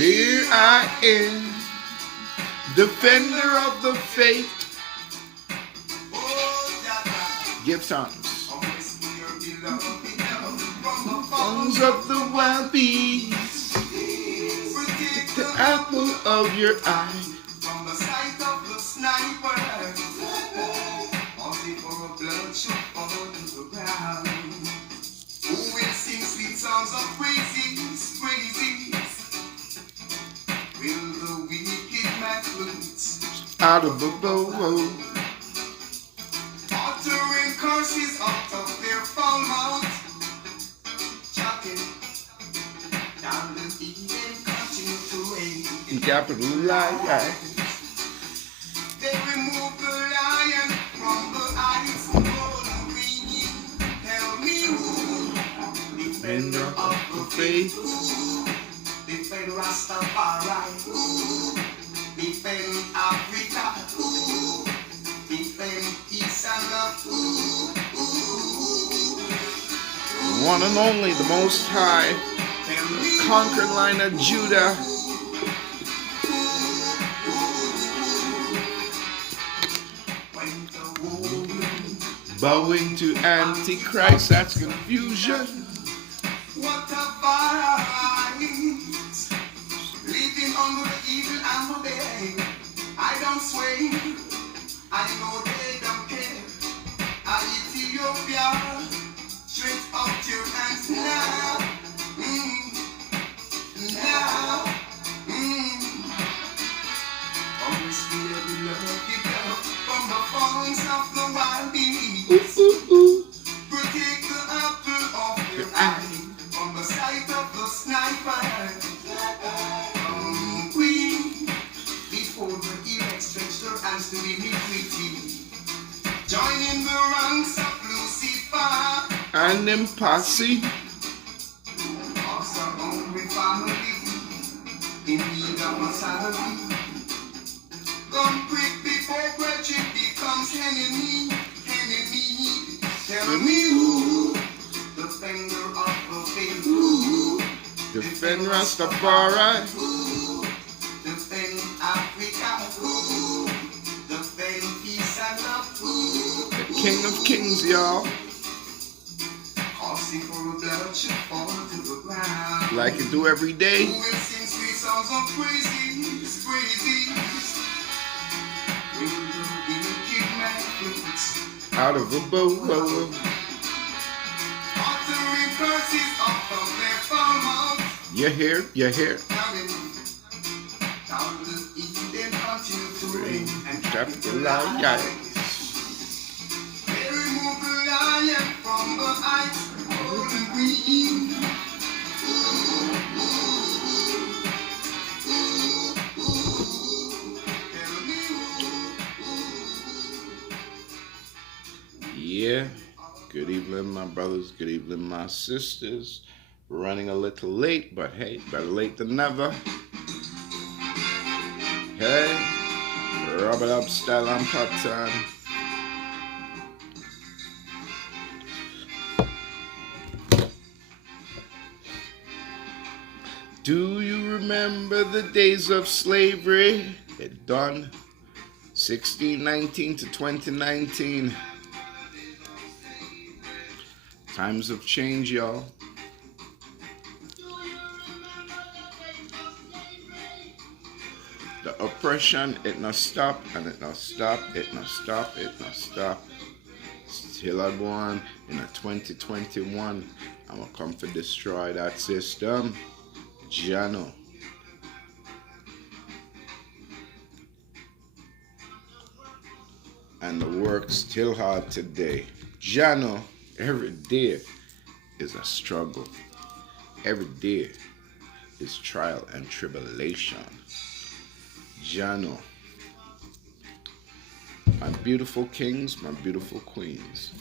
Here I am, defender of the faith. Give thanks. Songs of the wild beast, the apple of your eye. From the sight of the sniper, only for a bloodshot fall to the ground. Who will sing sweet songs of praises, praises? Will the wicked man flutes Out of a bow, uttering curses out of their foul mouth, chatting down the Eden, continue to aim. in capital I. They remove the lion from the eyes of golden green. Tell me who, defender of the faith, who, defend Rastafari, who, defend Africa, who, defend peace and love, who, One and only, the Most High, tell me conquered line of Judah. when the woman, Bowing to Antichrist, that's confusion. what a fight, living under the evil and the bad. I don't sway, I know they don't care. Ethiopia, straight up your hands now, now, always be a beloved girl from the fawns of the wild beast. Protect the apple of your eye from the sight of the sniper. Queen, before the elect stretch their hands to iniquity. Join in the ranks of Lucifer. And them posse, Us our own family, in need of a salary. Come quick before brethren becomes enemy, enemy. Tell me who, defender of the faith, who, defend Rastafari. who, defend Africa, who, defend peace and love, who, The King of Kings, y'all. causing for a blood should fall to the ground. Like you do every day. Who will sing sweet songs of praises, praises? Will the wicked man flutes, Out of a bow. uttering curses out of their foul mouth, You're here, you're here. down the Eden continue to reign and Capital I. They remove the lion from the heights, golden green. Tell me who. Yeah. Good evening, my brothers. Good evening, my sisters. We're running a little late, but hey, better late than never. Hey, rub it up, style and pattern. Do you remember the days of slavery? It done 1619 to 2019. Times have changed, y'all. The oppression, it not stop, and it not stop, it not stop, it not stop. Still I go on in a 2021. I'm gonna come to destroy that system. Jano. And the work still hard today. Jano, every day is a struggle. Every day is trial and tribulation. Jano. My beautiful kings, my beautiful queens.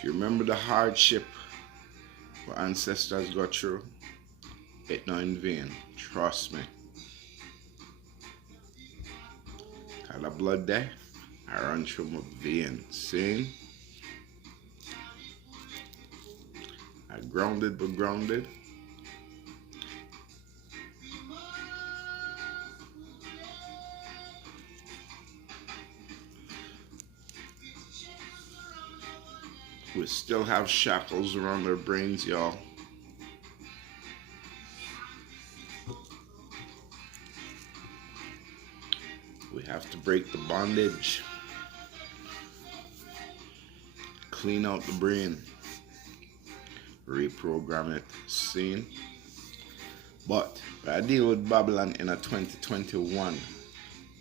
Do you remember the hardship our ancestors got through? It not in vain. Trust me. Had a blood there, I run through my veins. See? I grounded but grounded. We still have shackles around our brains, y'all. We have to break the bondage. Clean out the brain. Reprogram it. Seen? But I deal with Babylon in a 2021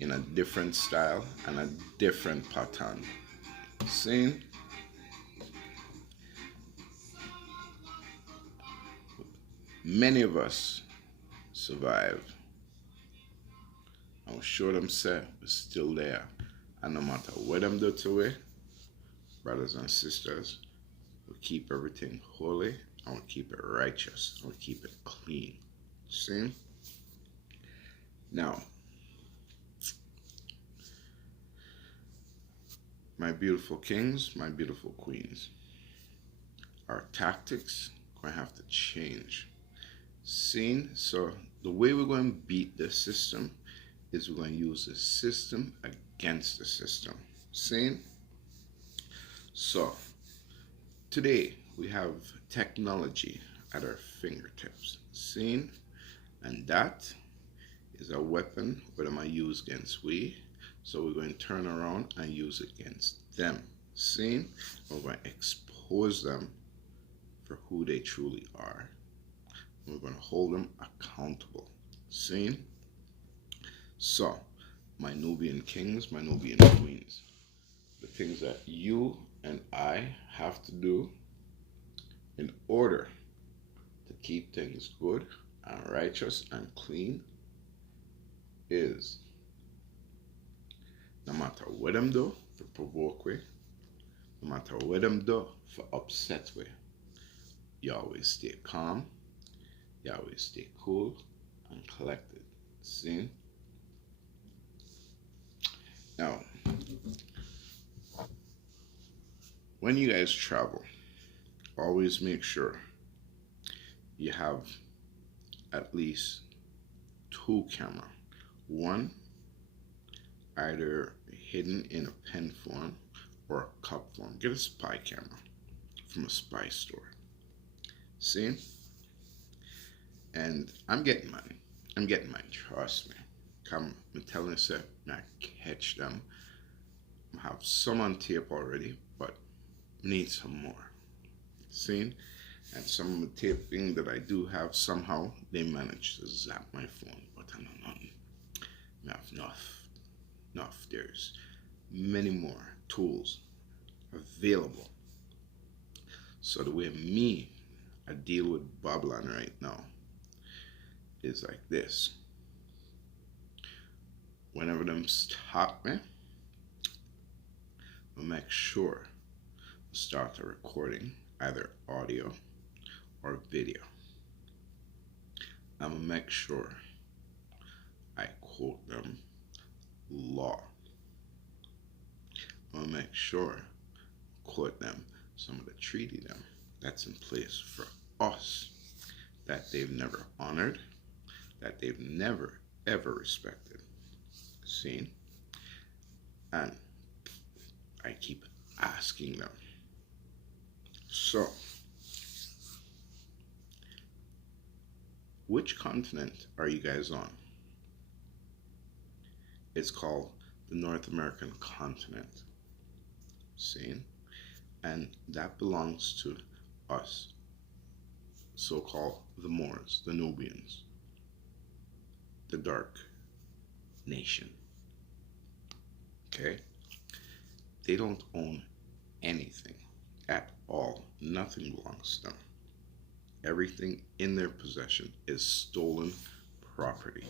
in a different style and a different pattern. Seen? Many of us survive. I'm sure them say we're still there. And no matter what them do to it, brothers and sisters, we keep everything holy and we keep it righteous and we keep it clean. See? Now, my beautiful kings, my beautiful queens, our tactics are going to have to change. Seen? So the way we're going to beat this system is we're going to use the system against the system. Seen? So today we have technology at our fingertips. Seen? And that is a weapon that I'm going to use against we. So we're going to turn around and use it against them. Seen? We're going to expose them for who they truly are. We're going to hold them accountable. Seen? So, my Nubian kings, my Nubian queens, the things that you and I have to do in order to keep things good and righteous and clean is, no matter what them do for provoke we, no matter what them do for upset we, you always stay calm, you always stay cool and collected. See? Now, when you guys travel, always make sure you have at least 2 cameras. One either hidden in a pen form or a cup form. Get a spy camera from a spy store. See? And I'm getting mine. I'm getting mine. Trust me. I'm telling you, I catch them. I have some on tape already, but need some more. See? And some of the taping that I do have, somehow they managed to zap my phone. But I know nothing. I have enough. There's many more tools available. So the way I deal with Babylon right now is like this. Whenever them stop me, I'll make sure to start a recording, either audio or video. I'm gonna make sure I quote them law. I'm gonna make sure I quote them some of the treaty them that's in place for us that they've never honored, that they've never ever respected. Seen? And I keep asking them. So, which continent are you guys on? It's called the North American continent. Seen? And that belongs to us, so-called the Moors, the Nubians, the dark nation. Okay? They don't own anything at all. Nothing belongs to them. Everything in their possession is stolen property.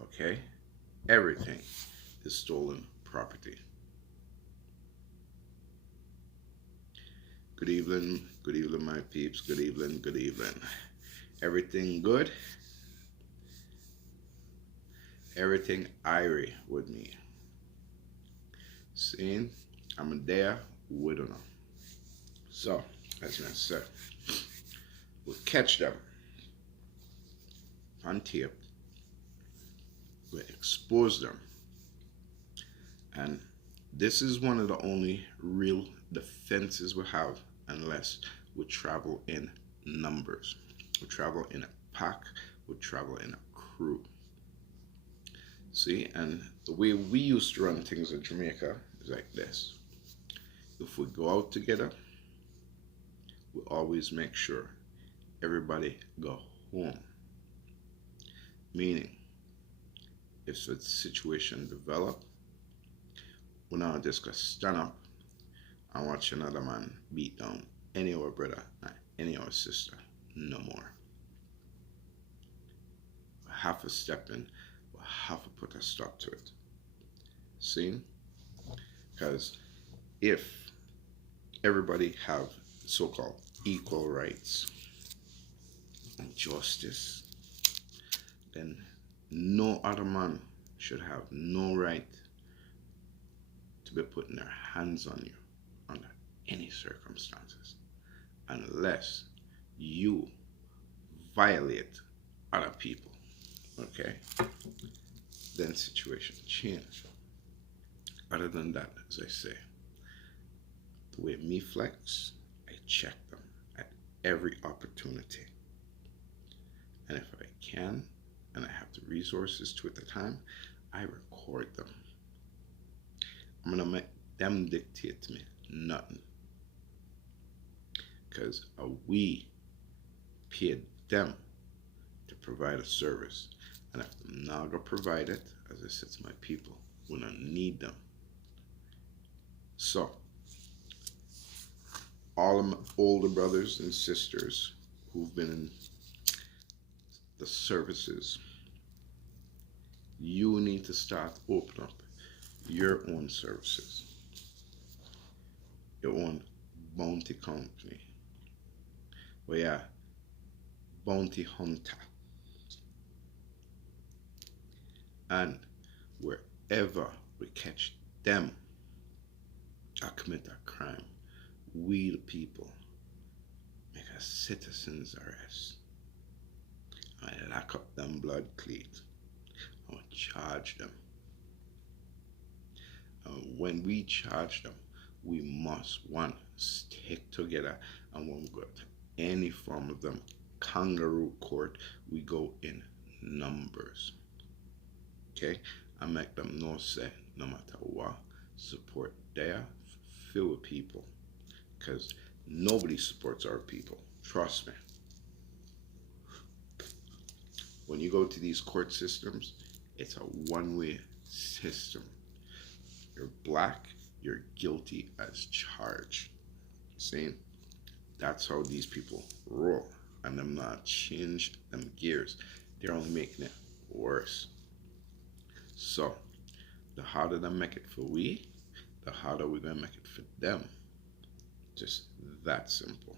Okay? Everything is stolen property. Good evening, my peeps. Good evening. Everything good? Everything irie with me. Seeing? I'm there with them. So, as I said, we'll catch them on tape. We'll expose them. And This is one of the only real defenses we have unless we travel in numbers. We travel in a pack, we travel in a crew. See, and the way we used to run things in Jamaica is like this. If we go out together, we always make sure everybody go home. Meaning, if a situation develop, we're not just gonna stand up and watch another man beat down any of our brother and any of our sister. No more. We have to step in. We have to put a stop to it. See? Because if everybody have so-called equal rights and justice, then no other man should have no right to be putting their hands on you under any circumstances unless you violate other people. Okay? Then situation change. Other than that, as I say, the way me flex, I check them at every opportunity. And if I can, and I have the resources to at the time, I record them. I'm gonna make them dictate to me nothing. Because we paid them to provide a service. And if I'm not gonna provide it, as I said to my people, we don't need them. So, all of my older brothers and sisters who've been in the services, you need to start opening up your own services, your own bounty company. Well, yeah, bounty hunter. And wherever we catch them or commit a crime, we the people make a citizen's arrest. I lock up them blood cleat. I charge them. And when we charge them, we must, one, stick together. And when we go to any form of them kangaroo court, we go in numbers. Okay? I make them know, say, no matter what, support there, fill with people. Because nobody supports our people. Trust me. When you go to these court systems, it's a one-way system. You're black, you're guilty as charged. See? That's how these people roll. And them not change them gears. They're only making it worse. So, the harder they make it for we, the harder we're gonna make it for them. Just that simple.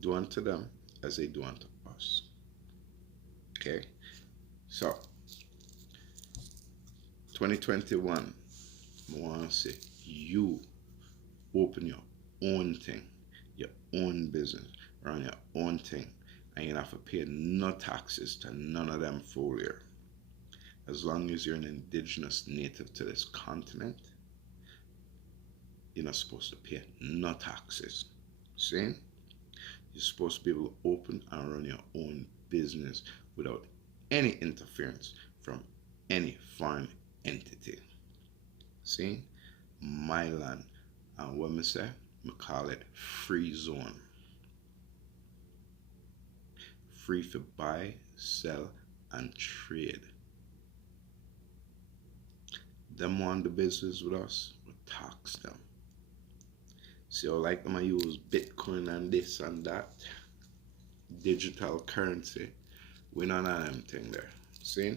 Do unto them as they do unto us. Okay? So, 2021, I want to say, you open your own thing, your own business, run your own thing, and you don't have to pay no taxes to none of them fool here. As long as you're an indigenous native to this continent, you're not supposed to pay no taxes. See? You're supposed to be able to open and run your own business without any interference from any foreign entity. See? My land. And what I say, I call it free zone. Free to buy, sell, and trade. Them want the business with us, we tax them. See how like them I use Bitcoin and this and that, digital currency. We none of them thing there. See?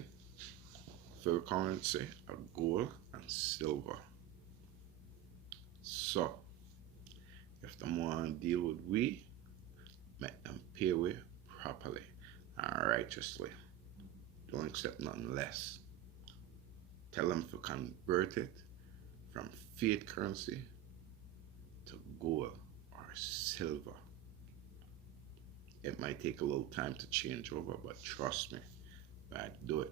For currency are gold and silver. So, if them want to deal with we, make them pay we properly and righteously. Don't accept nothing less. Tell them to convert it from fiat currency to gold or silver. It might take a little time to change over, but trust me, I do it.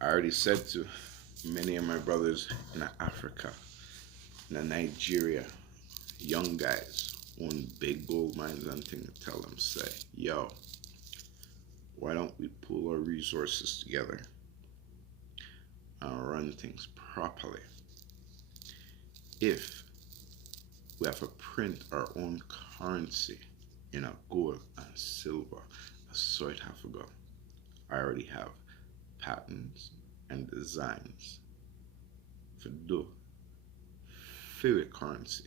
I already said to Many of my brothers in Africa, in Nigeria, young guys own big gold mines and things, tell them, say, yo, why don't we pool our resources together and run things properly? If we have to print our own currency in a gold and silver, as so it have to go. I already have patterns and designs for do fiat currency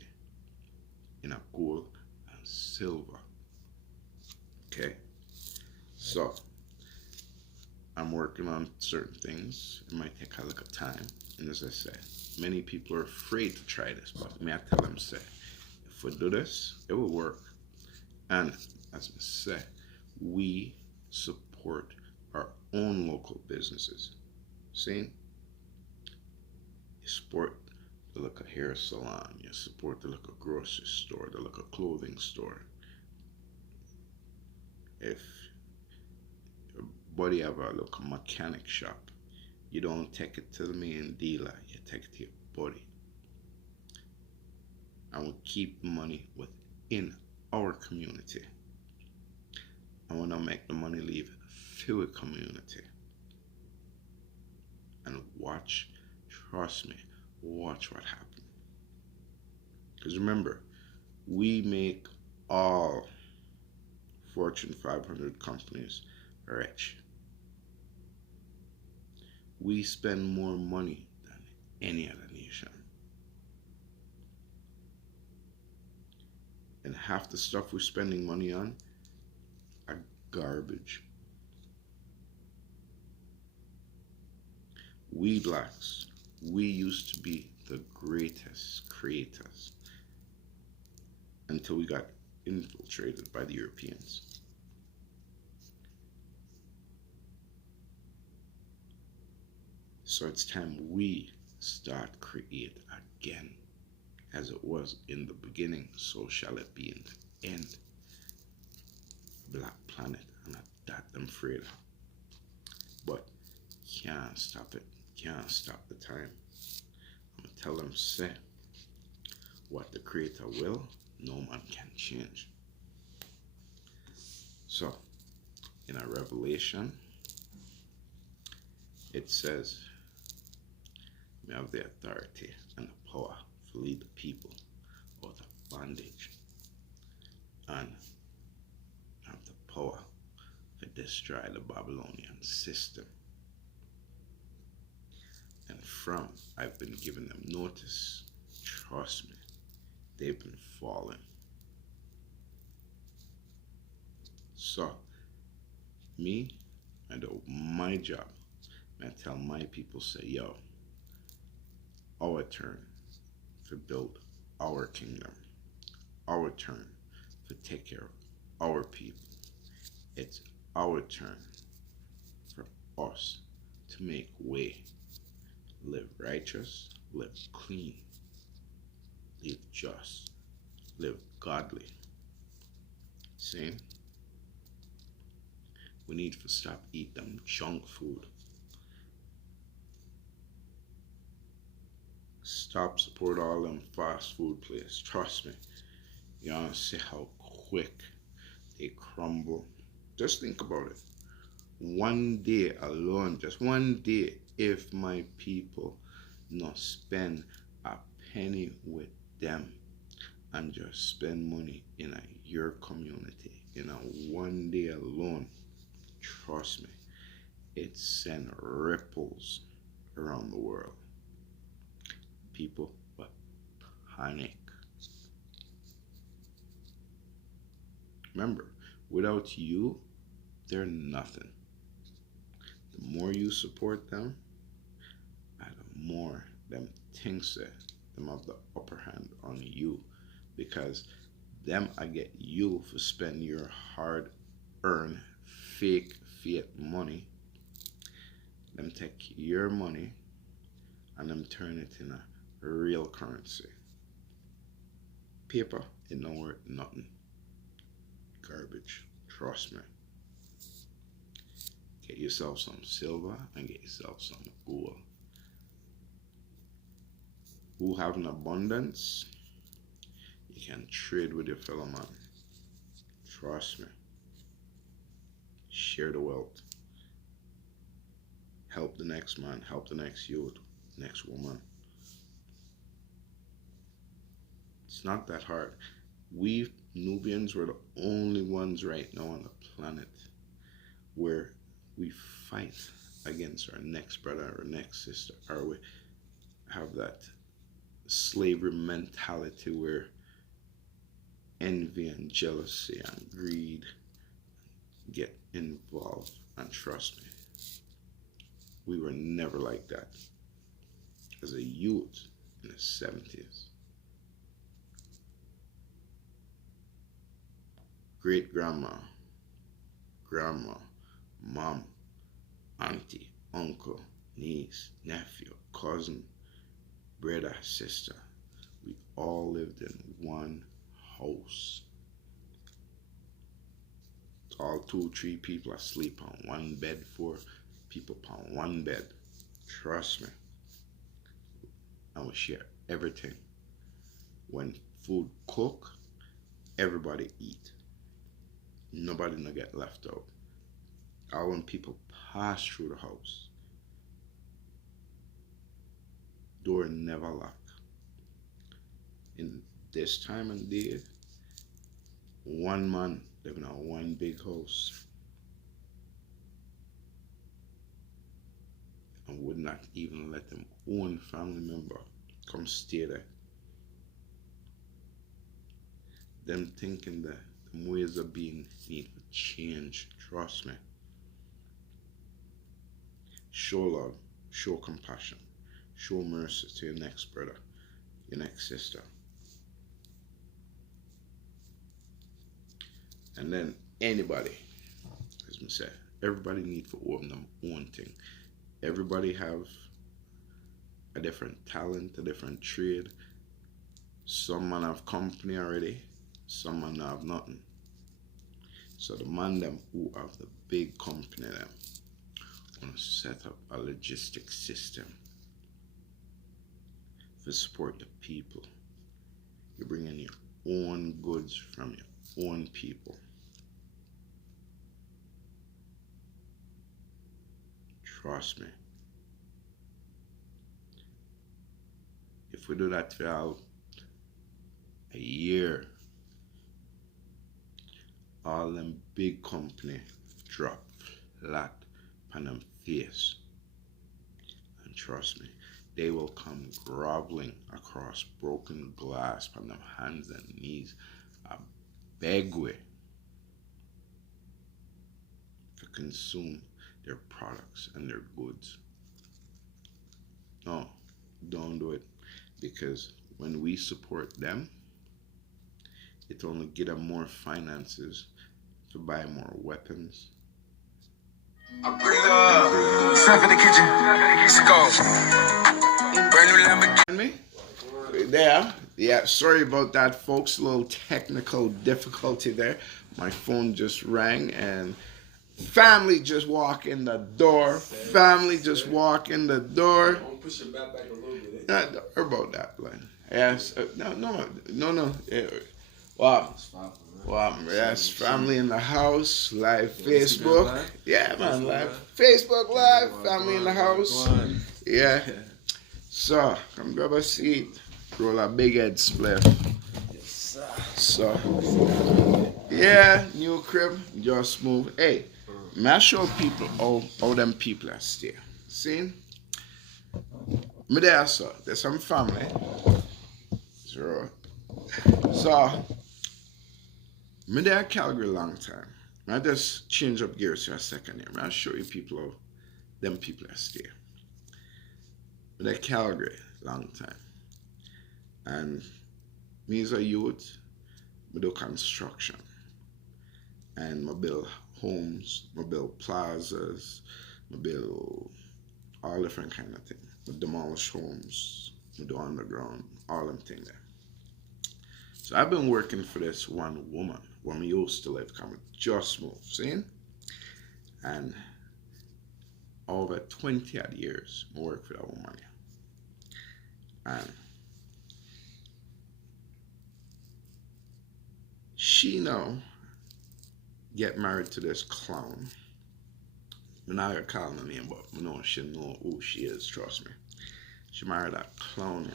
in a gold and silver. Okay, so I'm working on certain things. It might take a little time, and as I said, many people are afraid to try this, but may I tell them, say, if we do this, it will work. And as I said, we support our own local businesses. See? You support the local hair salon, you support the local grocery store, the local clothing store. If your buddy have a local mechanic shop, you don't take it to the main dealer, you take it to your buddy. And we keep money within our community. I want to make the money leave through a community. And watch, trust me, watch what happens. Because remember, we make all Fortune 500 companies rich. We spend more money than any other nation. And half the stuff we're spending money on are garbage. We blacks, we used to be the greatest creators until we got infiltrated by the Europeans. So it's time we start create again. As it was in the beginning, so shall it be in the end. Black Planet, and that I'm afraid of. But can't stop it. Can't stop the time. I'm gonna tell them, say, what the Creator will, no man can change. So, in a Revelation, it says, we have the authority and the power to lead the people out of bondage, and have the power to destroy the Babylonian system. And from I've been giving them notice, trust me, they've been falling. So, me, I do my job. I tell my people, say, yo, our turn to build our kingdom, our turn to take care of our people. It's our turn for us to make way, live righteous, live clean, live just, live godly. See? We need to stop eating them junk food. Stop support all them fast food places. Trust me. You wanna see how quick they crumble. Just think about it. One day alone, just one day, if my people not spend a penny with them and just spend money in your community in a one day alone, trust me, it send ripples around the world. People will panic. Remember, without you, they're nothing. The more you support them, the more them thinks that them have the upper hand on you, because them I get you for spend your hard-earned fake fiat money. Them take your money and them turn it in a real currency. Paper, it don't worth nothing. Garbage. Trust me. Get yourself some silver and get yourself some gold. who have an abundance, you can trade with your fellow man. Trust me. Share the wealth. Help the next man, help the next youth, next woman. It's not that hard. We Nubians were the only ones right now on the planet where we fight against our next brother or next sister, or we have that slavery mentality where envy and jealousy and greed get involved. And trust me, we were never like that as a youth in the 70s. Great grandma, mom, auntie, uncle, niece, nephew, cousin, brother, sister. We all lived in one house. All 2-3 people asleep on one bed, 4 people on one bed. Trust me. And we share everything. When food cook, everybody eat. Nobody no get left out. Or when people pass through the house, door never lock. In this time and day, one man living in one big house and would not even let them own family member come stay there. Them thinking that the ways of being need to change. Trust me. Show love, show compassion, show mercy to your next brother, your next sister. And then anybody, as I said, everybody need to own them own thing. Everybody have a different talent, a different trade. Some man have company already, some man have nothing. So the man them who have the big company them want to set up a logistic system to support the people. You bring in your own goods from your own people. Trust me. If we do that for a year, all them big company drop flat on them face. And trust me, they will come groveling across broken glass on them hands and knees, a beg way to consume their products and their goods. No, don't do it, because when we support them, it only get them more finances to buy more weapons. I bring stuff in the kitchen. Let's go. Brand new Lamborghini. There. Yeah, sorry about that, folks. A little technical difficulty there. My phone just rang and family just walk in the door. Family just walk in the door. I'm pushing back a little bit. Don't worry about that, man. Yes. No. Wow. Wow, yes, family in the house, live Facebook. Yeah, man, live Facebook Live, family in the house. Yeah. So, come grab a seat, roll a big head split. So, yeah, new crib, just move. Hey, may I show people how them people are stay. See? Me there, so there's some family. So, me there Calgary long time. I just change up gears for a second here. I'll show you people how them people are stay. Me there Calgary long time. And me as a youth, me do construction. And I build homes, I build plazas, I build all different kind of things. I demolish homes, I do underground, all them things there. So I've been working for this one woman where I used to live, come just moved, see? And over 20 odd years, I work for that woman. And she now get married to this clown. I'm not gonna call her name, but I know she know who she is, trust me. She married that clown.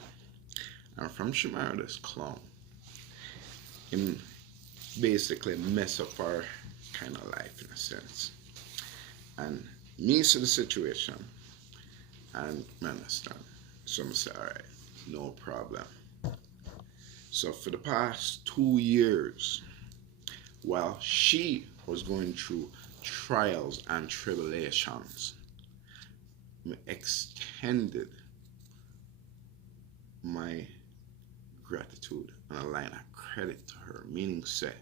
And from she married this clown, him basically mess up her kind of life in a sense. And me see the situation and I understand. So I say, alright, no problem. So for the past 2 years, while she was going through trials and tribulations, I extended my gratitude and a line of credit to her, meaning say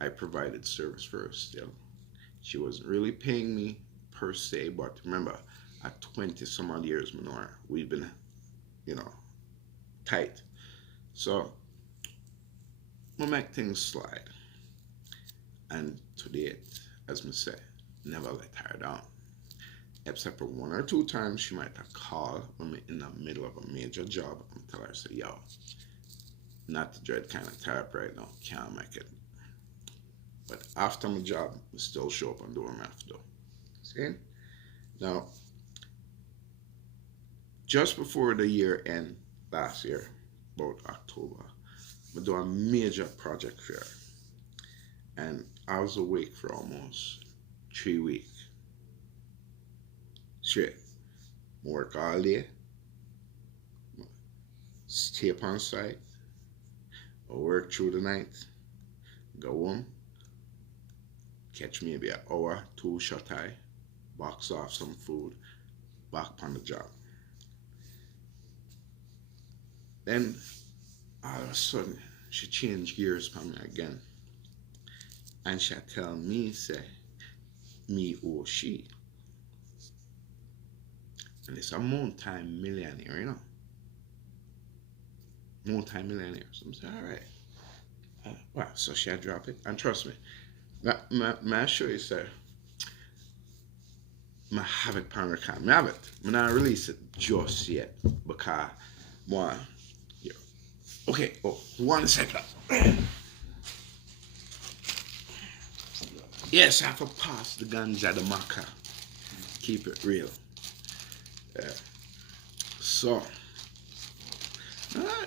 I provided service for her still. She wasn't really paying me per se, but remember, at 20 some odd years, Menora, we've been, tight. So, we'll make things slide. And to date, as I say, never let her down. Except for 1 or 2 times, she might have called when we're in the middle of a major job and tell her, say, yo, not the dread kind of type right now, can't make it. But after my job, I still show up and do what I have to do. See? Now, just before the year end last year, about October, I do a major project fair. And I was awake for almost 3 weeks. Straight. Work all day. Stay up on site. I work through the night. Go home. Catch maybe an hour, 2 shut eye. Box off some food. Back on the job. Then all of a sudden she changed gears for me again. And she tell me, say, me or she. And it's a multi-millionaire, Multi-millionaire. So I'm saying, all right. Wow, so she drop it. And trust me, may I show you, sir? I have it on record. I have it. I'm not release it just yet. Because, one, yeah. Okay, 1 second. Yes, I have to pass the ganja, the maca. Keep it real. So,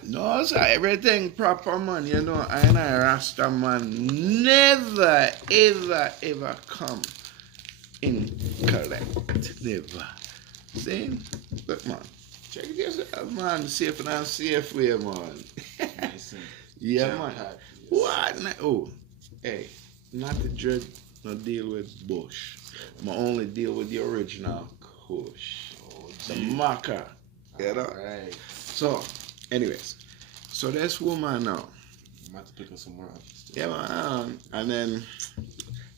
no, sir, everything proper, man. I and I, Rasta man, never, ever come incorrect. Never. See? Look, man, check it yourself, man. Safe and unsafe way, man. Yeah, man. What? Oh, hey, not the dread, no deal with Bush. I only deal with the original Kush. The maca. Right. So, anyways, so this woman now. I'm about to pick up some more. Yeah, man. And then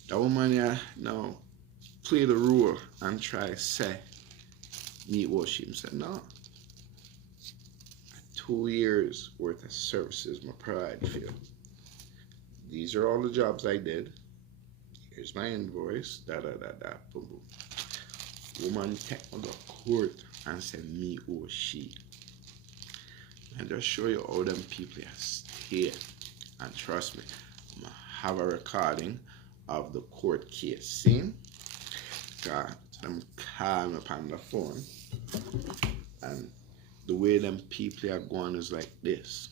the woman now play the role and try say me worship. Him said no. 2 years worth of services my pride feel. These are all the jobs I did. Here's my invoice. Boom boom. Woman take me to court and say me or she. And just show you how them people stay. And trust me, I'm gonna have a recording of the court case scene. Cause them call me up on the phone. And the way them people are going is like this.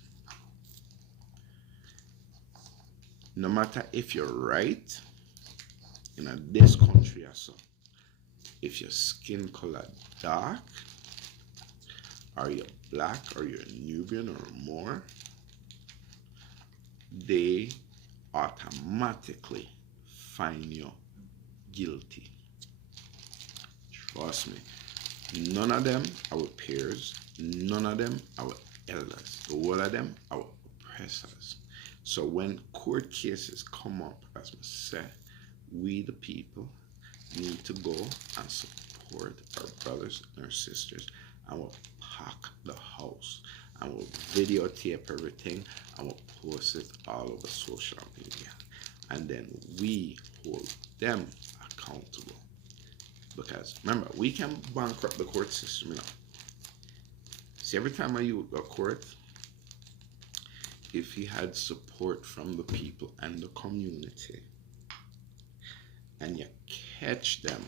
No matter if you're right in this country or so, if your skin color dark, or you're black, or you're Nubian or more, they automatically find you guilty. Trust me. None of them are our peers. None of them are our elders. The whole of them are our oppressors. So when court cases come up, as I said, we the people need to go and support our brothers and our sisters, and we'll pack the house, and we'll videotape everything, and we'll post it all over social media, and then we hold them accountable. Because remember, we can bankrupt the court system, See, every time I use a court, if he had support from the people and the community, and you catch them,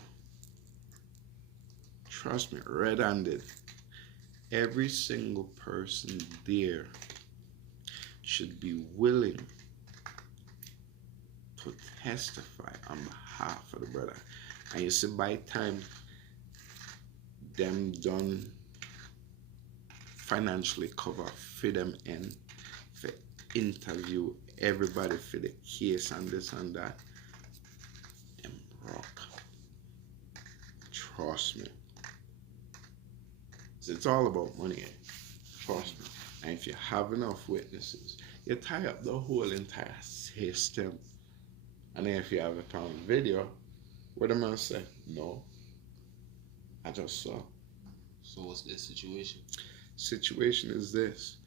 trust me, red-handed, every single person there should be willing to testify on behalf of the brother. And you see, by the time them done financially cover for them and for interview everybody for the case and this and that, them rock. Trust me. It's all about money. Trust me. And if you have enough witnesses, you tie up the whole entire system. And then if you have it on video, what the man say? No, I just saw. So what's the situation? Situation is this: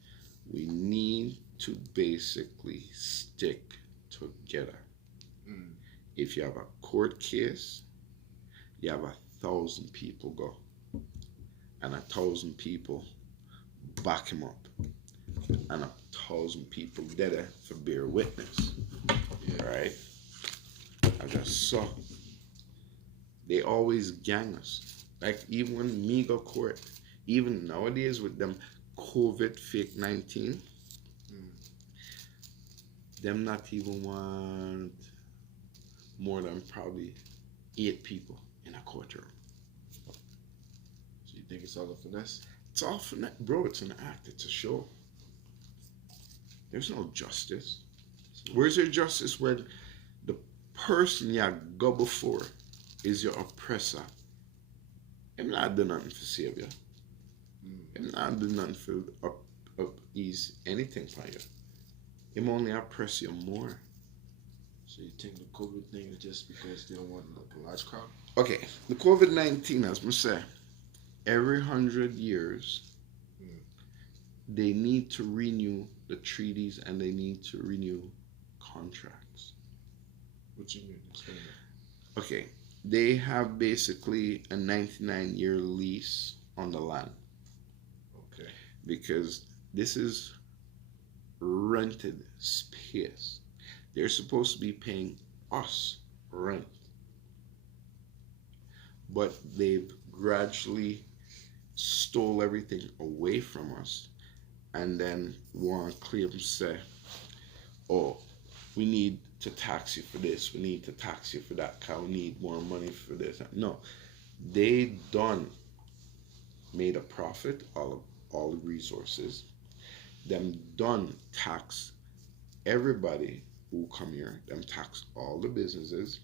we need to basically stick together. If you have a court case, you have 1,000 people go, and 1,000 people back him up, and 1,000 people there for bear witness. Yeah. Right? I just saw. They always gang us. Like even when me go court, even nowadays with them COVID fake 19, them not even want more than probably 8 people in a courtroom. So you think it's all a finesse? It's all finesse, bro. It's an act. It's a show. There's no justice. Where's your justice when the person you go before is your oppressor? Him not do nothing for save you. Him not do nothing for up ease anything for you. Him only oppress you more. So you think the COVID thing is just because they don't want a large crowd? Okay, the COVID-19, as I say, every 100 years, they need to renew the treaties and they need to renew contracts. What you mean? Explain that. Okay, they have basically a 99-year lease on the land. Okay. Because this is rented space. They're supposed to be paying us rent. But they've gradually stole everything away from us and then want to claim say, oh, we need to tax you for this, we need to tax you for that, because we need more money for this. No, they done made a profit, all the resources. Them done tax everybody who come here, them tax all the businesses.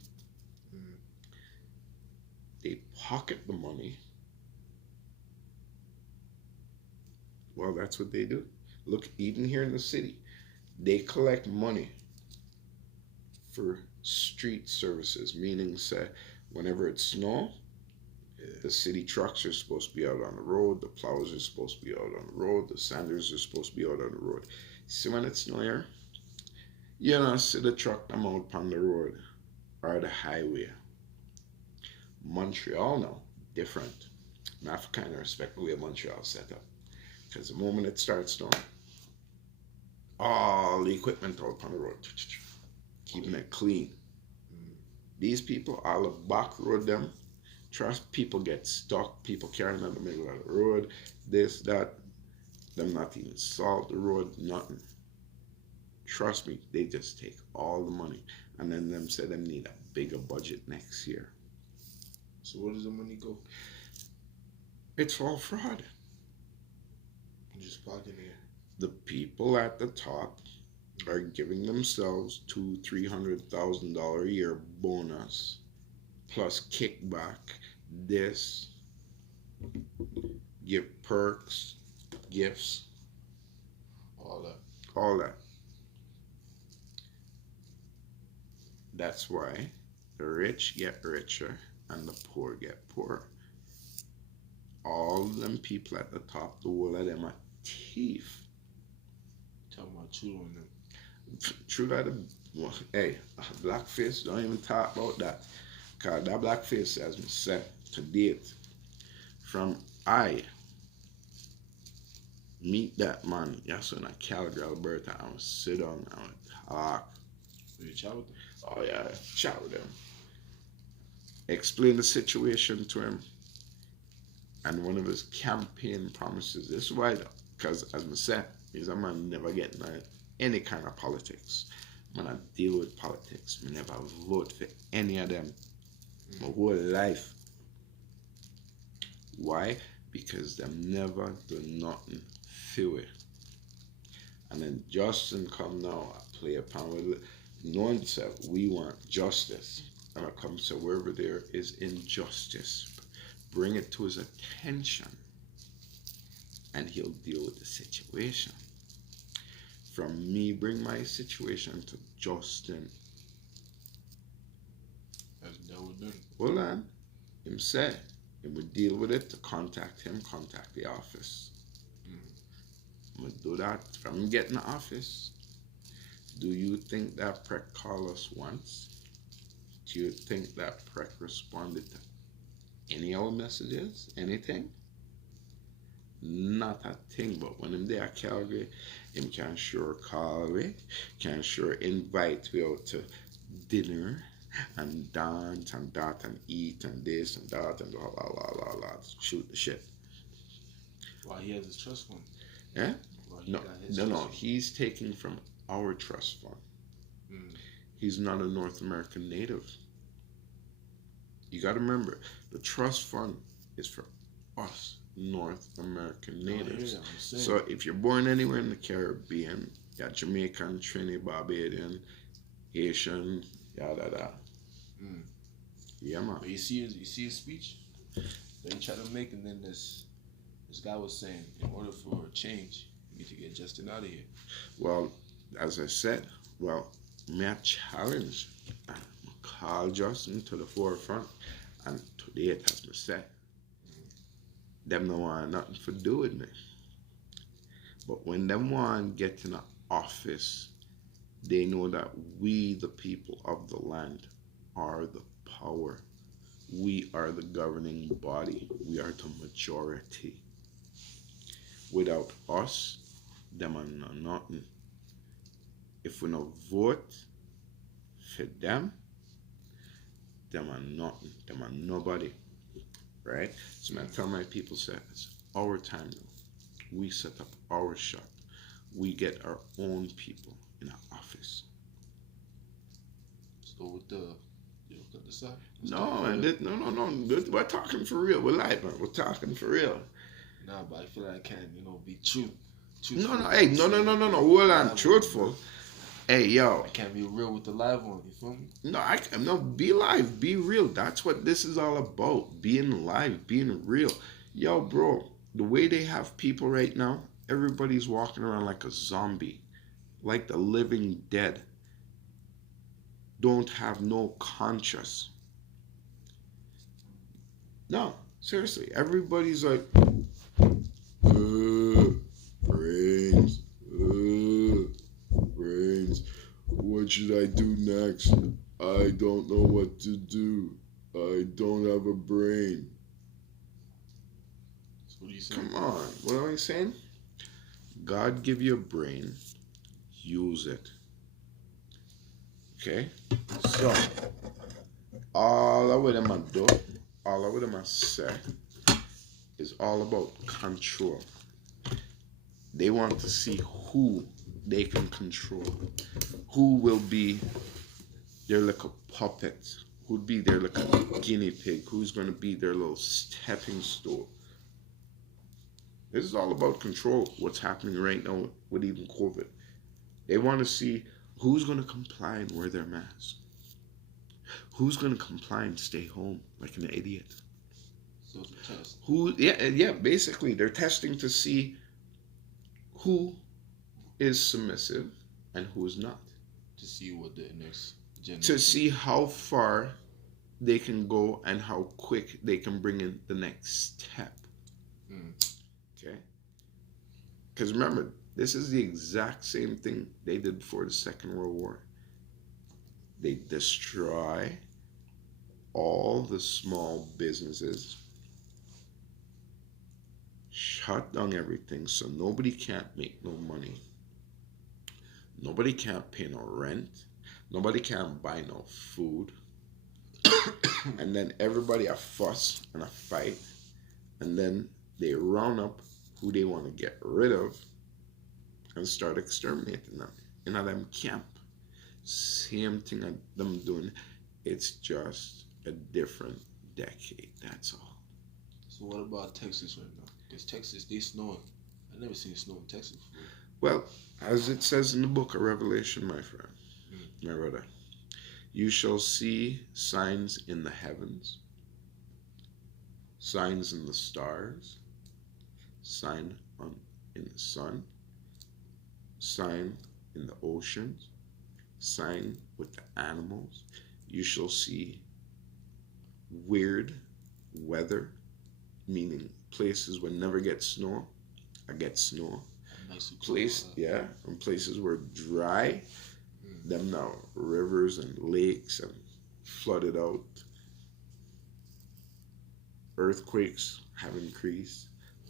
They pocket the money. Well, that's what they do. Look, even here in the city, they collect money for street services, meaning say whenever it snows, the city trucks are supposed to be out on the road, the plows are supposed to be out on the road, the sanders are supposed to be out on the road. See, when it's snow here, you don't see the truck them out on the road or the highway. Montreal now, different. I have to kind of respect the way Montreal set up. Because the moment it starts snowing, all the equipment out on the road, keeping it clean. These people, all the back road them, trust people get stuck, people carrying in the middle of the road, this, that, them not even salt the road, nothing. Trust me, they just take all the money. And then them say them need a bigger budget next year. So where does the money go? It's all fraud. You just plug in here. The people at the top are giving themselves $200,000-$300,000 a year bonus, plus kickback, this, give perks, gifts, All that. all that. That's why the rich get richer and the poor get poorer. All them people at the top, the whole of them are thief. Talking about Chulo and them. True that, well, hey, blackface, don't even talk about that. Because that blackface, as me said, to date, from I Meet that man. Yes, in Calgary, Alberta. I would sit down. I would talk. Did you chat with them? Oh yeah, chat with him. Explain the situation to him. And one of his campaign promises. This is why, because as I said, he's a man never getting any kind of politics. Man, I deal with politics. I never vote for any of them. My whole life. Why? Because them never do nothing for it. And then Justin come now, I play upon with it. Knowing that we want justice. And I come to wherever there is injustice, bring it to his attention. And he'll deal with the situation. From me, bring my situation to Justin. That's that was done. Hold on. Him said, he would deal with it to contact him, contact the office. I'm going to do that from getting the office. Do you think that Prec called us once? Do you think that Prec responded to any of our messages? Anything? Not a thing. But when him there at Calgary, him can sure call me, can sure invite me out to dinner and dance and that and eat and this and that and blah blah blah blah blah. Shoot the shit. Why he has his trust fund? Yeah? Why he No, got his no, trust no. fund? He's taking from our trust fund. Mm. He's not a North American native. You got to remember, the trust fund is for us North American No, I hear natives. that, I'm saying. So if you're born anywhere in the Caribbean, you got Jamaican, Trinidad, Barbadian, Haitian, yada yada. Mm. Yeah, man. But you see his speech that he tried to make, and then this guy was saying, in order for a change, you need to get Justin out of here. Well, as I said, may I challenge call Justin to the forefront, and today it has been said. Them no want nothing to do with me. But when them want get in the office, they know that we, the people of the land, are the power. We are the governing body. We are the majority. Without us, them are nothing. If we don't vote for them are nothing. Them are nobody. Right? So I tell my people, say, it's our time now. We set up our shop. We get our own people in our office. So with the side. No, no. We're talking for real. We're live, man. We're talking for real. Nah, but I feel like I can't, be truthful. No. Hey, no. Hold on. Truthful. Hey, yo. I can't be real with the live one. You feel me? No. Be live. Be real. That's what this is all about. Being live. Being real. Yo, bro. The way they have people right now, everybody's walking around like a zombie, like the living dead. Don't have no conscience. No, seriously. Everybody's like, brains. What should I do next? I don't know what to do. I don't have a brain. So what are you saying? Come on. What am I saying? God give you a brain. Use it. Okay? So, all of what I'm going to do, all of what I'm going to say, is all about control. They want to see who they can control. Who will be their little puppet? Who'd be their little guinea pig? Who's going to be their little stepping stool? This is all about control. What's happening right now with even COVID. They want to see who's going to comply and wear their mask. Who's going to comply and stay home like an idiot? So it's a test. Yeah, basically they're testing to see who is submissive and who is not. To see what the next agenda To is. see how far they can go and how quick they can bring in the next step. Okay? Because remember, this is the exact same thing they did before the Second World War. They destroy all the small businesses, shut down everything so nobody can't make no money. Nobody can't pay no rent. Nobody can't buy no food. And then everybody a fuss and a fight. And then they round up who they want to get rid of and start exterminating them in a them camp. Same thing that them doing. It's just a different decade. That's all. So what about Texas right now? Because Texas, they snowing. I never seen snow in Texas before. Well, as it says in the book of Revelation, my friend, my brother, you shall see signs in the heavens, signs in the stars, sign in the sun, sign in the oceans, sign with the animals. You shall see weird weather, meaning places where never get snow. I get snow. Nice And places where dry, them now rivers and lakes and flooded out. Earthquakes have increased.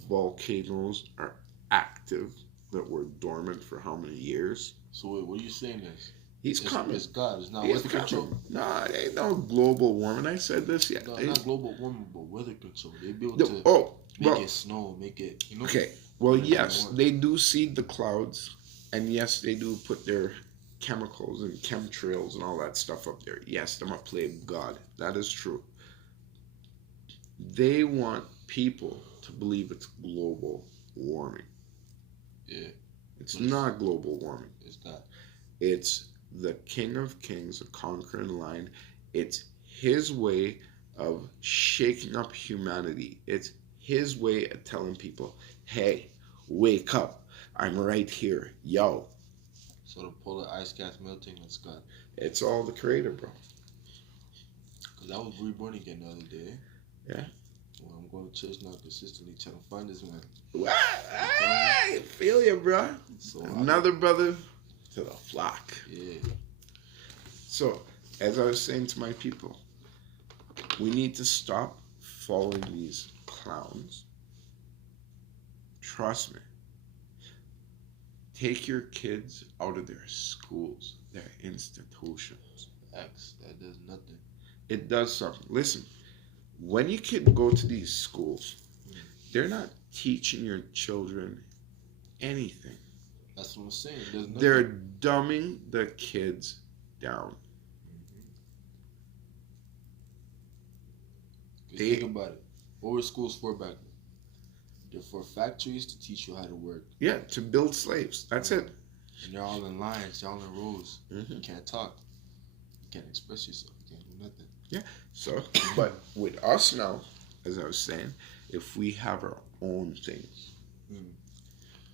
Volcanoes are active that were dormant for how many years? So wait, what are you saying is? He's coming. It's God. It's not He's weather control. coming. Nah, it ain't no global warming. I said this yet. No, not global warming, but weather control. They be able to make it snow, make it, you know. Okay. Well, yes, they do seed the clouds, and yes, they do put their chemicals and chemtrails and all that stuff up there. Yes, them a play God. That is true. They want people to believe it's global warming. Yeah. It's not global warming. It's not. It's the King of Kings, a conquering lion. It's his way of shaking up humanity. It's his way of telling people, hey, wake up. I'm right here. Yo. So the polar ice caps melting, that's God. It's all the creator, bro. Because I was reborn again the other day. Yeah. Well, I'm going to church now consistently trying to find this man. What? I feel you, bro. So Another brother to the flock. Yeah. So, as I was saying to my people, we need to stop following these clowns. Trust me. Take your kids out of their schools, their institutions. X, that does nothing. It does something. Listen, when you kid go to these schools, they're not teaching your children anything. That's what I'm saying. There's nothing. They're dumbing the kids down. Think about it. What were schools for back then? They're for factories to teach you how to work. Yeah, to build slaves. That's it. And they're all in lines. They're all in rows. Mm-hmm. You can't talk. You can't express yourself. You can't do nothing. Yeah. So, but with us now, as I was saying, if we have our own things,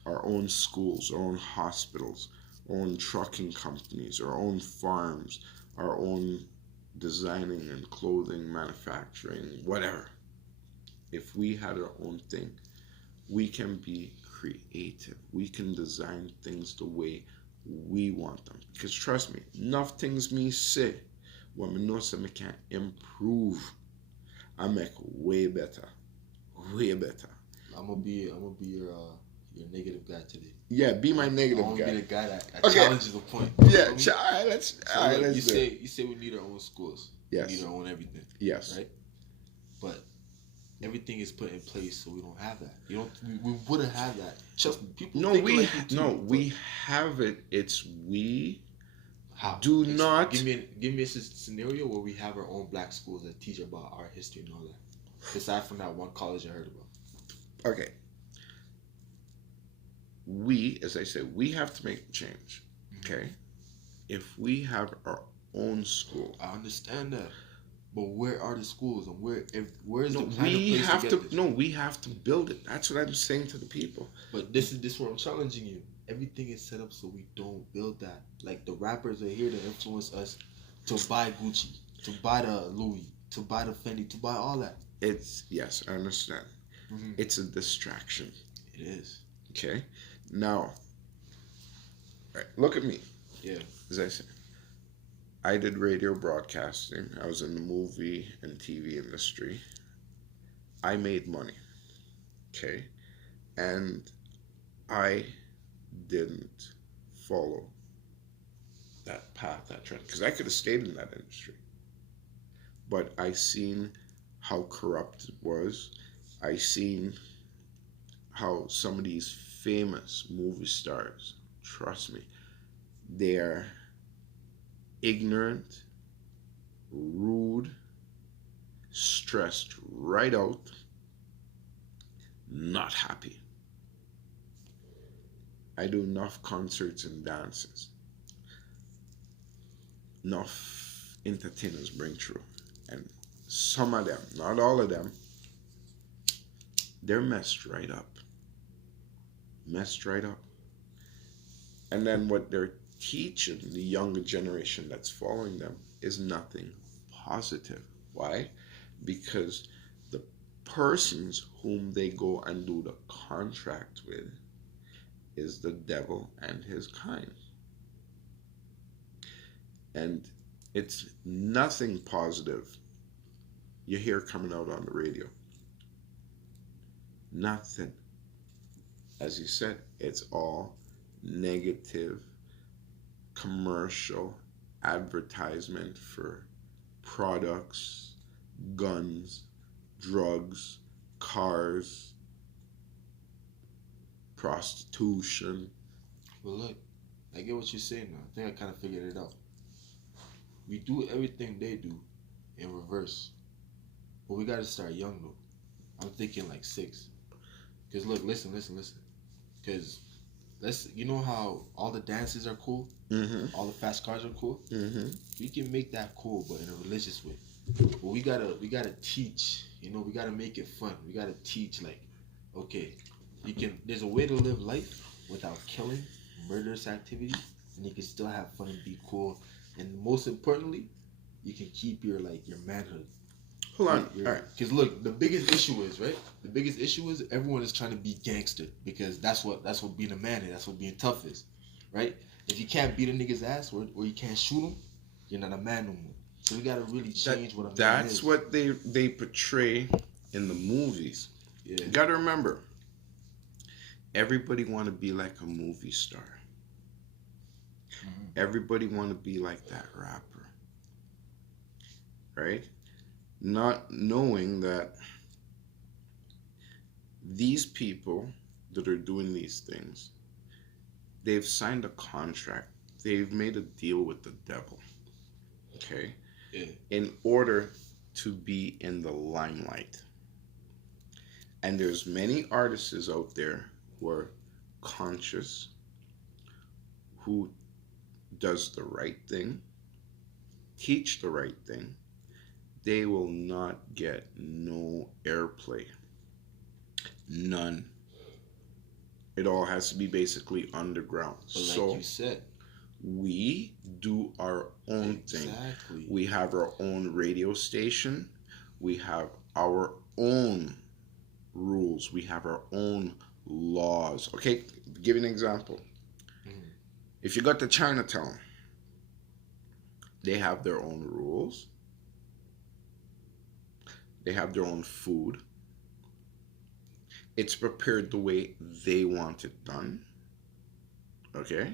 our own schools, our own hospitals, our own trucking companies, our own farms, our own designing and clothing manufacturing, whatever. If we had our own thing, we can be creative. We can design things the way we want them. Because trust me, enough things me say, when I know something can improve, I make way better. Way better. I'm gonna be your negative guy today. Yeah, be my negative I'm guy. gonna be the guy that Okay. challenges the point. Yeah, let's do it. You say we need our own schools. Yes. We need our own everything. Yes. Right? But everything is put in place so we don't have that. We wouldn't have that. Just people No, think we like you too, we have it. It's we how? do not. give me a scenario where we have our own black schools that teach about our history and all that. Aside from that one college I heard about. Okay. We, as I said, we have to make the change. Okay. If we have our own school, I understand that, but where are the schools and where is no, the kind of we place have to to. get this? No, we have to build it. That's what I'm saying to the people. But this is where I'm challenging you. Everything is set up so we don't build that. Like the rappers are here to influence us to buy Gucci, to buy the Louis, to buy the Fendi, to buy all that. It's yes, I understand. It's a distraction. It is. Okay. Now, right, look at me. Yeah. As I said, I did radio broadcasting. I was in the movie and TV industry. I made money. Okay. And I didn't follow that path, that trend, because I could have stayed in that industry. But I seen how corrupt it was. I seen how some of these famous movie stars, trust me, they're ignorant, rude, stressed right out, not happy. I do enough concerts and dances. Enough entertainers bring through. And some of them, not all of them, they're messed right up. Messed right up. And then what they're teaching the younger generation that's following them is nothing positive. Why? Because the persons whom they go and do the contract with is the devil and his kind. And it's nothing positive you hear coming out on the radio. Nothing. As you said, it's all negative commercial advertisement for products, guns, drugs, cars, prostitution. But look, I get what you're saying now. I think I kind of figured it out. We do everything they do in reverse. But we got to start young, though. I'm thinking like 6. Because look, listen. Because you know how all the dances are cool? Mm-hmm. All the fast cars are cool? Mm-hmm. We can make that cool, but in a religious way. But we gotta teach, we gotta make it fun. We gotta teach, like, okay, there's a way to live life without killing, murderous activity, and you can still have fun and be cool. And most importantly, you can keep your manhood. Hold on. All right. Because look, the biggest issue is, right? The biggest issue is everyone is trying to be gangster because that's what being a man is. That's what being tough is, right? If you can't beat a nigga's ass or you can't shoot him, you're not a man no more. So we gotta really change what a man is. That's what they portray in the movies. Yeah. You gotta remember, everybody want to be like a movie star. Mm-hmm. Everybody want to be like that rapper, right? Not knowing that these people that are doing these things, they've signed a contract. They've made a deal with the devil, okay? Yeah. In order to be in the limelight. And there's many artists out there who are conscious, who does the right thing, teach the right thing. They will not get no airplay. None. It all has to be basically underground. But like so you said, we do our own thing. We have our own radio station. We have our own rules. We have our own laws. Okay, give you an example. Mm-hmm. If you got to Chinatown, they have their own rules. They have their own food. It's prepared the way they want it done. Okay?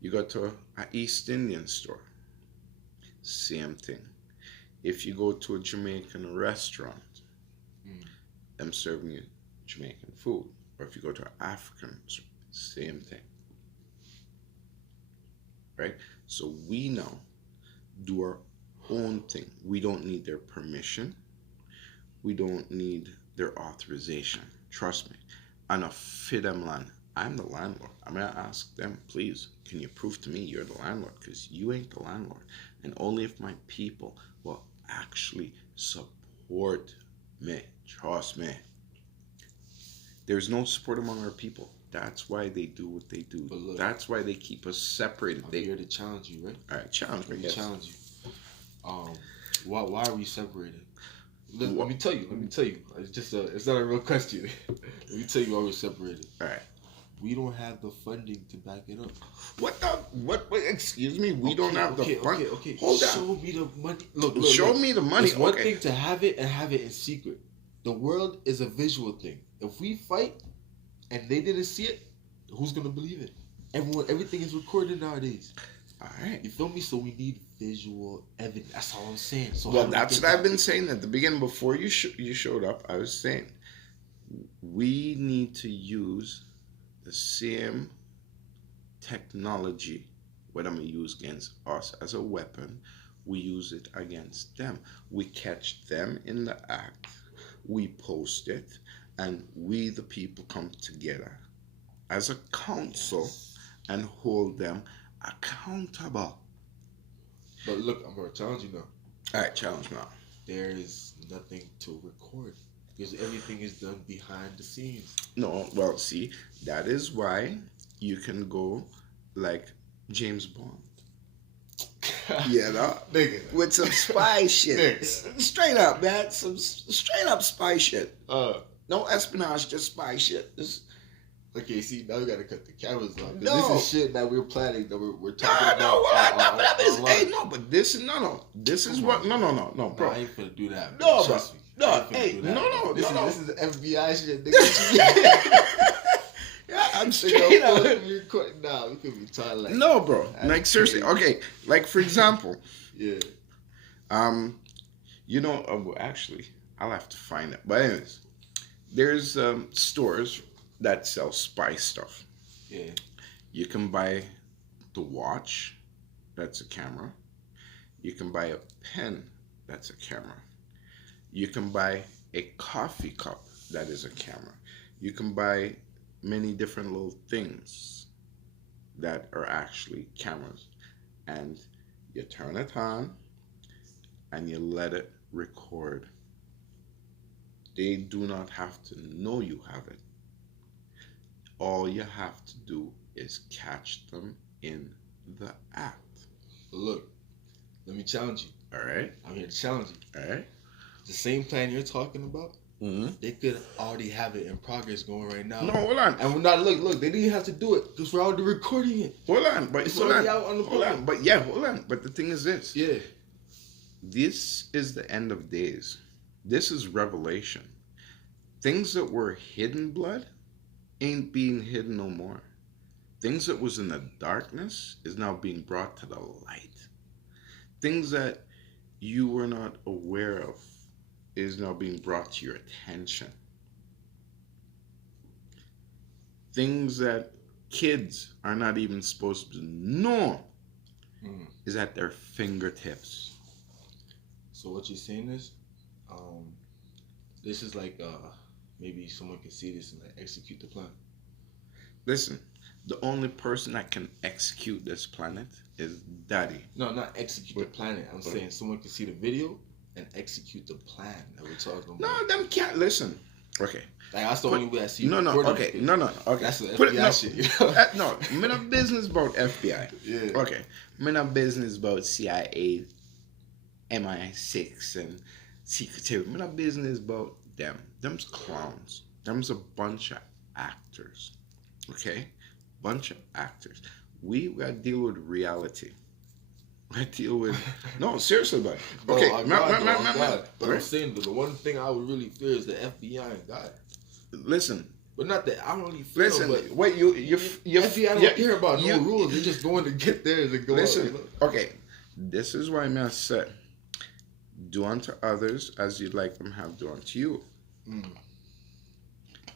You go to an East Indian store. Same thing. If you go to a Jamaican restaurant, them serving you Jamaican food. Or if you go to an African, same thing. Right? So we now do our own thing. We don't need their permission. We don't need their authorization. Trust me. On a FIDEM land, I'm the landlord. I'm going to ask them, please, can you prove to me you're the landlord? Because you ain't the landlord. And only if my people will actually support me. Trust me. There's no support among our people. That's why they do what they do. Look, that's why they keep us separated. I'm here to challenge you, right? All right, challenge me. Yes. Challenge you. Why are we separated? Let me tell you. It's not a real question. Let me tell you why we're separated. All right. We don't have the funding to back it up. What? Excuse me. We don't have the funding. Okay. Hold on. Show me the money. Look. Show me the money. It's one thing to have it and have it in secret. The world is a visual thing. If we fight, and they didn't see it, who's gonna believe it? Everything is recorded nowadays. All right. You feel me? So we need visual evidence. That's all I'm saying. So Well, that's what I've been saying at the beginning. Before you showed up, I was saying we need to use the same technology. What I'm gonna use against us as a weapon, we use it against them. We catch them in the act, we post it, and we, the people, come together as a council and hold them accountable. But look, I'm gonna challenge you now. All right, challenge now. There is nothing to record because everything is done behind the scenes. No, well, see, that is why you can go like James Bond. You know? Nigga. With some spy shit. Nigga. Straight up, man. Some straight up spy shit. Uh, No espionage, just spy shit. okay, see, now we gotta cut the cameras off. 'Cause No. This is shit that we're planning, that we're talking about. This is no. This is what no, Bro, bro. I ain't finna do that. No, bro. Trust me. No, I ain't finna hey, do that, no, bro. no. This is FBI shit, nigga. Yeah, I'm Nigga, straight up. we recording now. We could be talking like No, bro. That's Like seriously. crazy. Okay. Like for example, yeah. you know, well, actually, I'll have to find it. But anyways, there's stores that sell spy stuff. Yeah. You can buy the watch, that's a camera. You can buy a pen, that's a camera. You can buy a coffee cup, that is a camera. You can buy many different little things that are actually cameras. And you turn it on and you let it record. They do not have to know you have it. All you have to do is catch them in the act. But look, let me challenge you. All right? I'm here to challenge you. All right? The same plan you're talking about, Mm-hmm. they could already have it in progress going right now. No, hold on. And we're not look. They didn't have to do it because we're already recording it. Hold on. But It's hold already on. out on the Hold public. on. But yeah, hold on. But the thing is this. Yeah. This is the end of days. This is revelation. Things that were hidden blood ain't being hidden no more. Things that was in the darkness is now being brought to the light. Things that you were not aware of is now being brought to your attention. Things that kids are not even supposed to know is at their fingertips. So what you're saying is, this is like maybe someone can see this and like execute the plan. Listen, the only person that can execute this planet is Daddy. No, not execute the planet. I'm saying someone can see the video and execute the plan that we're talking about. No, them can't listen. Okay. Like that's the only way I see. No, recording okay. this. No. Okay. That's the Put it- FBI no, shit. You know? No, I'm in a business about FBI. Yeah. Okay. I'm in a business about CIA, MI6, and Secret Service. I'm in a business about them. Them's clowns. Them's a bunch of actors. Okay? Bunch of actors. We gotta deal with reality. I deal with no, seriously, buddy. Bro, Okay, I'm man. glad. But I'm Right? saying the one thing I would really fear is the FBI and God. Listen, But not that I don't really fear listen. them, but Wait, you FBI don't care about no you- rules. They're just going to get there and go Listen, out, you know? okay, this is why I said, do unto others as you'd like them have do unto you. Mm.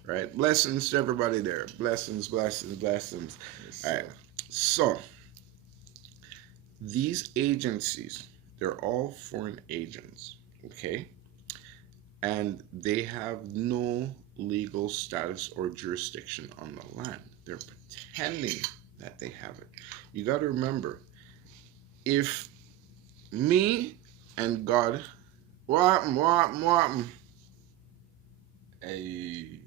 Right? Blessings to everybody there. Blessings. Yes, All right. So, these agencies, they're all foreign agents, okay? And they have no legal status or jurisdiction on the land. They're pretending that they have it. You got to remember, if me and God, what happened? Hey,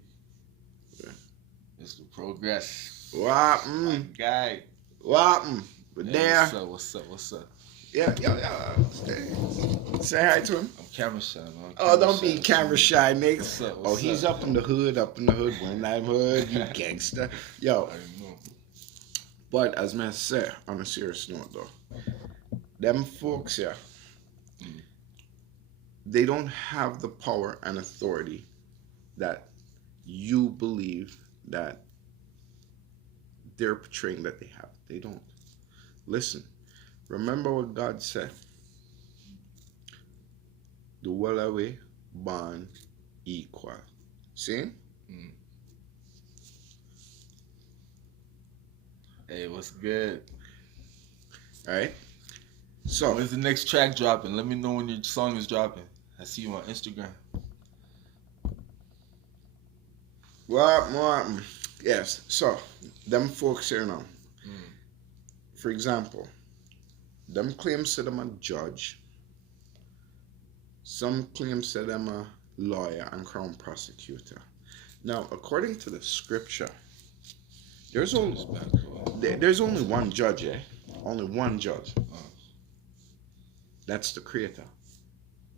Mr. Progress. What happened? Guy. What happened? But Hey, there, What's up? yeah. Say hi to him. I'm camera shy, man. Oh, don't be camera shy, Nick. What's up? Oh, he's up in the hood, one night hood, you gangster. Yo, I know. but as man said, on a serious note though, them folks here, they don't have the power and authority that you believe that they're portraying that they have. They don't. Listen, remember what God said. The well away, born equal. See? Mm. Hey, what's good? Alright? So, When's the next track dropping? Let me know when your song is dropping. I see you on Instagram. well, yes. So, them folks here now. Mm. For example, them claims that I'm a judge. Some claims that I'm a lawyer and crown prosecutor. Now, according to the scripture, there's only one judge, eh? Only one judge. That's the creator.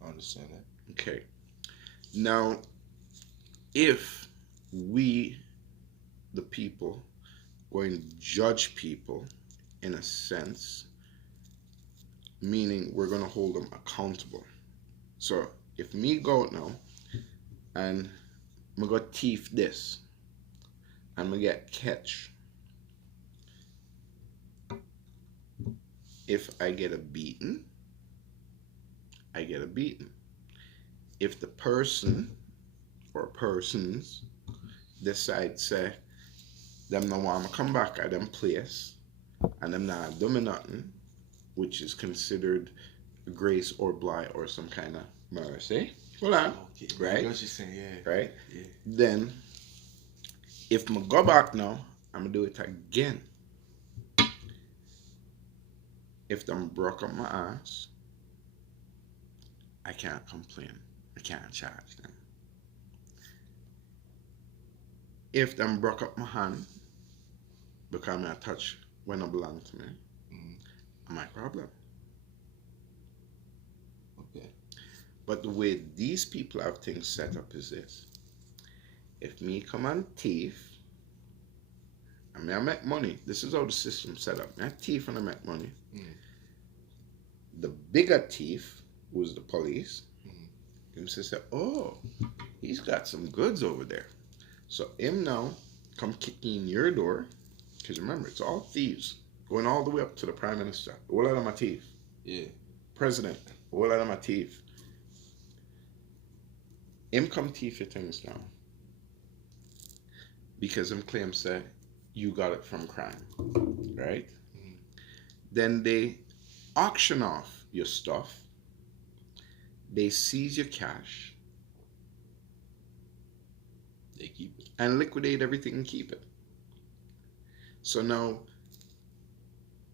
I understand that. Okay. Now, if we, the people, going to judge people in a sense, meaning we're going to hold them accountable. So, if me go out now and I go thief this and I get catch, if I get a beating, I get a beating. If the person or persons decide say them no want to come back at them place and them not doing nothing, which is considered grace or blight or some kind of mercy. Hold on. Okay. Right? I know what you're saying, yeah. Right? Yeah. Then if I go back now, I'm gonna do it again. If them broke up my ass, I can't complain. I can't charge them. If them broke up my hand because I touch when it belong to me, my problem. Okay. But the way these people have things set up is this. If me come and thief, I make money. This is how the system's set up. I thief and I make money. The bigger thief was the police. Him say, oh, he's got some goods over there. So him now come kicking in your door, because remember, it's all thieves, going all the way up to the prime minister. All of them are thief. Yeah. President, all of them are thief. Him come thief your things now, because him claim say you got it from crime, right? Then they auction off your stuff. They seize your cash. They keep it. And liquidate everything and keep it. So now,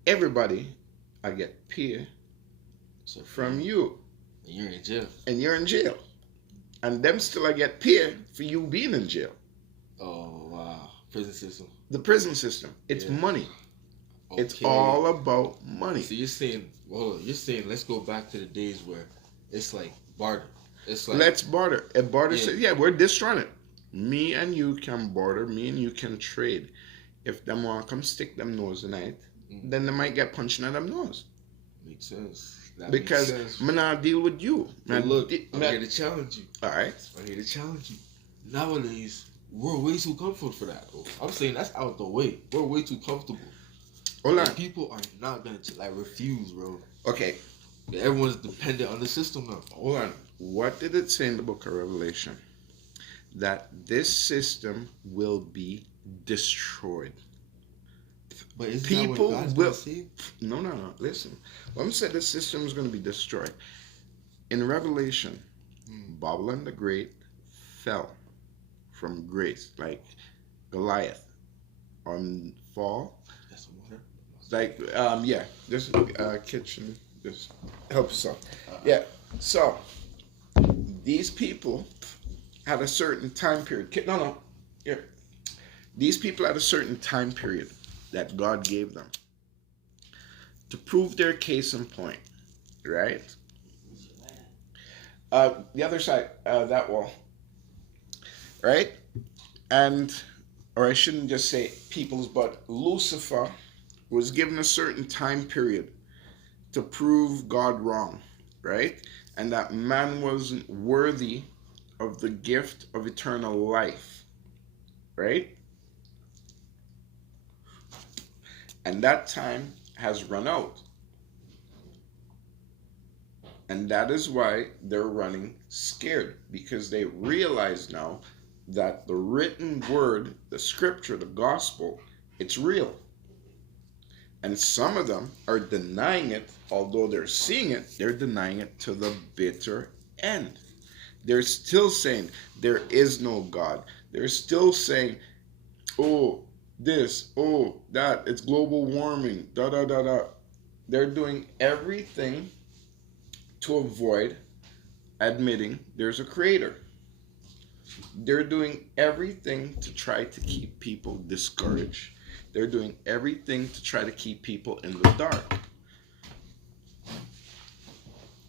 everybody, I get paid from you. And you're in jail. And you're in jail. And them still I get paid for you being in jail. Oh, wow. Prison system. The prison system. It's money. Okay. It's all about money. So you're saying, let's go back to the days where it's like barter. It's like, let's barter. A barter Yeah. says, yeah, we're destroying it. Me and you can barter. Me and you can trade. If them want to come stick them nose tonight, then they might get punched in them nose. Makes sense. That Because makes sense. I'm not deal with you. But look, I'm here to challenge you. All right. I'm here to challenge you. Nowadays, we're way too comfortable for that. Bro. I'm saying that's out the way. We're way too comfortable. Hold on. And people are not gonna refuse, bro. Okay. Everyone's dependent on the system now. Hold on. What did it say in the book of Revelation? That this system will be destroyed. But isn't People that what God's will. gonna say? No. Listen. When I said the system is going to be destroyed, in Revelation, Babylon the Great fell from grace, like Goliath on fall. That's some water. Like, yeah, this kitchen just helps us. Yeah, so these people had a certain time period. No, here. These people had a certain time period that God gave them to prove their case in point, right? The other side, that wall, right? And, or I shouldn't just say peoples, but Lucifer was given a certain time period to prove God wrong, right? And that man wasn't worthy of the gift of eternal life, right? And that time has run out. And that is why they're running scared, because they realize now that the written word, the scripture, the gospel, it's real. And some of them are denying it, although they're seeing it, they're denying it to the bitter end. They're still saying there is no God. They're still saying, oh, this, oh, that, it's global warming, da da da da. They're doing everything to avoid admitting there's a creator. They're doing everything to try to keep people discouraged. They're doing everything to try to keep people in the dark.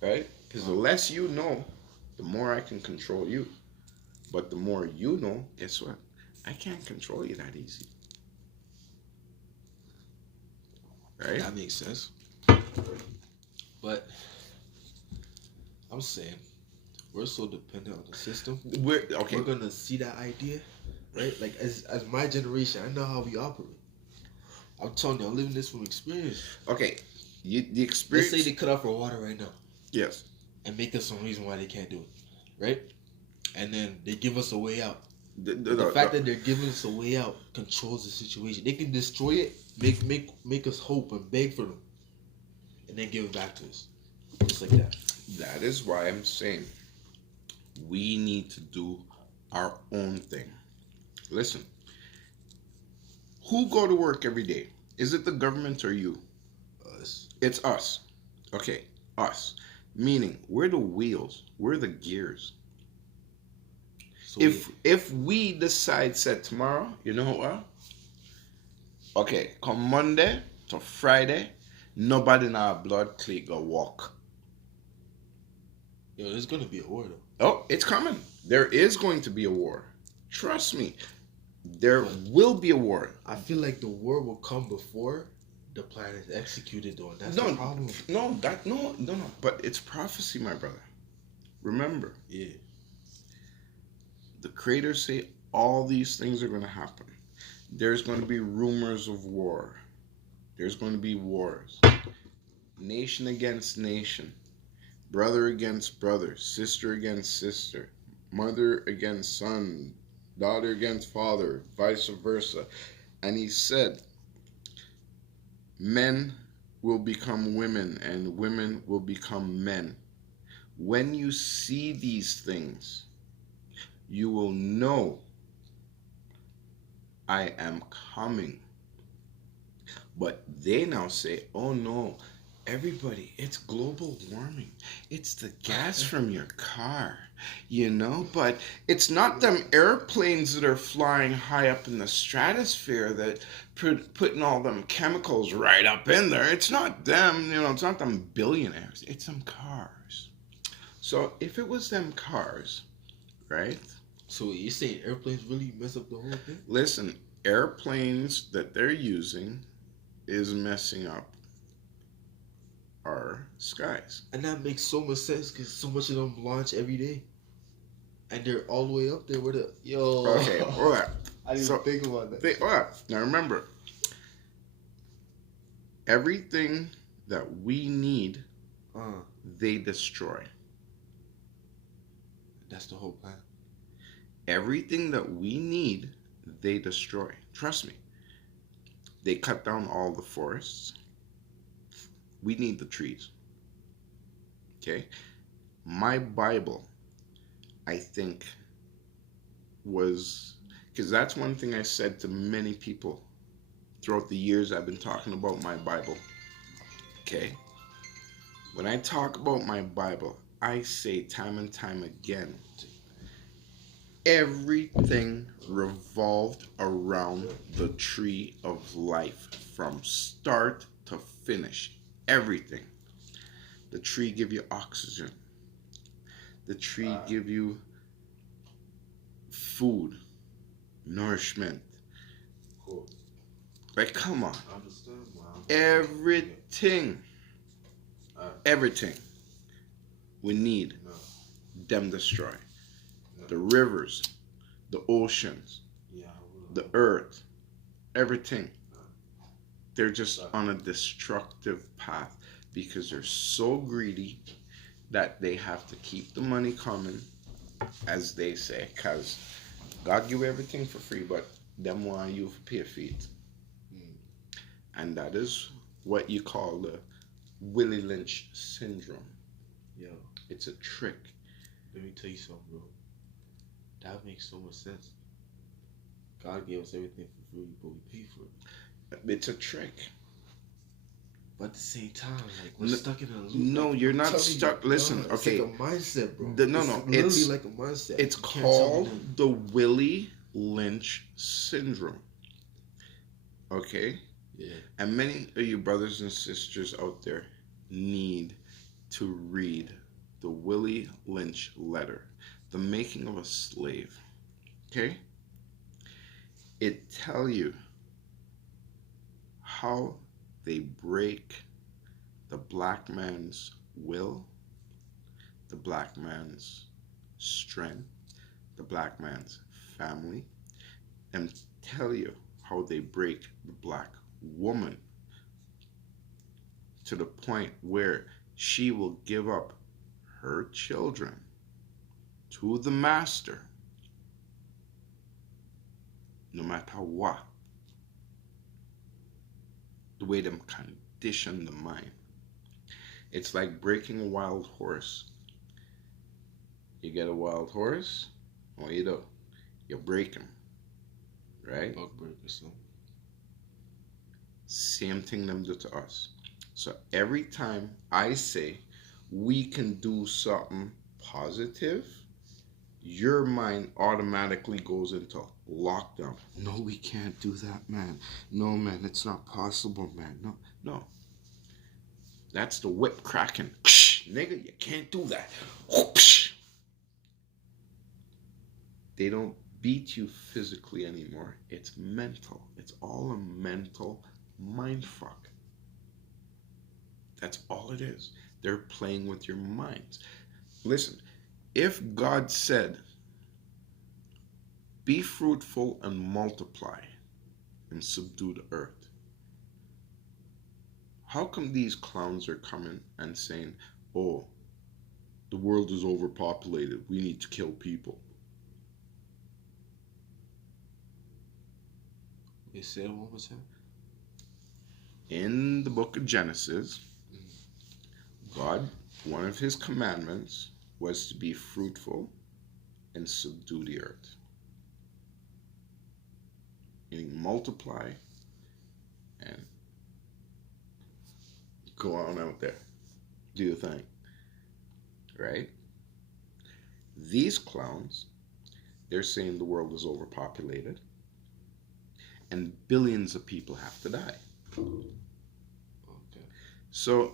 Right? Because the less you know, the more I can control you. But the more you know, guess what? I can't control you that easy. Right? That makes sense. But I'm saying we're so dependent on the system. We're gonna see that idea, right? Like as my generation, I know how we operate. I'm telling you, I'm living this from experience. Okay, the experience. Let's say they cut off our water right now. Yes. And make us some reason why they can't do it, right? And then they give us a way out. The fact that they're giving us a way out controls the situation. They can destroy it, make us hope and beg for them, and then give it back to us, just like that. That is why I'm saying we need to do our own thing. Listen, who go to work every day? Is it the government or you? Us. It's us. Okay, us. Meaning, we're the wheels. We're the gears. So If we decide, said tomorrow, you know what? Okay, come Monday to Friday, nobody in our blood clique go walk. yo, there's gonna be a war though. Oh, it's coming. There is going to be a war. Trust me. There will be a war. I feel like the war will come before the plan is executed though, and that's the problem. No. But it's prophecy, my brother. Remember. Yeah. The creators say all these things are going to happen. There's going to be rumors of war. There's going to be wars. Nation against nation. Brother against brother. Sister against sister. Mother against son. Daughter against father. Vice versa. And he said, men will become women and women will become men. When you see these things, you will know I am coming. But they now say, oh no, everybody, it's global warming. It's the gas from your car, you know? But it's not them airplanes that are flying high up in the stratosphere that putting all them chemicals right up in there. It's not them, you know, it's not them billionaires. It's them cars. So if it was them cars, right? So you're saying airplanes really mess up the whole thing? Listen, airplanes that they're using is messing up our skies. And that makes so much sense because so much of them launch every day. And they're all the way up there with a... Yo. Okay, all right. I didn't even think about that. All right. Now remember, everything that we need, they destroy. That's the whole plan. Everything that we need, they destroy. Trust me. They cut down all the forests. We need the trees. Okay? My Bible, I think, was... Because that's one thing I said to many people throughout the years I've been talking about my Bible. Okay? When I talk about my Bible, I say time and time again, everything revolved around the tree of life from start to finish. Everything. The tree give you oxygen. The tree give you food, nourishment. Cool. Like, come on. I understand. Wow. Everything. Everything we need, them destroy. The rivers, the oceans, the earth, everything. They're just on a destructive path because they're so greedy that they have to keep the money coming, as they say, because God give everything for free, but them want you to pay for it. And that is what you call the Willie Lynch syndrome. Yo, It's a trick. let me tell you something, bro. That makes so much sense. God gave us everything for free, but we pay for it. It's a trick. But at the same time, like we're No- stuck in a loop. No, like, you're I'm not telling you, stuck. Listen, it's okay. like a mindset, bro. No, It's no, literally it's- like a mindset. It's You can't tell me called nothing. the Willie Lynch syndrome. Okay? Yeah. And many of you brothers and sisters out there need to read the Willie Lynch letter, The Making of a Slave. Okay? It tell you how they break the black man's will, the black man's strength, the black man's family, and tell you how they break the black woman to the point where she will give up her children to the master no matter what. The way them condition the mind. It's like breaking a wild horse. You get a wild horse, what you do? You break him, right? Bug break or something. Same thing them do to us. So every time I say we can do something positive, your mind automatically goes into lockdown. No, we can't do that, man. No, man, it's not possible, man. No. That's the whip cracking. Nigga, you can't do that. They don't beat you physically anymore. It's mental. It's all a mental mind fuck. That's all it is. They're playing with your minds. Listen, if God said, be fruitful and multiply and subdue the earth, how come these clowns are coming and saying, oh, the world is overpopulated, we need to kill people? They said it one more time. In the book of Genesis, God, one of his commandments was to be fruitful and subdue the earth. Meaning multiply and go on out there. Do your thing. Right? These clowns, they're saying the world is overpopulated and billions of people have to die. Okay. So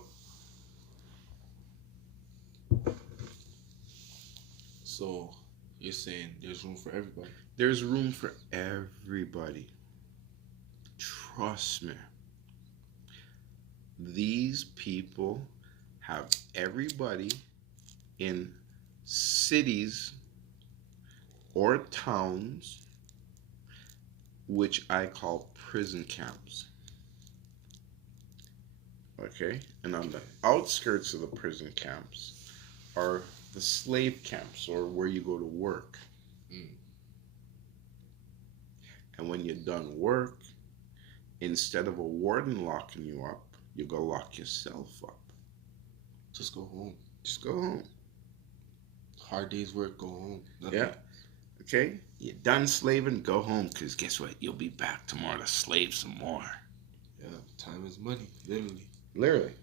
you're saying there's room for everybody. there's room for everybody. Trust me. These people have everybody in cities or towns, which I call prison camps. Okay? And on the outskirts of the prison camps are the slave camps, or where you go to work. And when you're done work, instead of a warden locking you up, you go lock yourself up. Just go home. Just go home. Hard day's work, go home. Nothing. Yeah. Okay? You're done slaving, go home, because guess what? You'll be back tomorrow to slave some more. Yeah. Time is money, literally. Literally.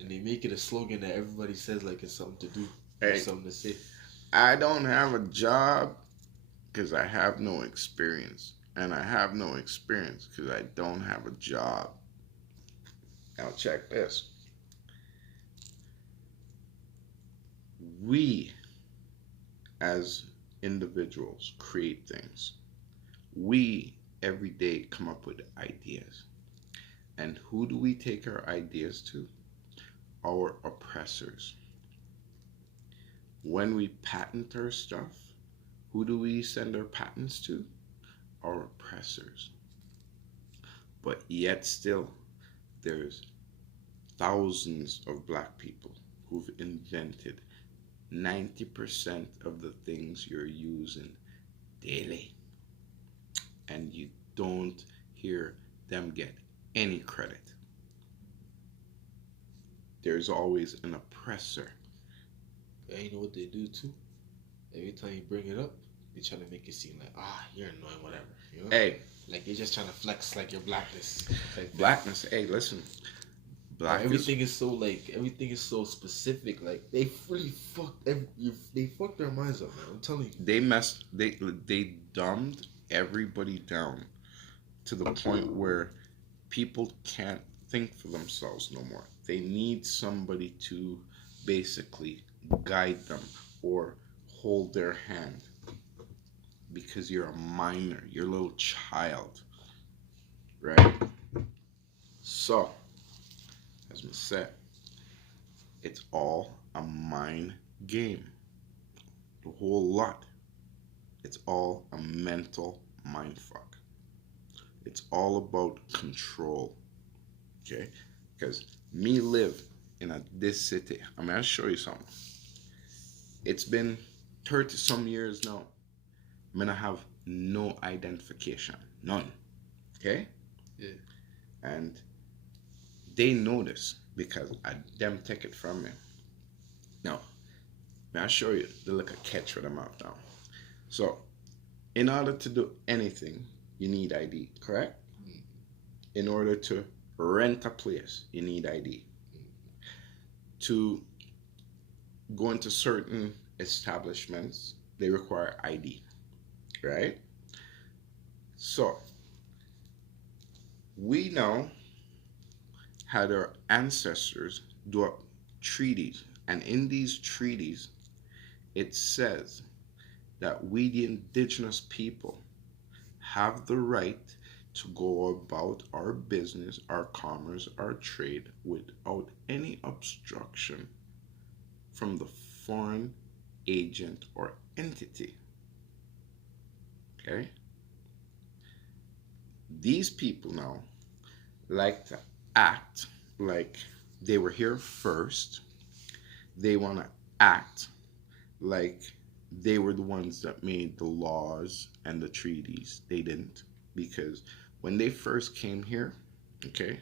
And they make it a slogan that everybody says like it's something to do. Hey. Something to say. I don't have a job because I have no experience. And I have no experience because I don't have a job. Now check this. We, as individuals, create things. We, every day, come up with ideas. And who do we take our ideas to? Our oppressors. When we patent our stuff, who do we send our patents to? Our oppressors. But yet still, there's thousands of black people who've invented 90% of the things you're using daily. And you don't hear them get any credit. There's always an oppressor. And you know what they do too? Every time you bring it up, they try to make it seem like, you're annoying, whatever. You know? Hey, Like they're just trying to flex like your blackness. Like blackness. Hey, listen. Black everything is so specific. Like they really they fucked their minds up, man. I'm telling you. they dumbed everybody down to the point where people can't think for themselves no more. They need somebody to basically guide them or hold their hand because you're a minor, you're a little child, right? So, as I said, it's all a mind game. The whole lot. It's all a mental mind fuck. It's all about control. Okay? Because me live in this city. I'm gonna show you something. It's been 30 some years now. I'm gonna have no identification. None. Okay? Yeah. And they know this because I them take it from me. Now, may I show you the little catch for the mouth now. So, in order to do anything, you need ID, correct? In order to rent a place, you need ID. To go into certain establishments, they require ID, right? So, we now had our ancestors do up treaties, and in these treaties, it says that we, the indigenous people, have the right to go about our business, our commerce, our trade without any obstruction from the foreign agent or entity. Okay? These people now like to act like they were here first. They want to act like they were the ones that made the laws and the treaties. They didn't. Because when they first came here, okay,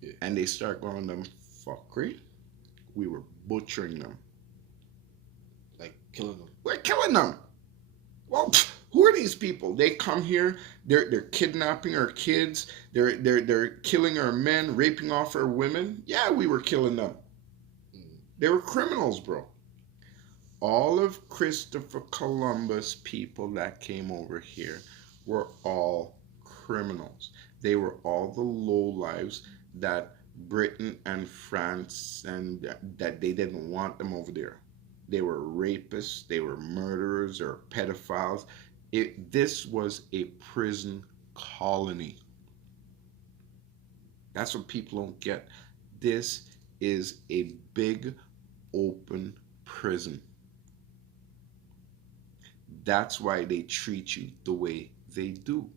Yeah. and they start going them fuckery, we were butchering them. Like killing them. We're killing them. Well, who are these people? They come here, they're kidnapping our kids, they're killing our men, raping off our women. Yeah, we were killing them. They were criminals, bro. All of Christopher Columbus people that came over here were all criminals. They were all the lowlives that Britain and France and that they didn't want them over there. They were rapists, they were murderers or pedophiles. This was a prison colony. That's what people don't get. This is a big open prison. That's why they treat you the way they do.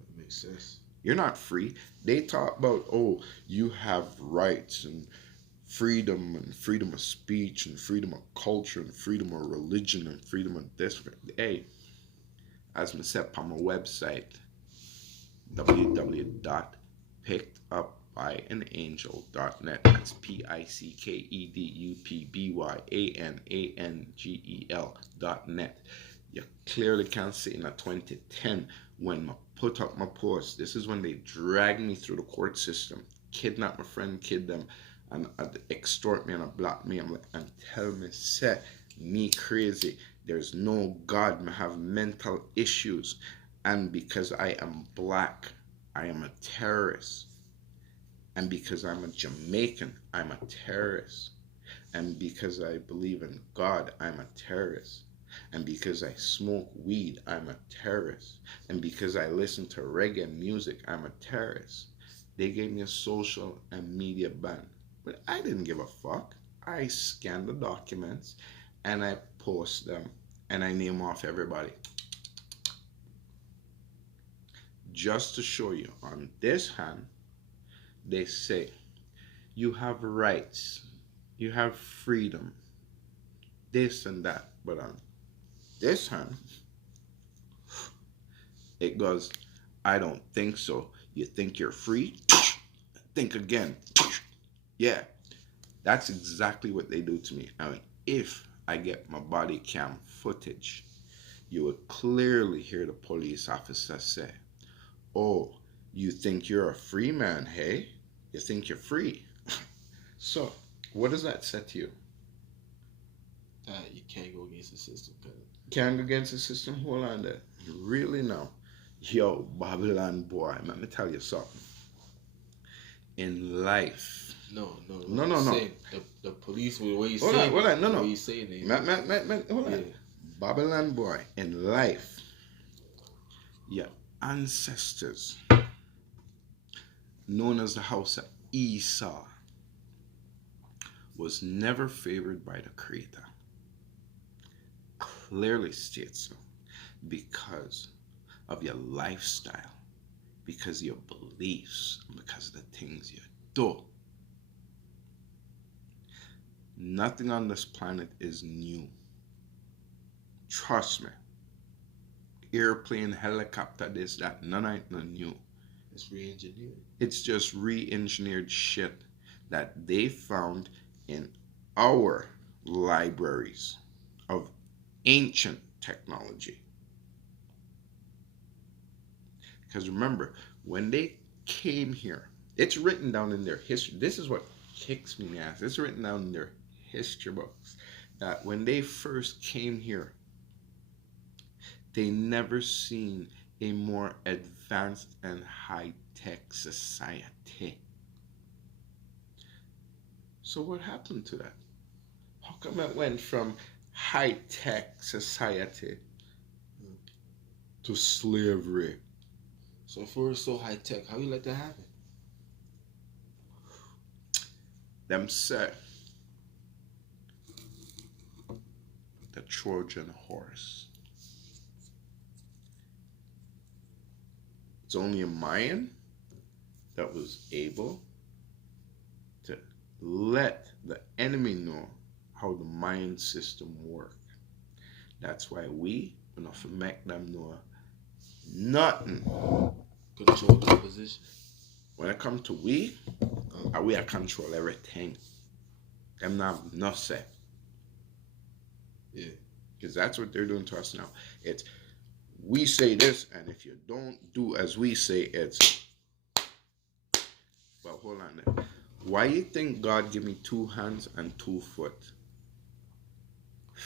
That makes sense. You're not free. They talk about, oh, you have rights and freedom of speech and freedom of culture and freedom of religion and freedom of this. Hey, as I said on my website, www.pickedupbyangel.net. That's PICKEDUPBYANANGEL.net. You clearly can see in 2010 when I put up my post. This is when they dragged me through the court system, kidnapped my friend, kid them, and extort me and block me. And tell me, set me crazy. There's no God. I have mental issues. And because I am black, I am a terrorist. And because I'm a Jamaican, I'm a terrorist. And because I believe in God, I'm a terrorist. And because I smoke weed, I'm a terrorist. And because I listen to reggae music, I'm a terrorist. They gave me a social and media ban. But I didn't give a fuck. I scanned the documents and I post them and I name off everybody. Just to show you, on this hand, they say you have rights, you have freedom, this and that. But on this hand, it goes, I don't think so. You think you're free? Think again. Yeah, that's exactly what they do to me. I mean, if I get my body cam footage, you would clearly hear the police officer say, oh, you think you're a free man, hey? You think you're free? So, what does that say to you? You can't go against the system. Can't go against the system? Hold on there. Really now? Yo, Babylon boy, let me tell you something. In life. No. No. The police will what you Hold saying. on, no. What you saying? Hold on. Yeah. Babylon boy, in life, your ancestors, known as the house of Esau, was never favored by the Creator. Clearly states so. Because of your lifestyle, because of your beliefs, and because of the things you do. Nothing on this planet is new. Trust me. Airplane, helicopter, this, that, none ain't no new. It's re-engineered. It's just re-engineered shit that they found in our libraries of ancient technology. Because remember, when they came here, it's written down in their history. This is what kicks me in the ass. It's written down in their history books that when they first came here, they never seen a more advanced and high-tech society. So what happened to that? How come it went from high-tech society to slavery? So if we're so high tech, how you let that happen? Them said the Trojan horse. It's only a Mayan that was able to let the enemy know how the Mayan system worked. That's why we enough to make them know nothing. Control the position. When it comes to we control everything. Them not have enough say. Yeah. Because that's what they're doing to us now. It's we say this, and if you don't do as we say, it's. Well, hold on there. Why you think God give me 2 hands and 2 foot?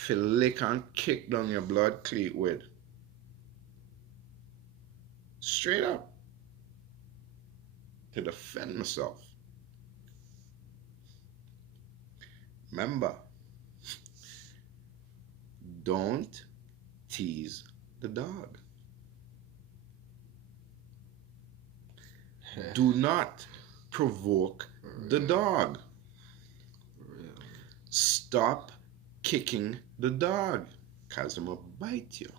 Lick and kick down your blood cleat with. Straight up. To defend myself. Remember, don't tease the dog. Do not provoke the dog. Stop kicking the dog, because I'm going to bite you.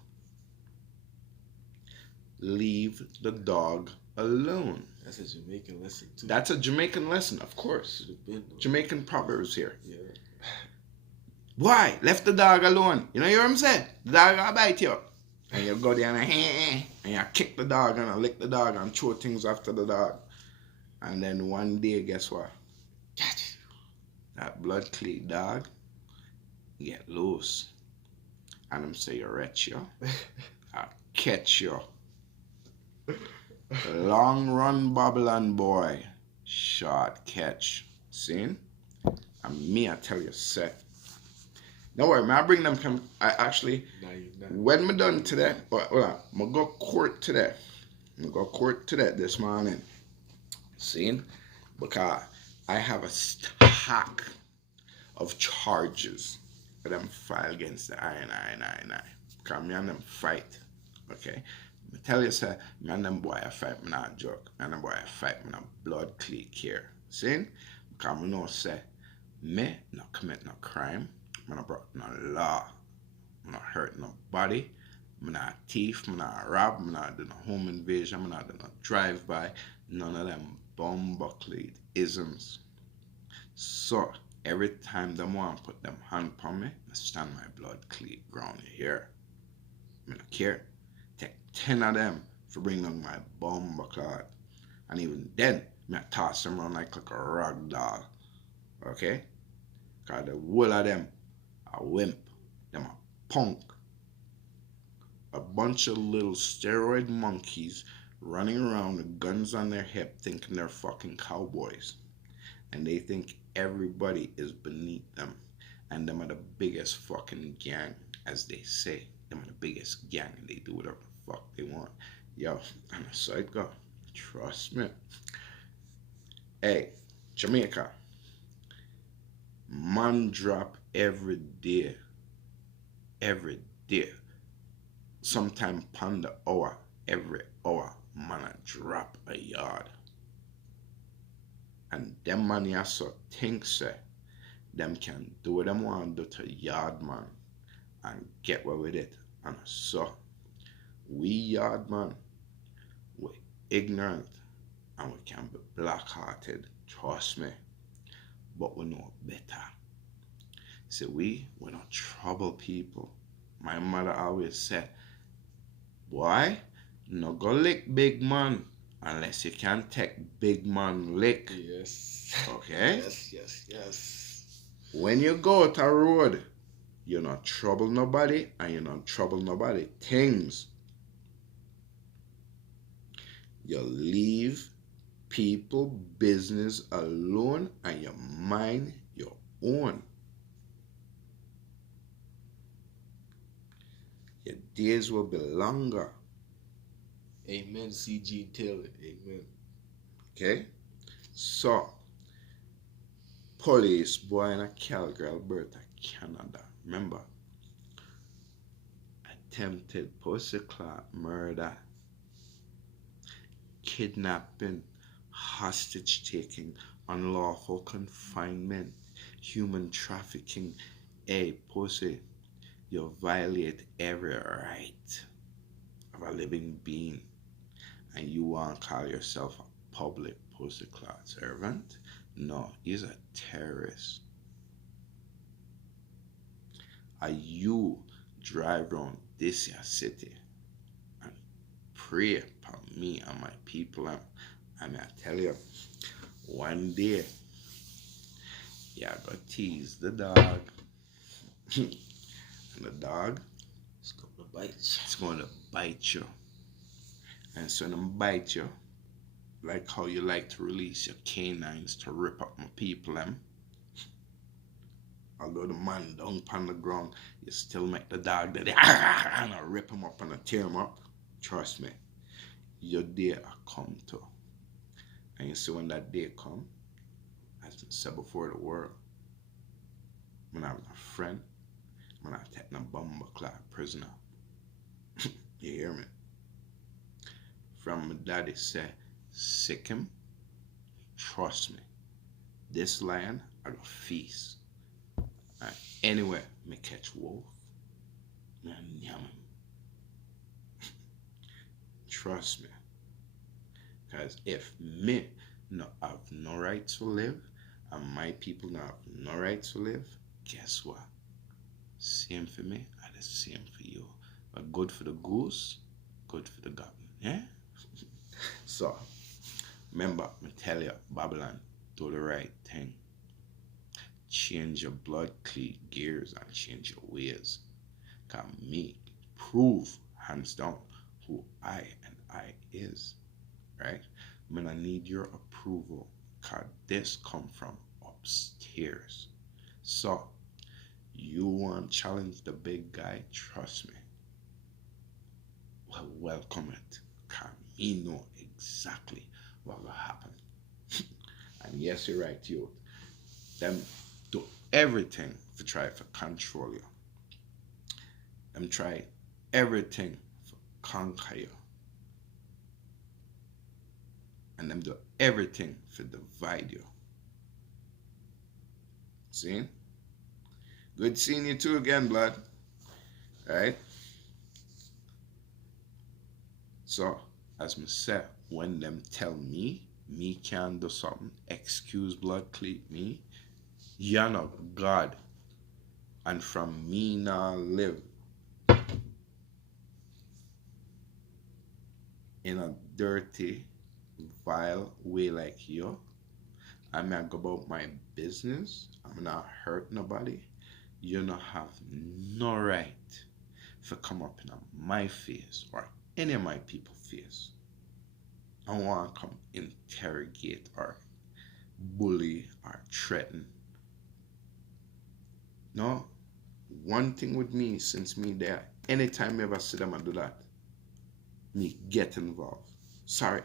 Leave the dog alone. That's a Jamaican lesson too. That's a Jamaican lesson, of course. Jamaican proverbs here. Yeah. Why? Left the dog alone. You know what I'm saying? The dog gonna bite you. And you go there and you kick the dog and you lick the dog and throw things after the dog. And then one day, guess what? That blood cleat dog get loose. And I'm say you retch you. I catch you. Long run Babylon boy. Short catch. See? And me, I tell you, set. Don't worry, man. I bring them. I actually, when me done today, hold on, I'm going to go court today. I'm going to go court today this morning. See? Because I have a stack of charges for them file against the I. Because me and them fight. Okay? I tell you, sir, me and them boy I fight, me not joke. Me and them boy I fight, me not blood clean care. See? Because I know, say, me not commit no crime. Me not broke no law. I'm not hurt nobody. I'm not a thief. I'm not a rob. I'm not doing a home invasion. I'm not doing a drive-by. None of them bumbuckly isms. So, every time them want to put them hand on me, I stand my blood clean ground here. I don't care. Take 10 of them for bring down my bumbuckler. And even then, I toss them around like a rag doll. Okay? Because the whole of them a wimp. Them a punk. A bunch of little steroid monkeys running around with guns on their hip thinking they're fucking cowboys. And they think everybody is beneath them. And them are the biggest fucking gang, as they say. Them are the biggest gang and they do whatever the fuck they want. Yo, I'm a psycho. Trust me. Hey, Jamaica. Man drop every day. Every day. Sometime upon the hour. Every hour. Man a drop a yard. And them man ya so think say them can do what them want to do to yard man and get away with it. And so we yard man, we ignorant and we can be black hearted, trust me. But we know better. See, we not trouble people. My mother always said, boy, no go lick big man unless you can take big man lick. Yes. Okay? Yes. When you go out a road, you not trouble nobody and you not trouble nobody things. You leave people business alone and you mind your own. Your days will be longer. Amen, C.G. Taylor. Amen. Okay? So, police boy in Calgary, Alberta, Canada. Remember? Attempted pussyclot murder, kidnapping, hostage taking, unlawful confinement, human trafficking. Hey, pussy, you violate every right of a living being. And you want to call yourself a public pussyclot servant? No, he's a terrorist. Are you drive around this here city and pray upon me and my people? And I tell you, one day, you go tease the dog. And the dog, It's going to bite you. it's going to bite you. And so when them bite you, like how you like to release your canines to rip up my people, although the man down on the ground, you still make the dog that and I rip him up and I tear him up. Trust me, your day will come too. And you see when that day come, as I said before the world, when I have a friend, when I take a bumbuckler prisoner. You hear me? From my daddy say, sick him, trust me, this lion I go feast. And anywhere me catch wolf, me yam him. Trust me. Because if me no have no right to live, and my people not have no right to live, guess what? Same for me, and the same for you. But good for the goose, good for the goblin, yeah? So, remember, I tell you, Babylon, do the right thing. Change your blood clean gears and change your ways. Because me prove, hands down, who I and I is. Right? I'm going to need your approval because this come from upstairs. So, you want to challenge the big guy? Trust me. Well, welcome it. Because me know exactly what will happen. And yes, you're right, you. Them do everything to try to control you. Them try everything to conquer you. And them do everything to divide you. See? Good seeing you too again, blood. right? So, as me said, when them tell me can do something, excuse blood cleat me, you're not God. And from me now live in a dirty, vile way like you. I'm not go about my business. I'm not hurt nobody. You not have no right to come up in my face or any of my people face. I want to come interrogate or bully or threaten. No, one thing with me since me there, anytime you ever see them and do that, me get involved. Sorry.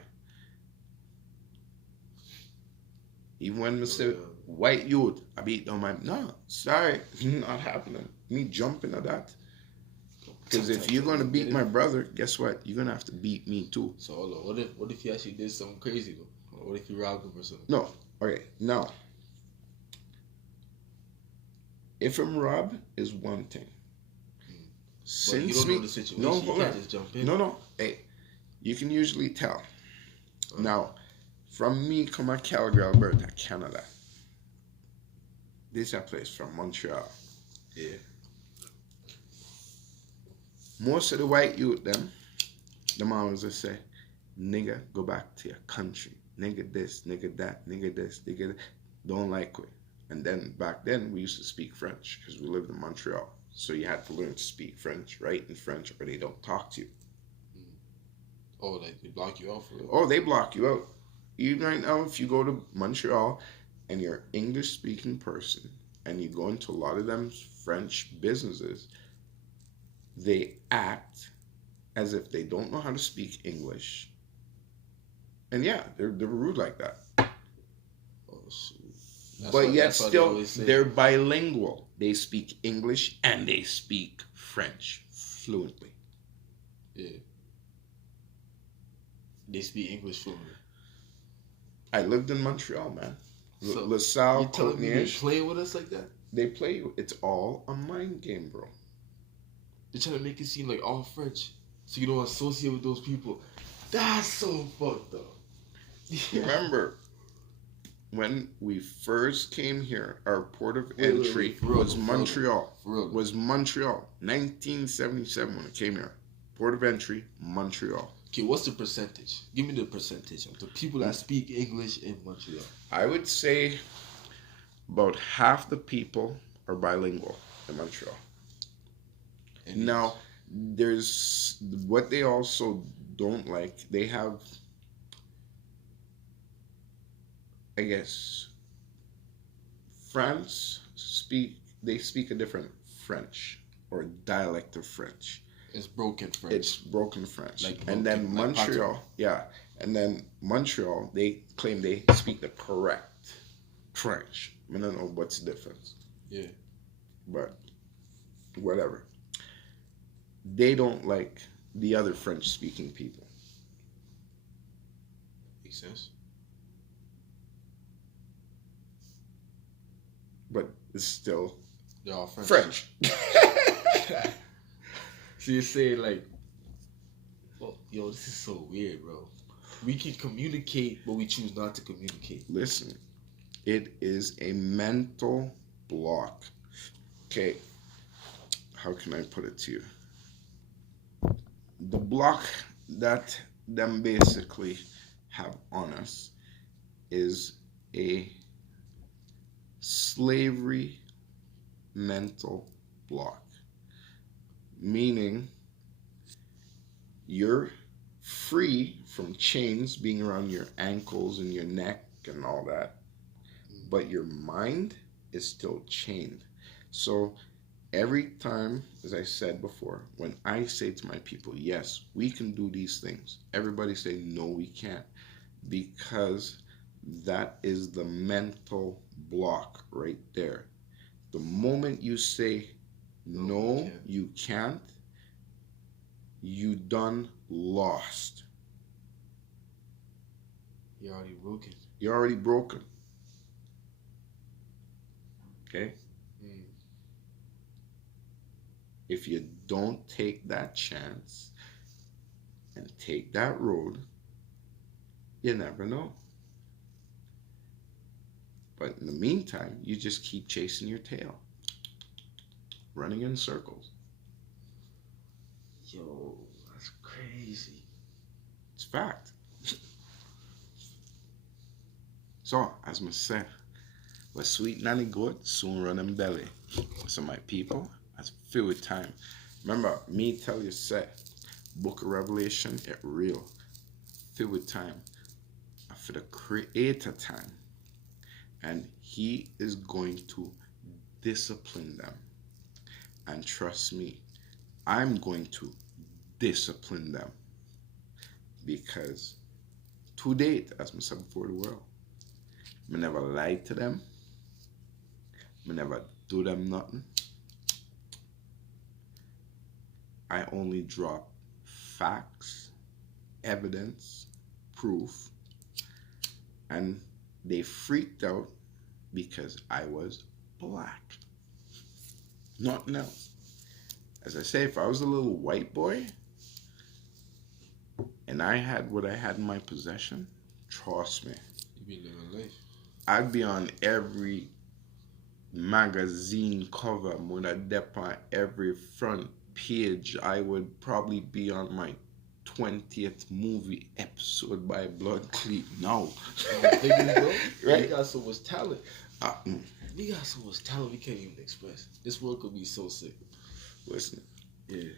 Even when Mr. White youth, I beat them, my no, sorry, not happening. Me jumping at that. Because if you're gonna beat my brother, guess what? You're gonna have to beat me too. So hold on. What if he actually did something crazy though? What if you robbed him or something? No. Okay. Now, if I'm robbed is one thing. But you Since don't know the situation. no, You hold can't on. just jump in. No. Hey, you can usually tell. Now, from me, come on, Calgary, Alberta, Canada. This is a place from Montreal. Yeah. Most of the white youth, them always just say, nigga, go back to your country. Nigga this, nigga that, nigga this, nigga that. Don't like it. And then back then, we used to speak French because we lived in Montreal. So you had to learn to speak French, write in French, or they don't talk to you. Oh, like they block you out for real? Oh, they block you out. Even right now, if you go to Montreal and you're an English-speaking person and you go into a lot of them French businesses, they act as if they don't know how to speak English. And yeah, they're rude like that. Oh, shoot. But yet still, they're bilingual. They speak English and they speak French fluently. Yeah. They speak English fluently. I lived in Montreal, man. So, LaSalle, you telling me they Côte-Neige, play with us like that? they play you. It's all a mind game, bro. They're trying to make it seem like all French, so you don't associate with those people. That's so fucked up. Yeah. Remember, when we first came here, our port of entry was Montreal. Was Montreal. 1977 when it came here. Port of entry, Montreal. Okay, what's the percentage? Give me the percentage of the people that speak English in Montreal. I would say about half the people are bilingual in Montreal. And Now, there's what they also don't like. They have, I guess, they speak a different French or dialect of French. it's broken French. It's broken French. Like and then broken, like Montreal, pattern. yeah. And then Montreal, they claim they speak the correct French. I don't know what's the difference. Yeah. But whatever. They don't like the other French speaking people. Makes sense. But it's still They're all French. French. So you're saying like, oh, yo, this is so weird, bro. We can communicate, but we choose not to communicate. Listen, it is a mental block. Okay, how can I put it to you? The block that them basically have on us is a slavery mental block. Meaning, you're free from chains being around your ankles and your neck and all that, but your mind is still chained. So every time, as I said before, when I say to my people, yes, we can do these things, everybody say, no, we can't, because that is the mental block right there. The moment you say, no, you can't, you done lost. You're already broken. You're already broken. Okay? if you don't take that chance and take that road, you never know. But in the meantime, you just keep chasing your tail, running in circles. Yo, that's crazy. It's fact. So, as I said, what sweet nanny goat soon run in belly. So my people, as feel with time. Remember, me tell you say, Book of Revelation, it real. Feel with time. For the creator time. And he is going to discipline them. And trust me, I'm going to discipline them. Because to date, as I said before the world, I never lied to them. I never do them nothing. I only drop facts, evidence, proof, and they freaked out because I was black. Nothing else. As I say, if I was a little white boy and I had what I had in my possession, trust me, You be living life. I'd be on every magazine cover, would I dep on every front page. I would probably be on my 20th movie episode by Blood Cleat now. The thing is, though, Right? we got so much talent. Uh, mm, We got so much talent we can't even express. This world could be so sick. listen, Yeah.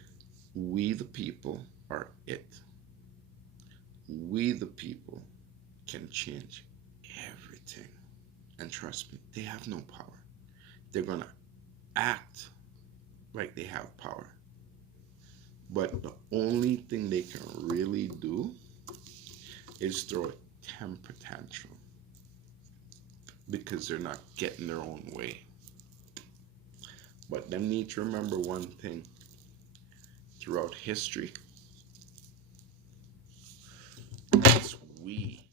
we the people are it. We the people can change everything. And trust me, they have no power. They're gonna act like they have power. But the only thing they can really do is throw a temper tantrum. Because they're not getting their own way. But them need to remember one thing. Throughout history, it's we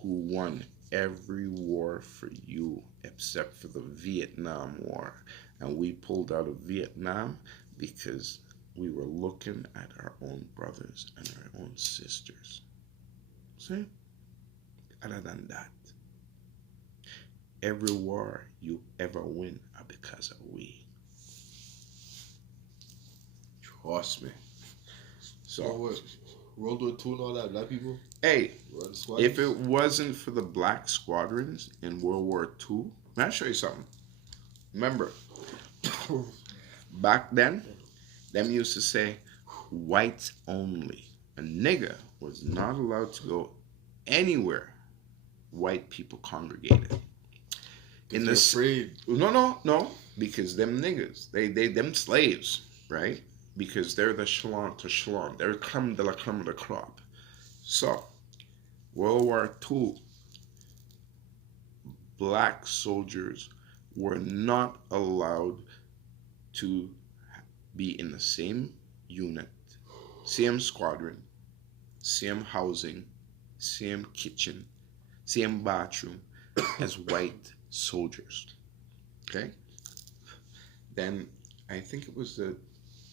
who won every war for you except for the Vietnam War. And we pulled out of Vietnam because we were looking at our own brothers and our own sisters. See? Other than that, every war you ever win are because of we. Trust me. So So, what? World War II and all that, black people? hey, Run the squad? if it wasn't for the black squadrons in World War II, let me show you something. Remember, back then, them used to say whites only. A nigger was not allowed to go anywhere white people congregated. In They're the afraid. no, because them niggas, they them slaves, right? Because they're the shalom to shalom. They're creme de la creme of the crop. So, World War II, black soldiers were not allowed to be in the same unit, same squadron, same housing, same kitchen, same bathroom as white soldiers. Okay? Then I think it was the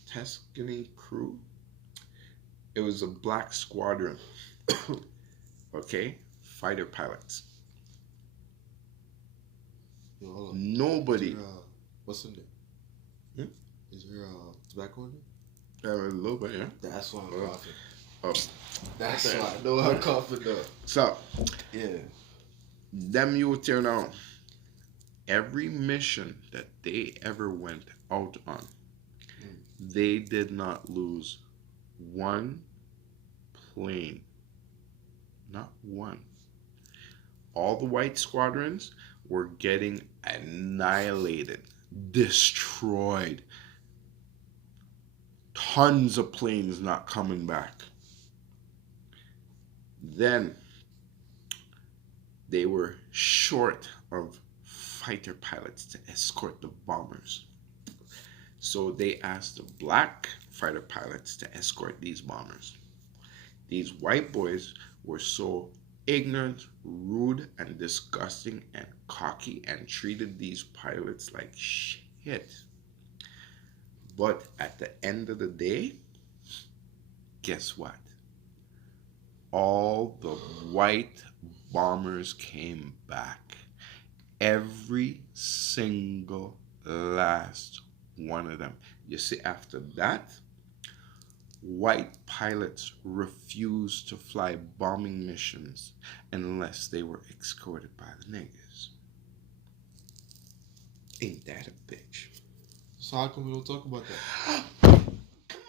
Tuscany crew. It was a black squadron. Okay? Fighter pilots. Yo, hold on. Nobody. Is there, what's in there? Is there tobacco in there? A little bit, yeah. That's why I'm Oh. coughing. Oh. That's Okay. why I know I'm coughing up. So, Yeah. them you would turn on. Every mission that they ever went out on, they did not lose one plane. Not one. All the white squadrons were getting annihilated, destroyed. Tons of planes not coming back. Then they were short of fighter pilots to escort the bombers. So they asked the black fighter pilots to escort these bombers. These white boys were so ignorant, rude, and disgusting and cocky and treated these pilots like shit. But at the end of the day, guess what? All the white bombers came back. Every single last one of them. You see, after that, white pilots refused to fly bombing missions unless they were escorted by the niggas. Ain't that a bitch? So how come we don't talk about that? Come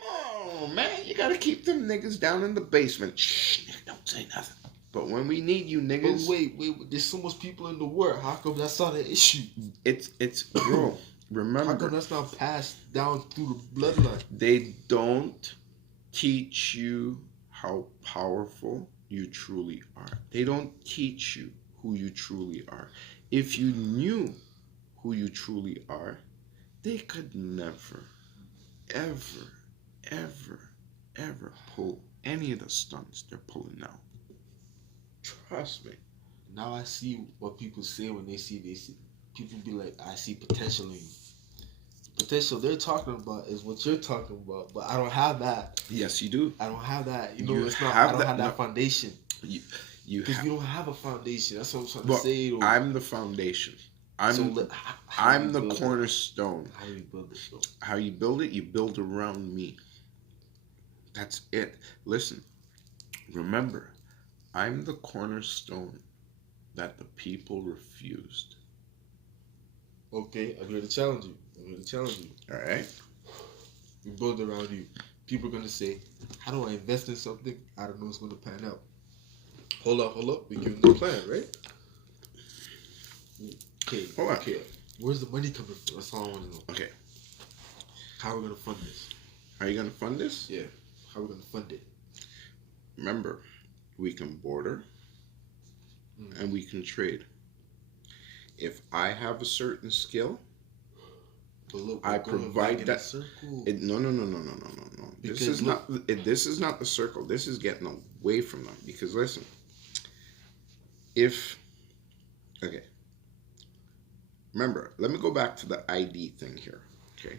on, man. You gotta keep them niggas down in the basement. Shh, nigga, don't say nothing. But when we need you But niggas, wait, there's so much people in the world. How come that's not an issue? it's bro. How Remember, come that's not passed down through the bloodline? they don't teach you how powerful you truly are. They don't teach you who you truly are. If you knew who you truly are, they could never, ever, ever, ever pull any of the stunts they're pulling now. Trust me. Now I see what people say when they see people be like, I see potential in you. Potential they're talking about is what you're talking about, but I don't have that. Yes, you do. I don't have that. You know, You it's not. have I don't that- have that no. foundation You because have. we don't have a foundation. That's what I'm trying But to say. Though. I'm the foundation. I'm How do I'm we the build it? cornerstone. How do we build this though? How you build it? You build around me. That's it. Listen, remember, I'm the cornerstone that the people refused. Okay, I'm here to challenge you. All right? We build around you. People are gonna say, "How do I invest in something? I don't know it's gonna pan out." Hold up. We give them the plan, right? Okay. Hold on. Okay. Where's the money coming from? That's all I want to know. Okay. How are we gonna fund this? How you gonna fund this? Yeah. How are we gonna fund it? Remember, we can barter and we can trade. If I have a certain skill, But look, I we're going provide back in a that- circle. no. This Because is not the circle. This is getting away from them. Because listen, remember, let me go back to the ID thing here. Okay,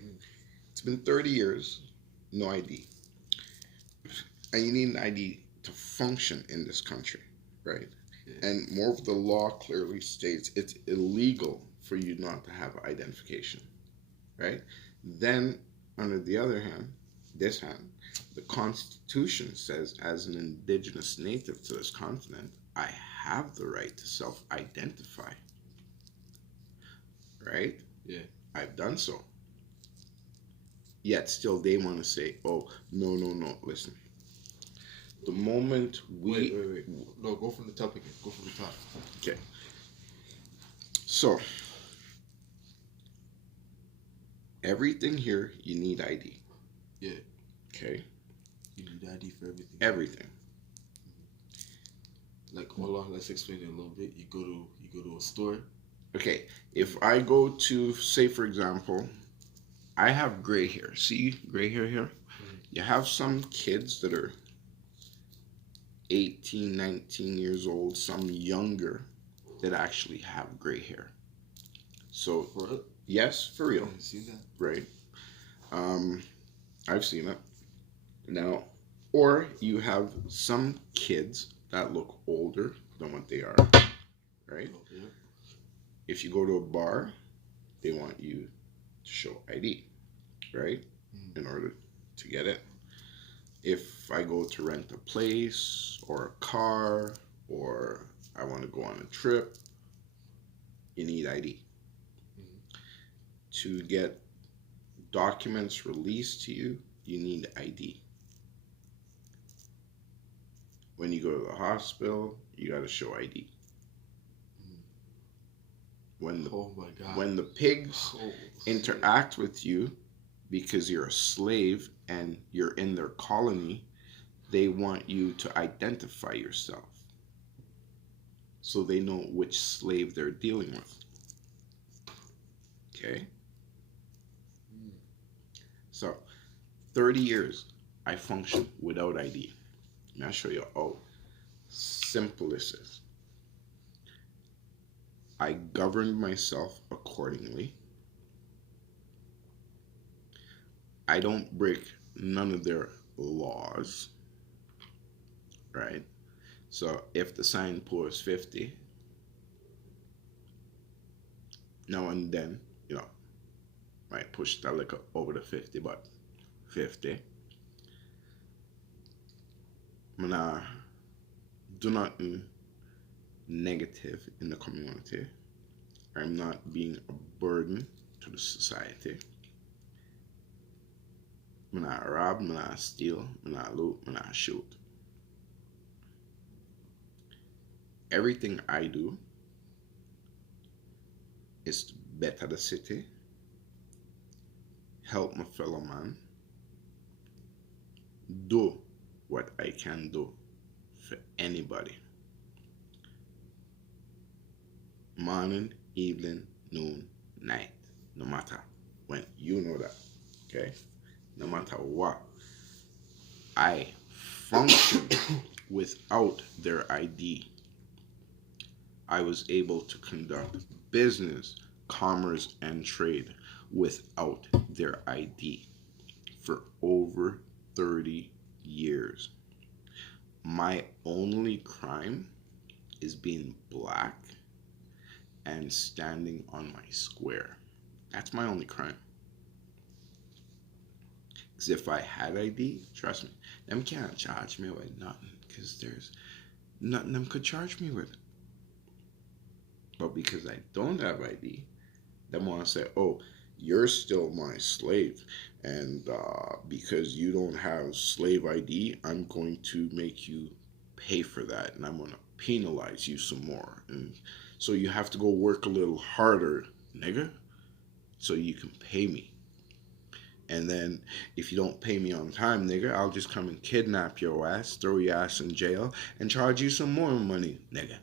it's been 30 years, no ID, and you need an ID to function in this country, right? Yeah. And more of the law clearly states it's illegal for you not to have identification, right? Then, on the other hand, the Constitution says, as an indigenous native to this continent, I have the right to self-identify, right? Yeah. I've done so. Yet still they want to say, oh, no, listen. The moment we... Wait. No, go from the top again. Go from the top. Okay. So, everything here, you need ID. Yeah. Okay? You need ID for everything. Everything. Like, hold on, let's explain it a little bit. You go to a store. Okay, if I go to, say for example, I have gray hair. See gray hair here? You have some kids that are 18, 19 years old, some younger, that actually have gray hair. So, For it. yes, for real, I see that. right? I've seen it. Now, or you have some kids that look older than what they are, right? Okay. If you go to a bar, they want you to show ID, right? In order to get it. If I go to rent a place or a car or I want to go on a trip, you need ID. To get documents released to you, you need ID. When you go to the hospital, you got to show ID. Oh my God. When the pigs interact with you because you're a slave and you're in their colony, they want you to identify yourself so they know which slave they're dealing with. Okay? So, 30 years, I function without ID. I'll show you how simple this is. I governed myself accordingly. I don't break none of their laws, right? So if the sign pours 50, now and then, you know, might push that liquor over the 50, but 50. I'm gonna do nothing negative in the community. I'm not being a burden to the society. I'm not rob, I'm not steal, I'm not loot, I'm not shoot. Everything I do is to better the city, help my fellow man, do what I can do for anybody. Morning, evening, noon, night, no matter when. You know that, okay? No matter what. I function without their ID. I was able to conduct business, commerce, and trade without their ID for over 30 years. My only crime is being black and standing on my square. That's my only crime. Because if I had ID, trust me, them can't charge me with nothing. Because there's nothing them could charge me with. But because I don't have ID, them want to say, oh, you're still my slave. And because you don't have slave ID, I'm going to make you pay for that. And I'm going to penalize you some more. And so you have to go work a little harder, nigga, so you can pay me. And then if you don't pay me on time, nigga, I'll just come and kidnap your ass, throw your ass in jail, and charge you some more money, nigga.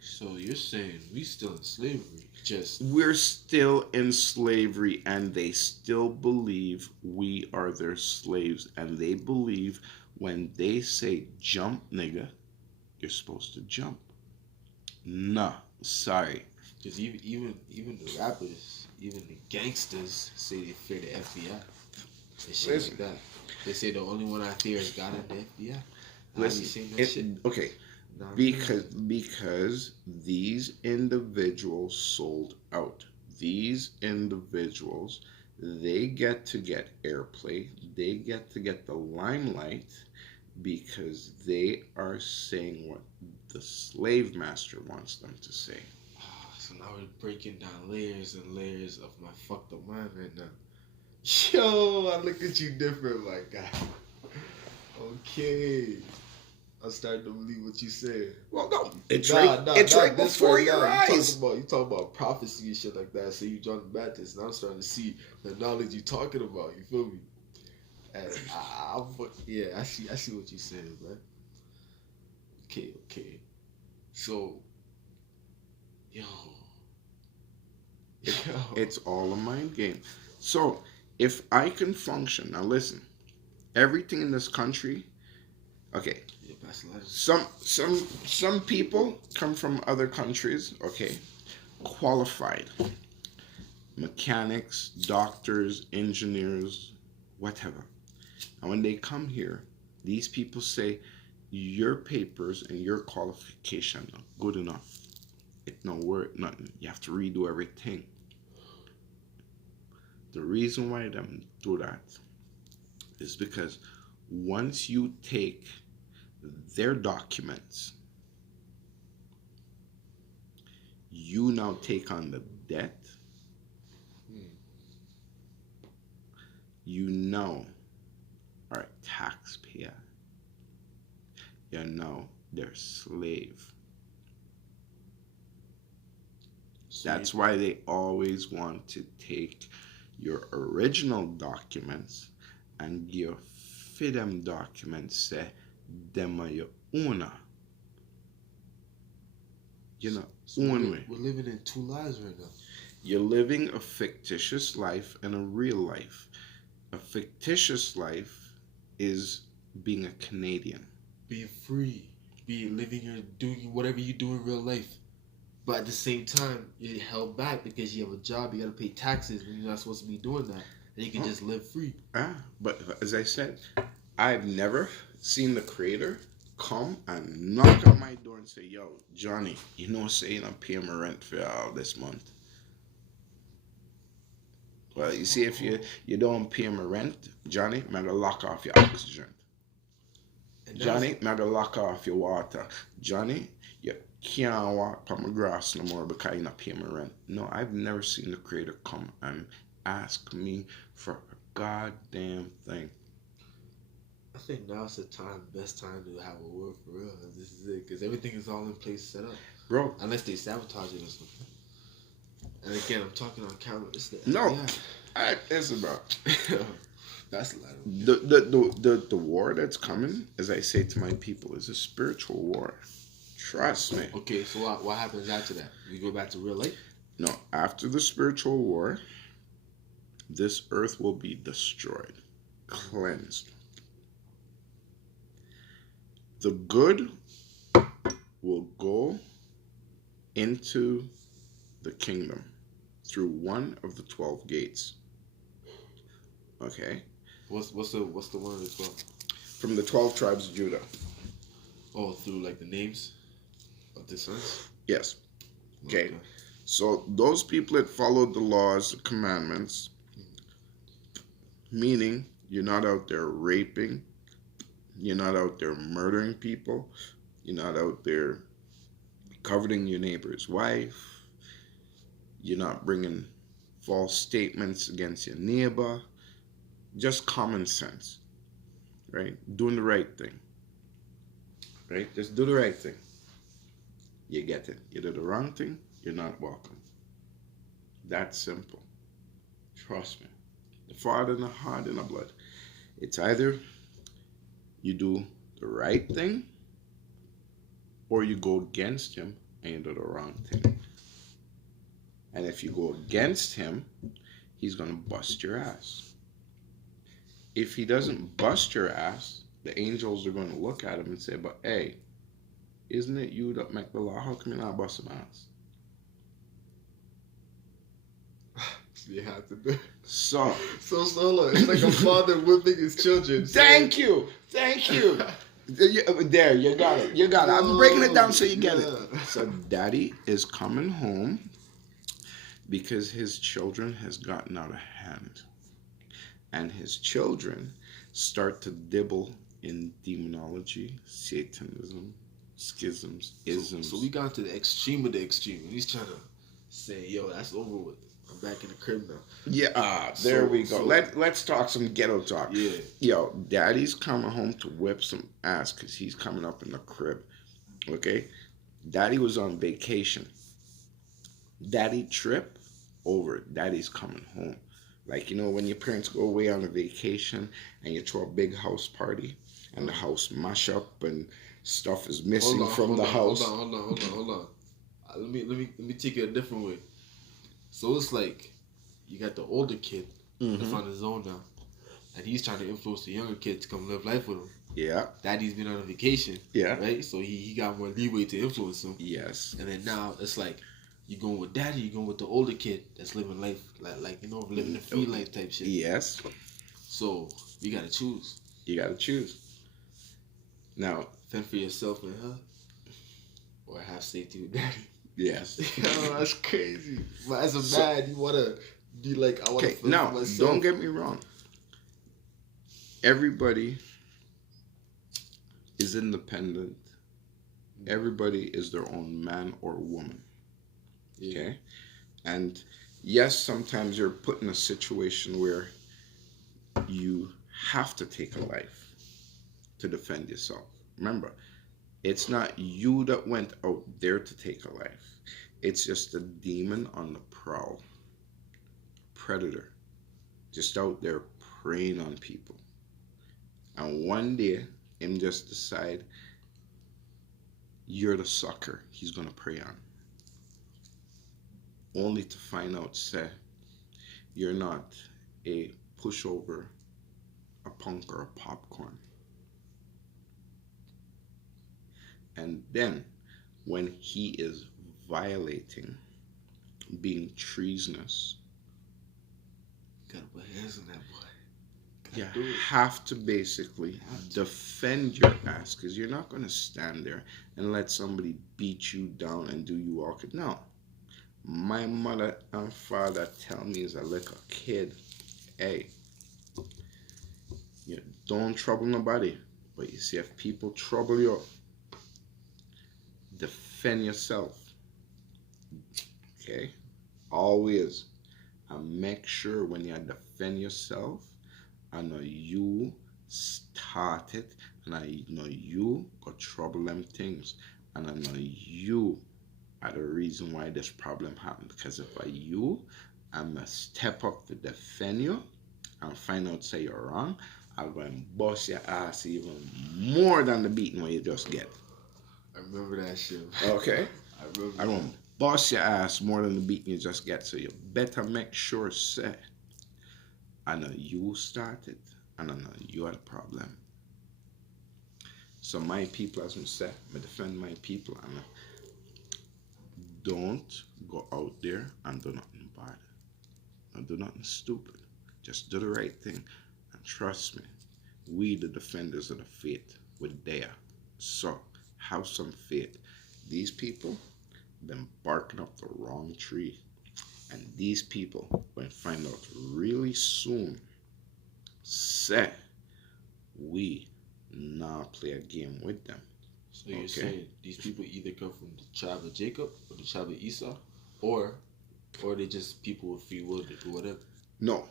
So you're saying we still in slavery? Just We're still in slavery, and they still believe we are their slaves. And they believe when they say jump, nigga, you're supposed to jump. Nah, sorry. because even the rappers, even the gangsters say they fear the FBI and shit Listen. like that. They say the only one I fear is God and the FBI. Listen, Seen that shit. okay, Nah, because these individuals sold out. These individuals, they get to get airplay. They get to get the limelight because they are saying what the slave master wants them to say. So now we're breaking down layers and layers of my fucked up mind right now. Yo, I look at you different, my guy. Okay. I'm starting to believe what you said. Well, no, it's Nah, right. nah, It's nah, right this before right your now. eyes. You talk about prophecy and shit like that. So you John the Baptist, and I'm starting to see the knowledge you talking about. You feel me? And yeah, I see what you said, man. Okay. So, yo, It's all a mind game. So if I can function, now listen, everything in this country, okay, yeah, pass the light. some people come from other countries, okay, qualified mechanics, doctors, engineers, whatever. And when they come here, these people say your papers and your qualification are good enough. It's no worth nothing. You have to redo everything. The reason why them do that is because once you take their documents, you now take on the debt. You now are a taxpayer. You're now their slave. That's why they always want to take your original documents and give for them documents say them are your owner. You know, one way. We're living in two lives right now. You're living a fictitious life and a real life. A fictitious life is being a Canadian. Being free, living your doing whatever you do in real life. But at the same time, you're held back because you have a job, you gotta pay taxes when you're not supposed to be doing that. and you can just live free. But as I said, I've never seen the creator come and knock on my door and say, "Yo, Johnny, you know, saying I'm paying my rent for all this month." Well, you see, if you don't pay my rent, Johnny, I'm gonna lock off your oxygen. And Johnny, I'm gonna lock off your water. Johnny, you can't walk on my grass no more because you're not paying my rent. No, I've never seen the creator come and ask me for a goddamn thing. I think now's the best time to have a word for real. This is it, because everything is all in place, set up. Bro, Unless they sabotage it or something. And again, I'm talking on camera. It's the no, FBI. it's about That's a lot of the war that's coming, as I say to my people, is a spiritual war. Trust me. Okay, so what happens after that? We go back to real life? No, after the spiritual war, this earth will be destroyed, cleansed. The good will go into the kingdom through one of the 12 gates. Okay? What's the one of the 12? From the 12 tribes of Judah. Oh, through like the names of the sons? Yes. Okay. So those people that followed the laws, the commandments, meaning you're not out there raping, you're not out there murdering people, you're not out there coveting your neighbor's wife, you're not bringing false statements against your neighbor, just common sense, right? Doing the right thing, right? Just do the right thing. You get it. You do the wrong thing, you're not welcome. That's simple. Trust me. The Father and the heart and the blood. It's either you do the right thing or you go against him and you do the wrong thing. And if you go against him, he's going to bust your ass. If he doesn't bust your ass, the angels are going to look at him and say, "But hey, isn't it you that make the law? How come you not bust him ass?" You have to do. So Solo. It's like a father whipping his children. Thank you. There, you got it. I'm breaking it down so you get it. So daddy is coming home because his children has gotten out of hand. And his children start to dibble in demonology, Satanism, schisms, isms. So we got to the extreme of the extreme. And he's trying to say, yo, that's over with. I'm back in the crib now. Yeah, there we go. Let's talk some ghetto talk. Yeah. Yo, daddy's coming home to whip some ass because he's coming up in the crib. Okay? Daddy was on vacation. Daddy trip over. Daddy's coming home. Like, you know, when your parents go away on a vacation and you throw a big house party and the house mash up and stuff is missing from the house. Hold on. Let me take it a different way. So it's like you got the older kid that's on his own now, and he's trying to influence the younger kid to come live life with him. Yeah. Daddy's been on a vacation. Yeah. Right? So he got more leeway to influence him. Yes. And then now it's like you going with daddy, you going with the older kid that's living life like you know, living the free life type shit. Yes. So you gotta choose. You gotta choose. Now, fend for yourself and her, or have safety with daddy. Yes. Yo, that's crazy. But as a man, you wanna be like, I wanna fend now, for myself. don't get me wrong. Everybody is independent. Everybody is their own man or woman. Yeah. Okay? And yes, sometimes you're put in a situation where you have to take a life to defend yourself. Remember, it's not you that went out there to take a life. It's just a demon on the prowl. Predator. Just out there preying on people. And one day, him just decide you're the sucker he's going to prey on. Only to find out, say, you're not a pushover, a punk, or a popcorn. And then, when he is violating, being treasonous, Gotta put hands on that boy. You Gotta do it. have to basically Have to. defend your ass because you're not going to stand there and let somebody beat you down and do you all. No. My mother and father tell me as a little kid, hey, you don't trouble nobody. But you see, if people trouble you, defend yourself. Okay? Always. And make sure when you defend yourself, I know you started, and I know you got trouble them things, and I know you are the reason why this problem happened. Because if I you, I'm gonna step up to defend you and find out say you're wrong. I'm gonna bust your ass even more than the beating what you just get. I remember that shit. Okay? I remember. I'm gonna bust your ass more than the beating you just get. So you better make sure, say, I know you started, and I know you are the problem. So my people, as I said, I defend my people, and don't go out there and do nothing bad. And do nothing stupid. Just do the right thing. And trust me, we the defenders of the faith, we're there. So have some faith. These people been barking up the wrong tree. And these people will find out really soon. Say we not play a game with them. So you're Okay. saying these people either come from the tribe of Jacob or the tribe of Esau, or they just people with free will to do whatever. No.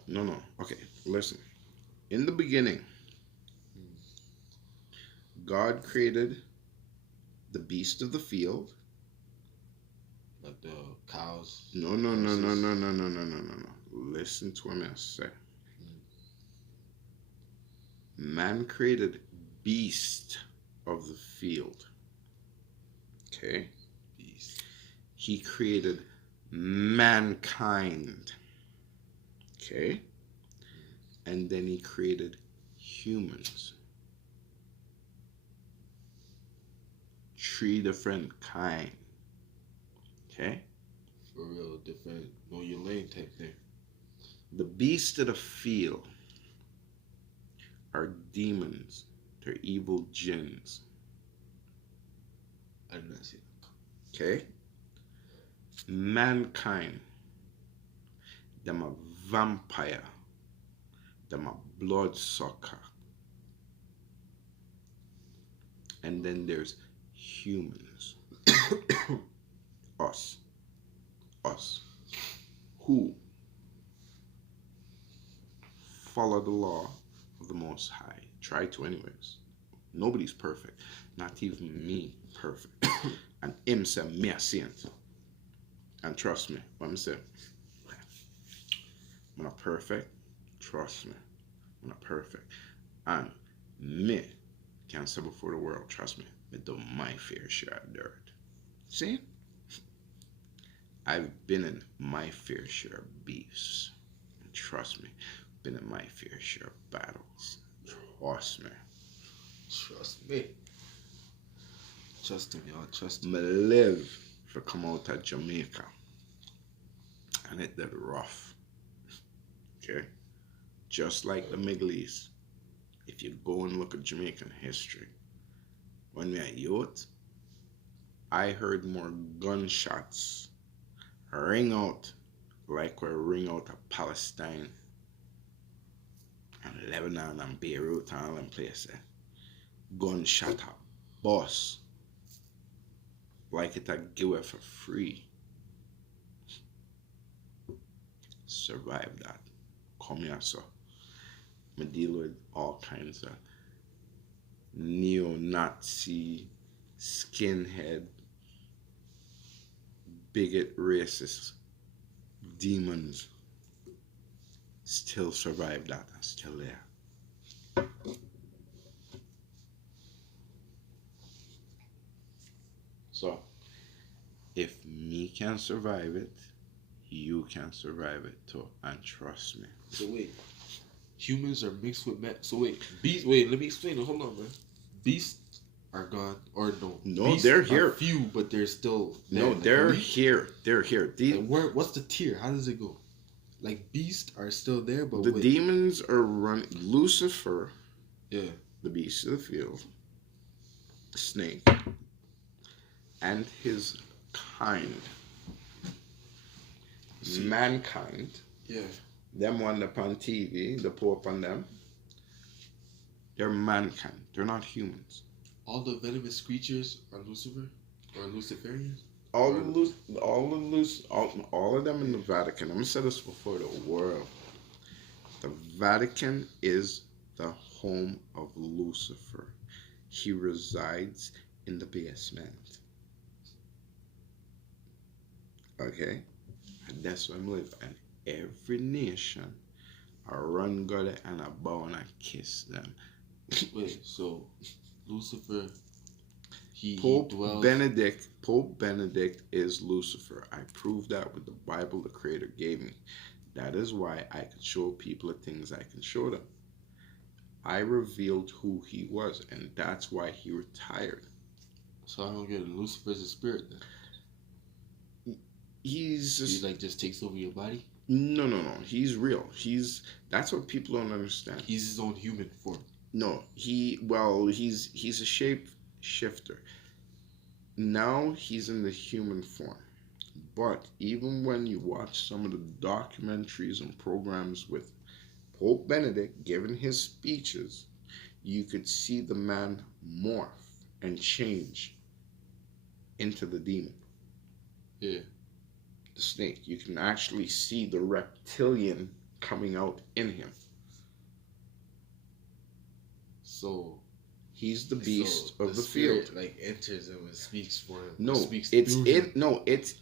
Okay, listen. In the beginning, God created the beast of the field. Like the cows. No. Listen to what I say. Man created beast of the field. Okay? Beast. He created mankind. Okay? And then he created humans. 3 different kind. Okay? For real, different. Know your lane type thing. The beasts of the field are demons. They're evil jinns. I did not see Okay? Mankind. Them a vampire. Them a bloodsucker. And then there's humans. Us. Who follow the law of the Most High. Try to anyways. Nobody's perfect. Not even me perfect. And him said me a saint. And trust me, what I'm saying. I'm not perfect. Trust me. I'm not perfect. And me can say before the world, trust me, I do my fair share of dirt. See? I've been in my fair share of beefs. And trust me, been in my fair share of battles. Trust me. Trust me. Trust him, y'all. Trust him. I live for come out of Jamaica. And it did rough. Okay? Just like the Middle East. If you go and look at Jamaican history, when we were youth, I heard more gunshots ring out like we ring out of Palestine and Lebanon and Beirut and all them places. Gunshot a bus like it a give away for free. Survive that. Come here, so. I deal with all kinds of neo-Nazi, skinhead, bigot, racist demons. Still survive that and still there. So, if me can survive it, you can survive it too. And trust me. So wait, humans are mixed with men. So wait, beasts. Wait, let me explain it. Hold on, man. Beasts are gone, or no? No, beasts they're are here. Few, but they're still. No, there. they're Like, here. They're here. and where? What's the tier? How does it go? like beasts are still there, but The with, demons are running. Lucifer, yeah, the beast of the field, snake, and his kind, see, mankind, yeah, them one upon TV, the Pope on them, they're mankind. They're not humans. all the venomous creatures are Lucifer or Luciferians. All Or- the all of them in the Vatican. I'm gonna say this before the world. The Vatican is the home of Lucifer. He resides in the basement. Okay? And that's where I'm live. And every nation, I run God and I bow and I kiss them. Wait, so Lucifer, he Pope dwells. Benedict is Lucifer. I proved that with the Bible the Creator gave me. That is why I could show people the things I can show them. I revealed who he was, and that's why he retired. So I don't get it. Lucifer's a spirit then. He's He just like just takes over your body. no. He's real. That's what people don't understand. He's his own human form. No, he's a shape shifter. Now he's in the human form. But even when you watch some of the documentaries and programs with Pope Benedict giving his speeches, you could see the man morph and change into the demon, Yeah. the snake. You can actually see the reptilian coming out in him. So He's the beast so of the spirit, field. like enters him and speaks for him. No, speaks it's through it. him. No, it's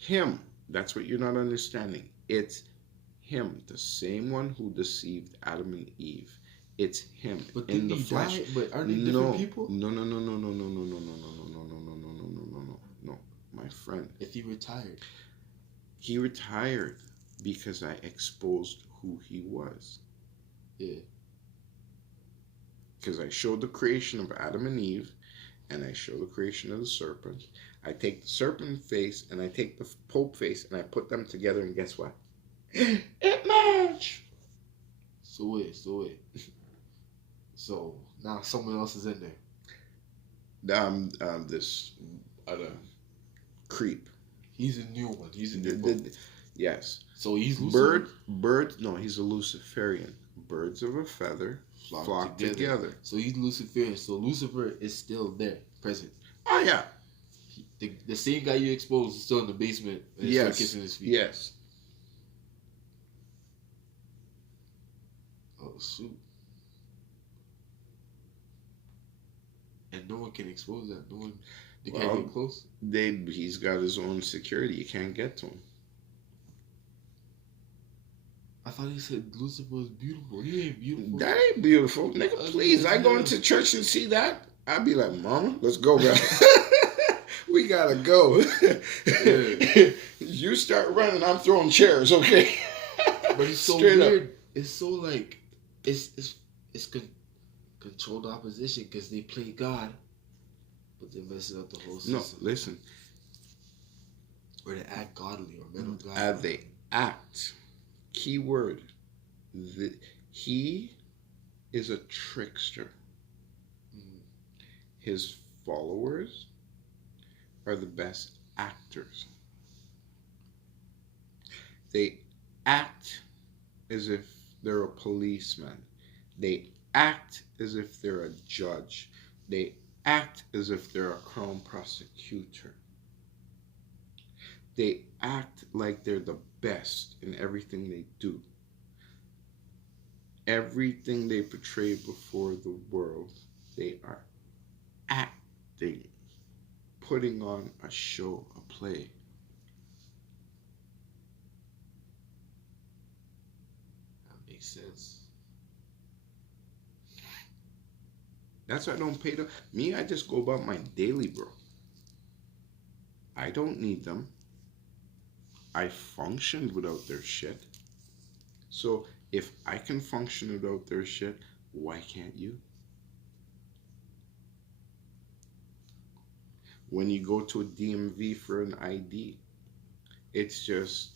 him. That's what you're not understanding. It's him, the same one who deceived Adam and Eve. It's him But in didn't the he flesh. die? But are they No, different people? no, no, my friend. If he retired, He retired because I exposed who he was. yeah. Because I showed the creation of Adam and Eve, and I show the creation of the serpent. I take the serpent face and I take the Pope face and I put them together, and guess what? It match. So wait. So now someone else is in there. This other creep. He's a new one. He's a new one. Yes. So he's Lucifer? Bird. No, he's a Luciferian. Birds of a feather flock together. So he's Luciferian. So Lucifer is still there, present. Oh yeah. The same guy you exposed is still in the basement and is still Yes. kissing his feet. Yes. Oh shoot. And no one can expose that. No one. They can't Well, get close. He's got his own security. You can't get to him. I thought he said Lucifer was beautiful. He ain't beautiful. That ain't beautiful, nigga. Please, I go into church and see that. I'd be like, Mama, let's go, man. We gotta go. Yeah. You start running, I'm throwing chairs, okay? But it's so Straight weird. up. It's so like it's controlled opposition because they play God, but they're messing up the whole system. No, listen. Or they act godly or men of God. As they act, key word, he is a trickster. Mhm. His followers are the best actors. They act as if they're a policeman. They act as if they're a judge. They act as if they're a crown prosecutor. They act like they're the best in everything they do. Everything they portray before the world, they are acting, putting on a show, a play. That makes sense. That's why I don't pay them. Me, I just go about my daily, bro. I don't need them. I functioned without their shit. So if I can function without their shit, why can't you? When you go to a DMV for an ID, it's just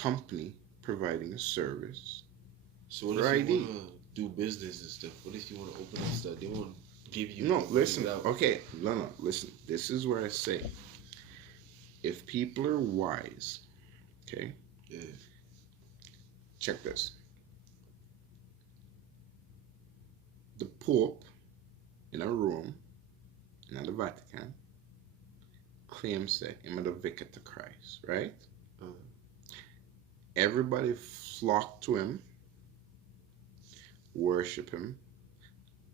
company providing a service. So what if Right. you wanna do business and stuff? What if you wanna open up stuff? They won't give you. No, the listen. money out. Okay, no, listen. This is where I say, if people are wise, okay, Yeah. check this. The Pope in a Rome, in the Vatican, claims that him the vicar to Christ, right? Uh-huh. Everybody flock to him, worship him,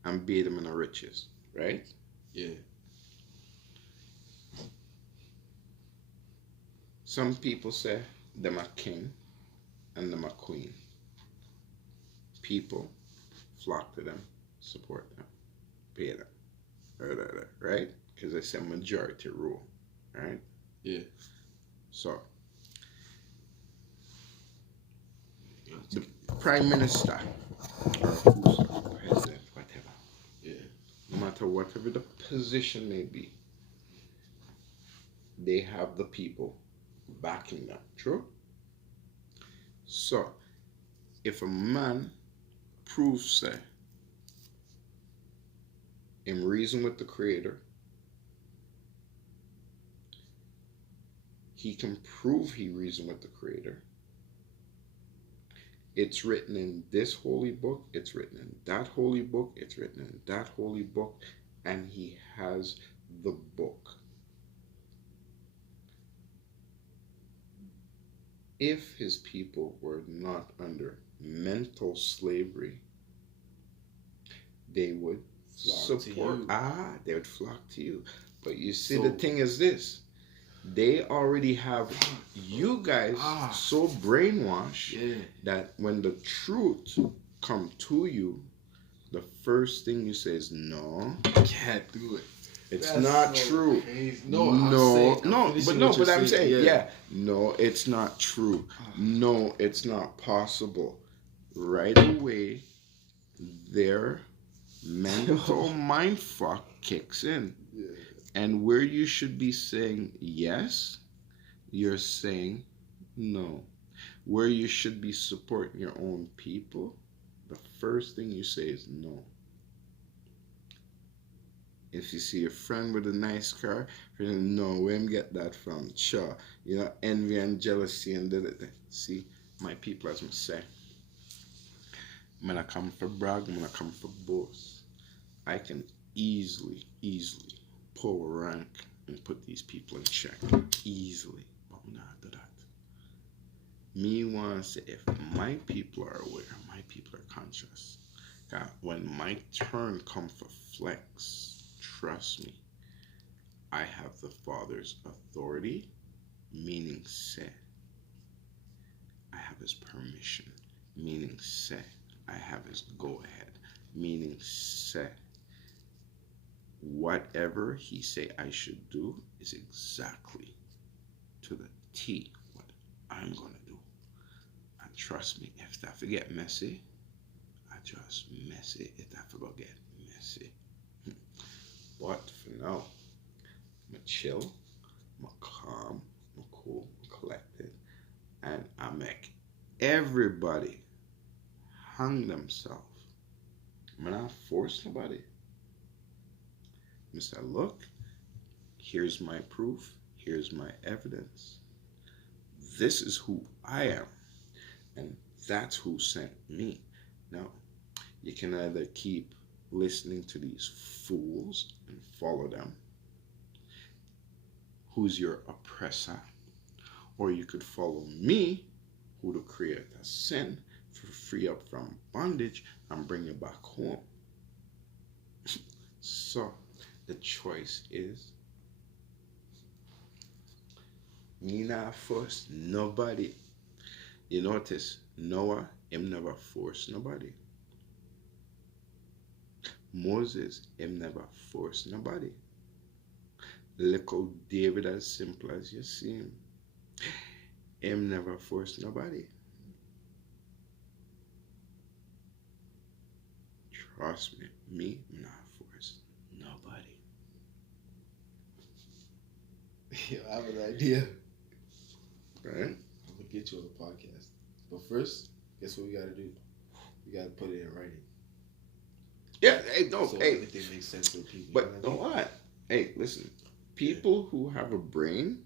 and bathe him in the riches, right? Yeah. Some people say them a king and them a queen. People flock to them, support them, pay them, right? Because they say majority rule, right? Yeah. So, the prime minister, or whosoever, president, whatever, Yeah. no matter whatever the position may be, they have the people backing them. True? So, if a man proves that in reason with the Creator, he can prove he reasoned with the Creator. It's written in this holy book, it's written in that holy book, it's written in that holy book, and he has the book. If his people were not under mental slavery, they would Flock to support. you. They would flock to you. But you see, So- the thing is this: they already have you guys so brainwashed Yeah. that when the truth come to you, the first thing you say is no. Can't do it. It's That's not so true. crazy. No, but I'm saying, yeah, no, it's not true. No, it's not possible. Right away, their mental mind fuck kicks in. Yeah. And where you should be saying yes, you're saying no. Where you should be supporting your own people, the first thing you say is no. If you see a friend with a nice car, you know, where him get that from? Sure. You know, envy and jealousy and da. See, my people, as I say, I'm gonna come for brag, I'm gonna come for boast. I can easily pull rank and put these people in check. Easily. But I'm not do that. Me wanna say, if my people are aware, my people are conscious. When my turn come for flex, trust me, I have the Father's authority, meaning say. I have his permission, meaning say. I have his go ahead, meaning say. Whatever he say I should do is exactly to the T what I'm gonna do. And trust me, if that forget messy, I just messy. If that forget get messy. But for now, I'm chill, I'm calm, I'm cool, I'm collected, and I make everybody hang themselves. I'm not force nobody. I say, look, here's my proof, here's my evidence. This is who I am, and that's who sent me. Now, you can either keep listening to these fools and follow them, who's your oppressor, or you could follow me, who the Creator sent to free up from bondage and bring you back home. So the choice is me not force nobody. You notice Noah, him never forced nobody. Moses, him never forced nobody. Look how David, as simple as you see him never forced nobody. Trust me, not force nobody. Yo, I have an idea. Right? I'm to get you on the podcast. But first, guess what we gotta do? We gotta put it in writing. Yeah, hey, no, So hey, everything makes sense for people. but you you know know what? Hey, listen, people who have a brain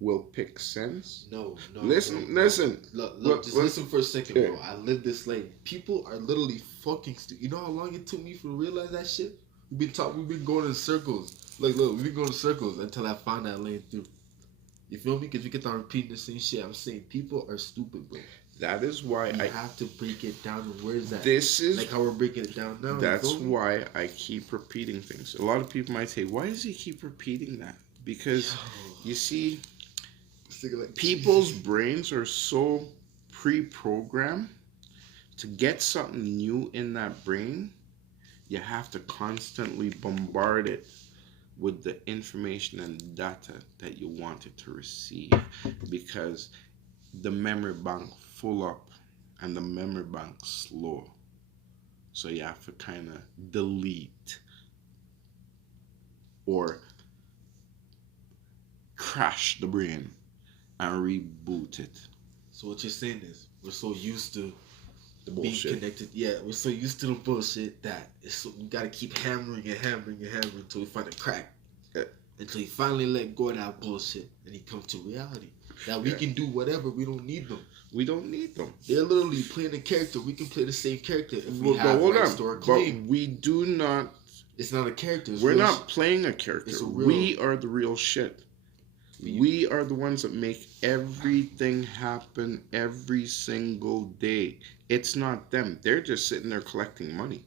will pick sense. No, no. Listen, no. listen. Look, just Look, listen for a second, yeah. bro. I live this life. People are literally fucking stupid. You know how long it took me to realize that shit? We've been going in circles. Like, look, we've been going in circles until I found that lane through. You feel me? Because we get on repeating the same shit. I'm saying people are stupid, bro. That is why You I. have to break it down to words that. This is Like how we're breaking it down now. That's you feel me? why I keep repeating things. A lot of people might say, "Why does he keep repeating that?" Because you see, people's brains are so pre-programmed to get something new in that brain. You have to constantly bombard it with the information and data that you want it to receive, because the memory bank full up and the memory bank slow. So you have to kind of delete or crash the brain and reboot it. So what you're saying is we're so used to The being bullshit. connected. Yeah, we're so used to the bullshit that we gotta keep hammering and hammering and hammering until we find a crack. Yeah. Until you finally let go of that bullshit and you come to reality. That we Yeah. can do whatever, we don't need them. We don't need them. They're literally playing a character. We can play the same character if we But have hold rights on. to our But claim. we do not. It's not a character. It's We're real not playing a character. it's a real- We are the real shit. We- We are the ones that make everything happen every single day. It's not them. They're just sitting there collecting money.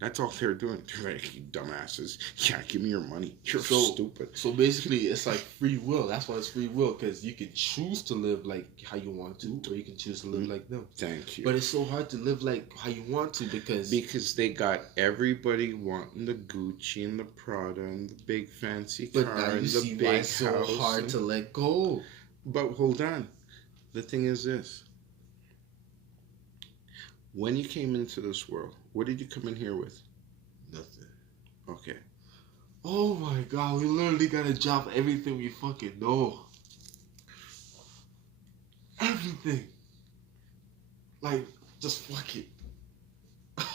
That's all they're doing. They're like, "You dumbasses. Yeah, give me your money. You're So- stupid." So basically, it's like free will. That's why it's free will, because you can choose to live like how you want to, or you can choose to live like them. Thank you. But it's so hard to live like how you want to because Because they got everybody wanting the Gucci and the Prada and the big fancy but car now you and the see big why it's so house. hard and- to let go. But hold on. The thing is this. When you came into this world, what did you come in here with? Nothing. Okay. Oh my god, we literally gotta drop everything we fucking know. Everything. Like, just fuck it.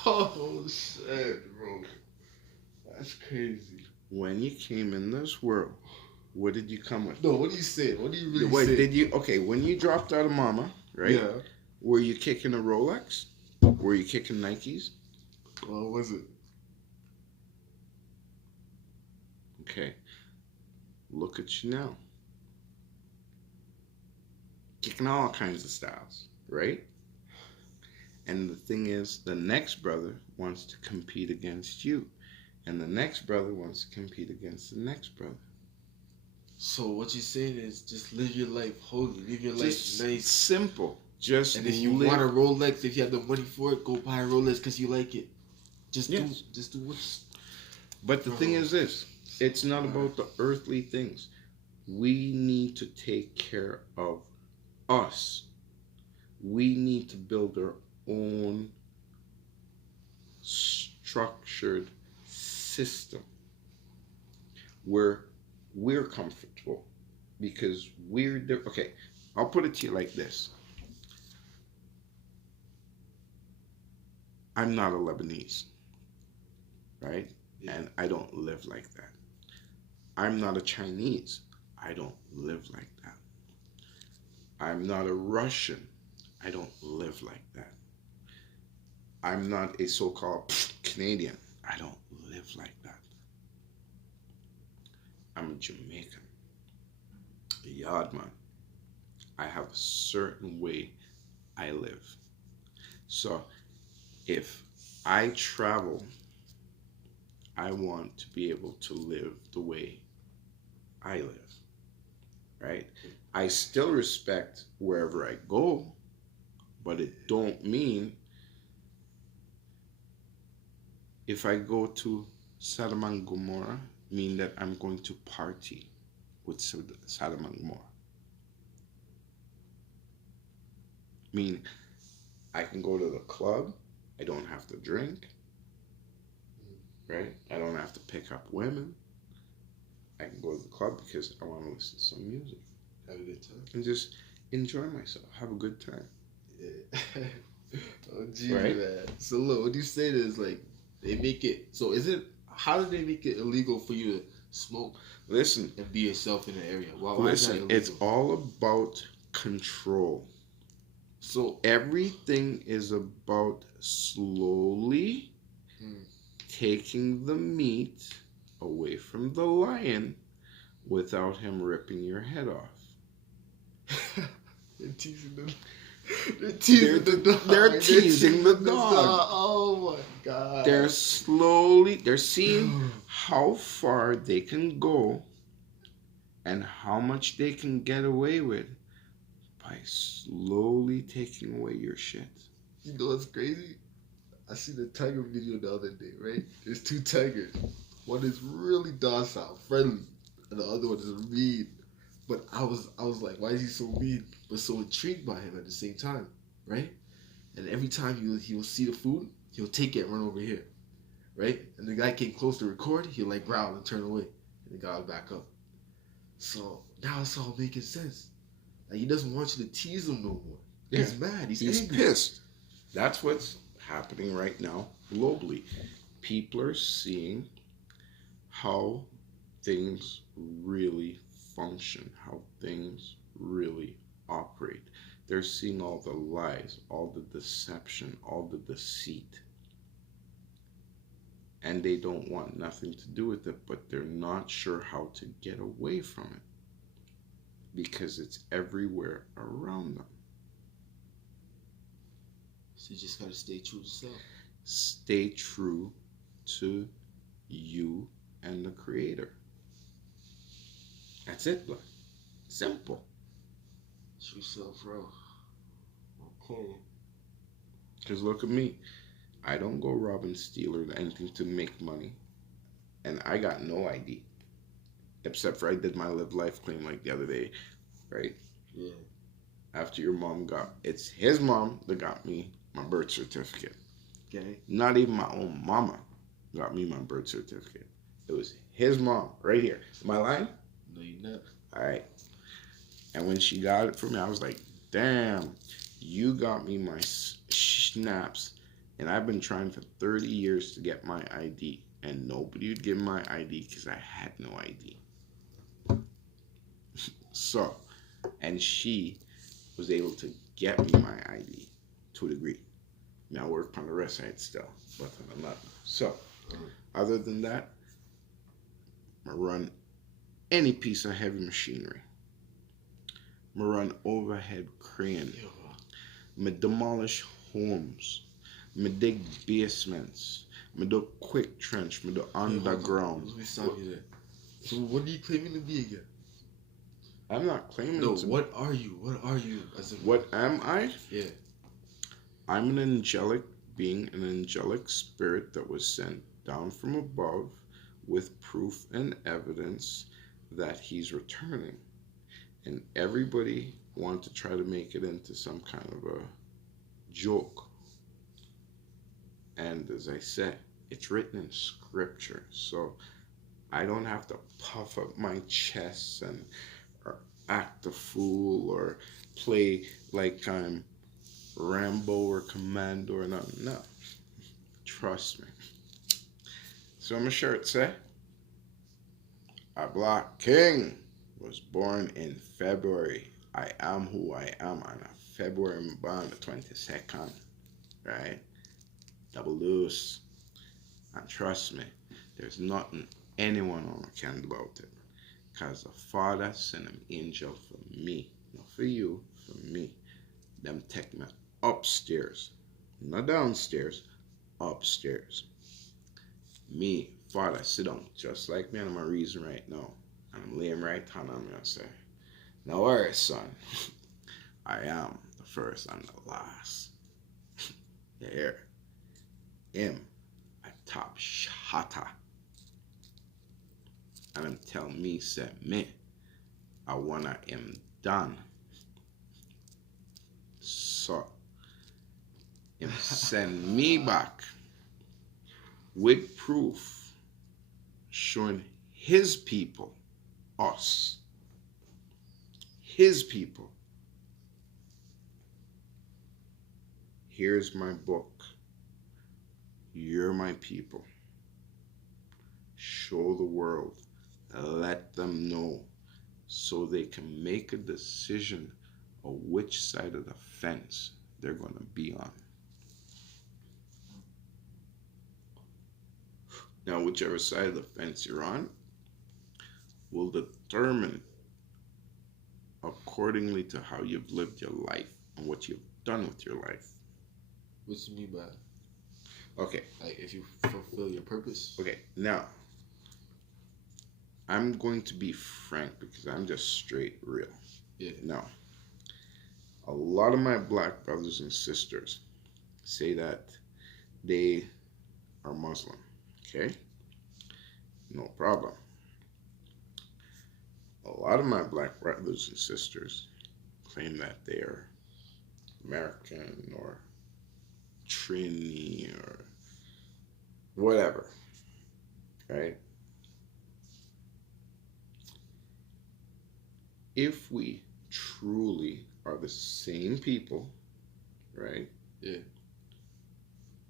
Oh shit, bro. That's crazy. When you came in this world, what did you come with? No, what do you say? What do you really Wait, say? did you? Okay, when you dropped out of mama, right? Yeah. Were you kicking a Rolex? Were you kicking Nikes? What was it? Okay. Look at you now. Kicking all kinds of styles, right? And the thing is, the next brother wants to compete against you. And the next brother wants to compete against the next brother. So what you're saying is just live your life holy, live your Just life nice. simple. Just And if you live. want a Rolex, if you have the money for it, go buy a Rolex because you like it. Just Yes. do what's. But the thing is this, it's not about the earthly things. We need to take care of us. We need to build our own structured system where we're comfortable, because okay, I'll put it to you like this. I'm not a Lebanese, right? Yeah. And I don't live like that. I'm not a Chinese. I don't live like that. I'm not a Russian. I don't live like that. I'm not a so-called Canadian. I don't live like that. I'm a Jamaican. A Yardman. I have a certain way I live. So if I travel, I want to be able to live the way I live, right? I still respect wherever I go, but it don't mean if I go to Sodom and Gomorrah, mean that I'm going to party with Sodom and Gomorrah. Mean I can go to the club, I don't have to drink, right? I don't have to pick up women. I can go to the club because I want to listen to some music Have a good time. and just enjoy myself, have a good time. Yeah. Oh, gee, Right. man. So look, what you say is like they make it. So is it? How do they make it illegal for you to smoke Listen, and be yourself in the area? Why is that listen, illegal? it's all about control. So Everything is about slowly Hmm. taking the meat away from the lion without him ripping your head off. they're teasing them. They're teasing the dog. They're teasing the dog. Oh my god. They're seeing how far they can go and how much they can get away with by slowly taking away your shit. You know what's crazy? I seen a tiger video the other day, right? There's two tigers. One is really docile, friendly, and the other one is mean. But I was like, why is he so mean? But so intrigued by him at the same time, right? And every time he will see the food, he'll take it and run over here, right? And the guy came close to record, he'll like growl and turn away, and the guy will back up. So now it's all making sense. Like he doesn't want you to tease him no more. He's mad. He's angry. Pissed. That's what's happening right now globally. People are seeing how things really function, how things really operate. They're seeing all the lies, all the deception, all the deceit. And they don't want nothing to do with it, but they're not sure how to get away from it because it's everywhere around them. So you just gotta stay true to self. Stay true to you and the Creator. That's it, blood. Simple. True self, bro. Okay. Because look at me. I don't go robbing, steal, or anything to make money. And I got no ID. Except for I did my live life claim like the other day. Right? Yeah. After your mom it's his mom that got me my birth certificate. Okay. Not even my own mama got me my birth certificate. It was his mom right here. Am I lying? No, you're not. All right. And when she got it for me, I was like, damn, you got me my snaps. And I've been trying for 30 years to get my ID. And nobody would give my ID because I had no ID. So, and she was able to get me my ID to a degree. Now I work on the rest side still, but I'm not. So, other than that, I run any piece of heavy machinery. I run overhead crane. I demolish homes. I dig basements. I do quick trench. I do underground. Let me stop you there. So what are you claiming to be again? I'm not claiming No, to. what are you? What are you? As in, What am I? Yeah. I'm an angelic being, an angelic spirit that was sent down from above with proof and evidence that he's returning. And everybody wants to try to make it into some kind of a joke. And as I said, it's written in scripture. So I don't have to puff up my chest and or act a fool or play like I'm Rambo or Commando or nothing. No. Trust me. So my shirt say, a black king was born in February. I am who I am on a February born the 22nd. Right? Double loose. And trust me, there's nothing anyone can do about it. Because the Father sent an angel for me. Not for you, for me. Them take me upstairs. Not downstairs, upstairs. Me, Father, sit down just like me, and I'm a reason right now. And I'm laying right hand on me and say, no worries, son. I am the first and the last. You hear? Him, a top shotter. And him tell me, say me, I wanna him done. So, him send me back with proof showing his people, us, his people, Here's my book. You're my people. Show the world. Let them know so they can make a decision of which side of the fence they're going to be on. Now, whichever side of the fence you're on will determine accordingly to how you've lived your life and what you've done with your life. What you mean by Okay, like if you fulfill your purpose? okay. Now, I'm going to be frank because I'm just straight real. Yeah. Now, a lot of my black brothers and sisters say that they are Muslim. Okay? No problem. A lot of my black brothers and sisters claim that they are American or Trini or whatever. Right? If we truly are the same people, right? Yeah.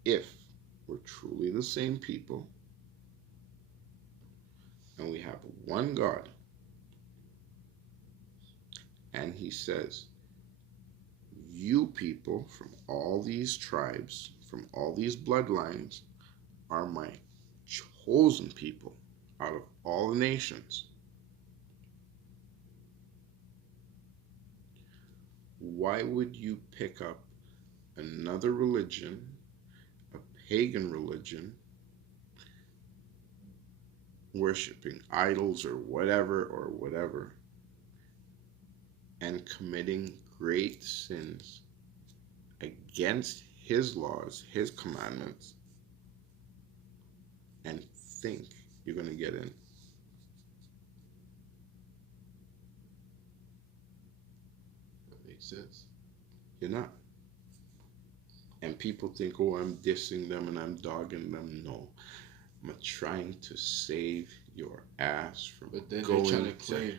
If we're truly the same people and we have one God, and he says, you people from all these tribes, from all these bloodlines, are my chosen people out of all the nations. Why would you pick up another religion, a pagan religion, worshiping idols or whatever, and committing great sins against his laws, his commandments, and think you're going to get in? That makes sense. You're not. And people think, oh, I'm dissing them and I'm dogging them. No. I'm trying to save your ass from But then going they're trying to claim,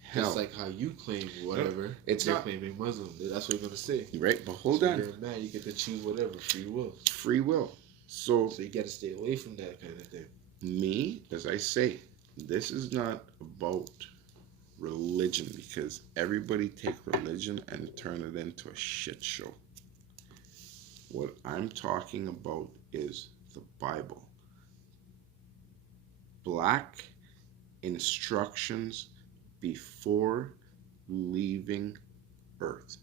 hell. just like how you claim whatever, It's they're not. claiming Muslim. That's what they're going to say. Right, but hold So on. you're mad, you get to choose whatever, free will. Free will. So, So you got to stay away from that kind of thing. me, as I say, this is not about religion because everybody take religion and turn it into a shit show. What I'm talking about is the Bible. Black instructions before leaving earth.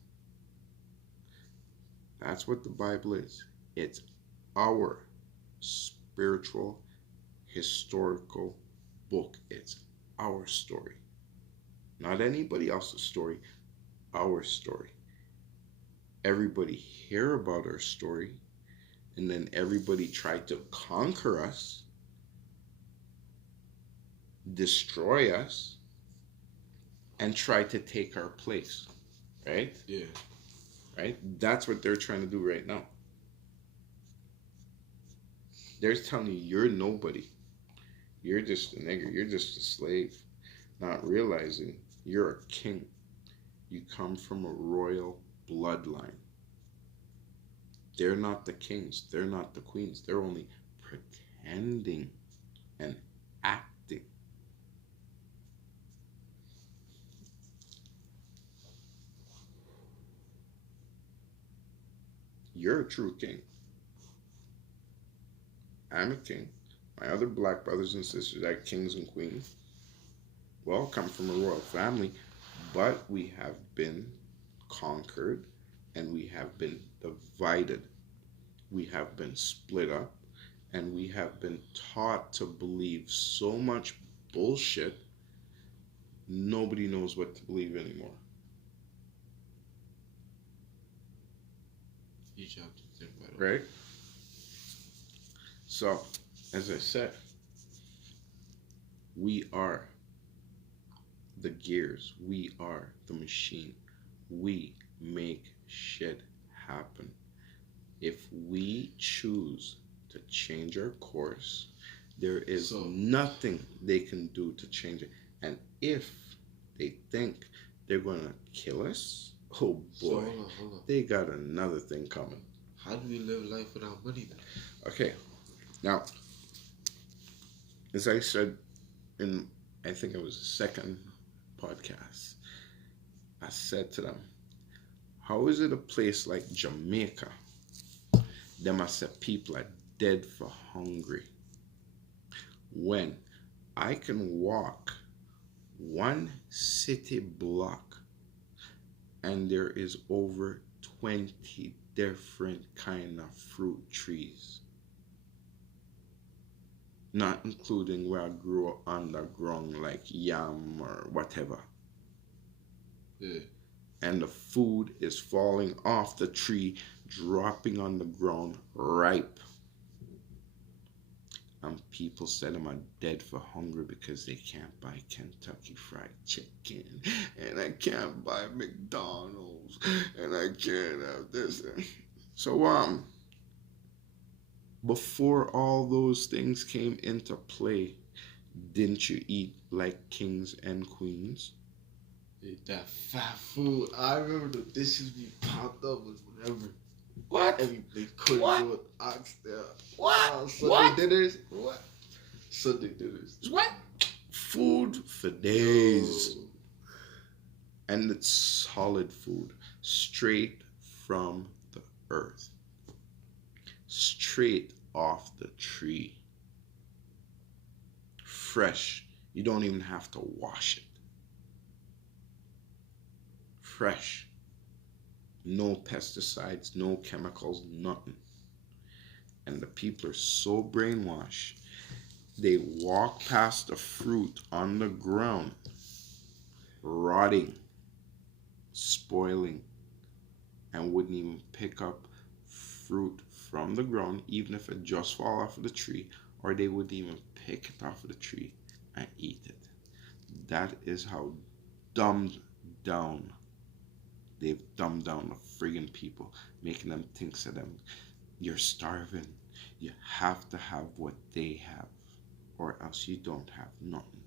That's what the Bible is. It's our spiritual, historical book. It's our story. Not anybody else's story, our story. Everybody hear about our story, and then everybody tried to conquer us, destroy us, and try to take our place. Right? Yeah. Right? That's what they're trying to do right now. They're telling you you're nobody. You're just a nigger. You're just a slave. Not realizing you're a king. You come from a royal bloodline. They're not the kings. They're not the queens. They're only pretending and acting. You're a true king. I'm a king. My other black brothers and sisters are kings and queens. We all come from a royal family, but we have been conquered and we have been divided. We have been split up and we have been taught to believe so much bullshit, nobody knows what to believe anymore. Each have to think about it. Right? So, as I said, we are the gears. We are the machine. We make shit happen. If we choose to change our course, there is nothing they can do to change it. And if they think they're going to kill us, oh boy, So hold on. they got another thing coming. How do we live life without money then? Okay, now, as I said in, I think it was the second podcast, I said to them, how is it a place like Jamaica, them I said people are dead for hungry, when I can walk one city block and there is over 20 different kind of fruit trees, not including where I grew up underground like yam or whatever. Yeah. And the food is falling off the tree, dropping on the ground ripe. And people said them are dead for hunger because they can't buy Kentucky Fried Chicken, and I can't buy McDonald's, and I can't have this. So before all those things came into play, didn't you eat like kings and queens? That fat food. I remember the dishes be popped up with whatever. What? They couldn't What? do it. Oxtail. What? Sunday What? dinners. What? Sunday dinners. What? Food for days. And it's solid food, straight from the earth, straight off the tree, fresh. You don't even have to wash it. Fresh. No pesticides, no chemicals, nothing. And the people are so brainwashed, they walk past the fruit on the ground, rotting, spoiling, and wouldn't even pick up fruit from the ground, even if it just fall off of the tree, or they wouldn't even pick it off of the tree and eat it. That is how dumbed down they've dumbed down the friggin' people, making them think to them, you're starving. You have to have what they have, or else you don't have nothing.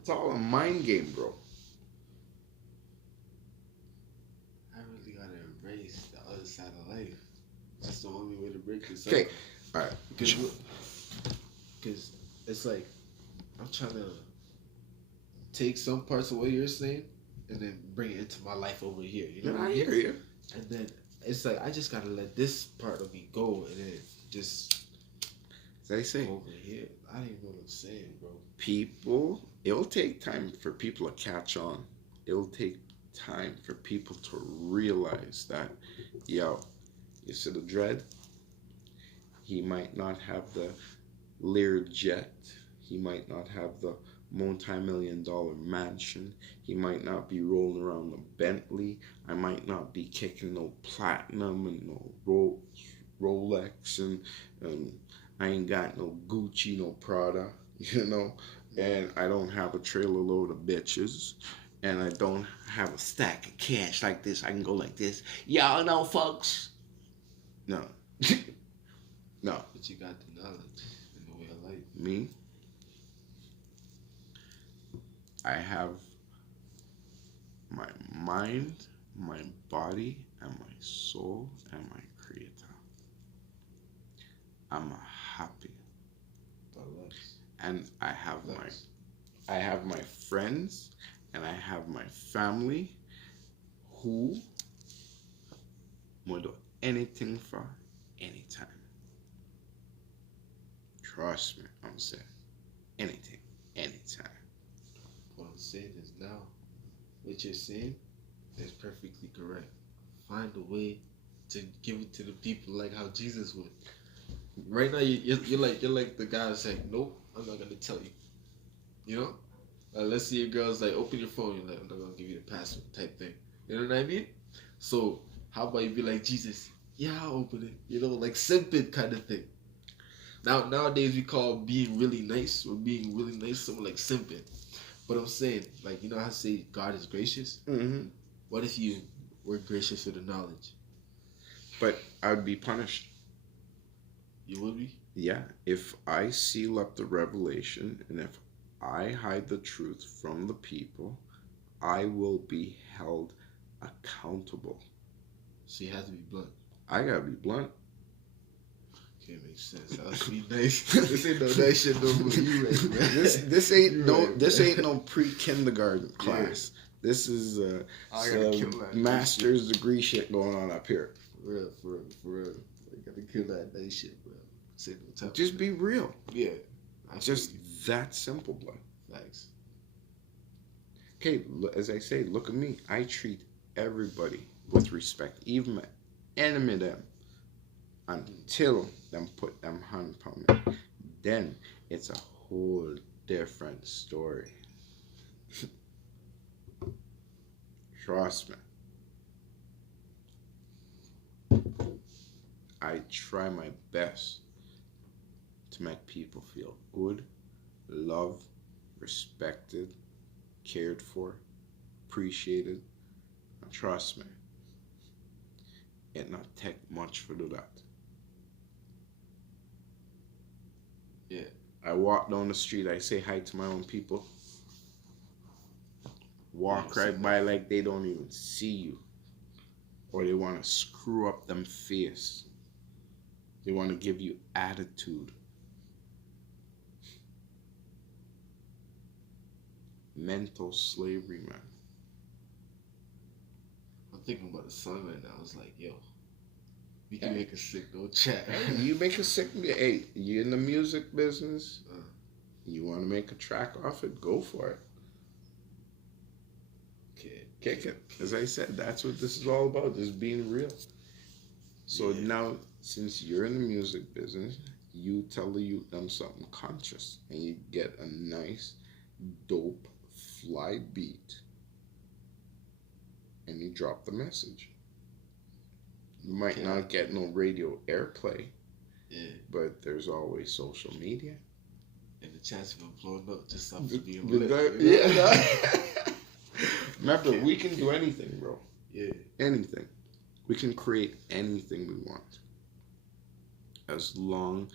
It's all a mind game, bro. I really gotta embrace the other side of life. That's the only way to break this Okay, up. all right. Because it's like I'm trying to take some parts of what you're saying and then bring it into my life over here. You know what I mean? hear you. And then it's like I just gotta let this part of me go and then just As I say, over here. I don't even know what I'm saying, bro. people, it'll take time for people to catch on. It'll take time for people to realize that, yo, you see the dread? He might not have the Lear jet. He might not have the multi-million-dollar mansion. He might not be rolling around the Bentley. I might not be kicking no platinum and no Rolex, and I ain't got no Gucci, no Prada, you know, and I don't have a trailer load of bitches, and I don't have a stack of cash like this. I can go like this. Y'all know, folks. No. No. But you got the knowledge and the way of life. Me? I have my mind, my body, and my soul, and my creator. I'm happy. And I have my friends, and I have my family who will do anything for anytime. Trust me, I'm saying anything, anytime. What I'm saying is now, what you're saying is perfectly correct. Find a way to give it to the people like how Jesus would. Right now, you're like the guy that's like, nope, I'm not gonna tell you. You know, let's see your girl's like, open your phone. You're like, I'm not gonna give you the password type thing. You know what I mean? So how about you be like Jesus? Yeah, I'll open it. You know, like simping kind of thing. Nowadays we call being really nice or being really nice someone like simping. But I'm saying, like, you know how I say God is gracious? Mm-hmm. What if you were gracious with the knowledge? But I would be punished. You would be? Yeah, if I seal up the revelation and if I hide the truth from the people, I will be held accountable. So you have to be blunt. I gotta be blunt. Okay, makes sense. That was be nice. This ain't no nice shit no more. You right, man. This ain't You no right, this man. ain't no pre-kindergarten class. This is I gotta kill some that. master's degree shit going on up here. For real, for real, for real. I gotta kill that nice shit, bro. Say no time. Just be real. Yeah. I Just feel that simple, blood. you. Facts. Okay, as I say, look at me. I treat everybody with respect, even my enemy them, until them put them hand on me. Then it's a whole different story. Trust me. I try my best to make people feel good, loved, respected, cared for, appreciated. And trust me, it not take much for do that. Yeah. I walk down the street, I say hi to my own people. Walk Yeah, right by like they don't even see you. Or they want to screw up them face. They want to give you attitude. Mental slavery, man. I'm thinking about a song right now. I was like, yo, we can make a sick no chat. You make a sick. Hey, you in the music business? Uh. You want to make a track off it? Go for it. Okay. Kick it. As I said, that's what this is all about. Just being real. So Yeah. now, since you're in the music business, you tell the youth them something conscious, and you get a nice, dope, fly beat, and you drop the message. You might Okay. not get no radio airplay, Yeah. but there's always social media. And the chance of it blowing up just off of being Did lit. that- you know? yeah. Remember, Okay. we can do anything, bro. Yeah. Anything. We can create anything we want. As long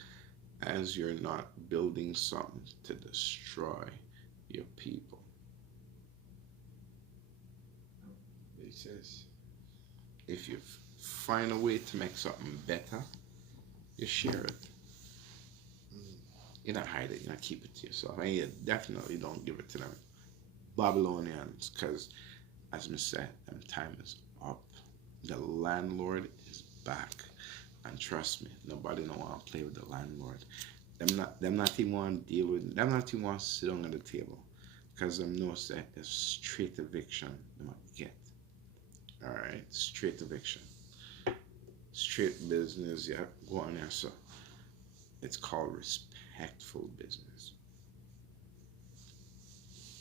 as you're not building something to destroy your people. Makes sense. If you find a way to make something better, you share it. You don't hide it, you don't keep it to yourself. And you definitely don't give it to them Babylonians, because as I said, them time is up. The landlord is back. And trust me, nobody don't want to play with the landlord. Them not even want to deal with them, not even want to sit down at the table. Because them know that it's straight eviction they might get. Alright, straight eviction. Straight business, yeah, go on there, so it's called respectful business.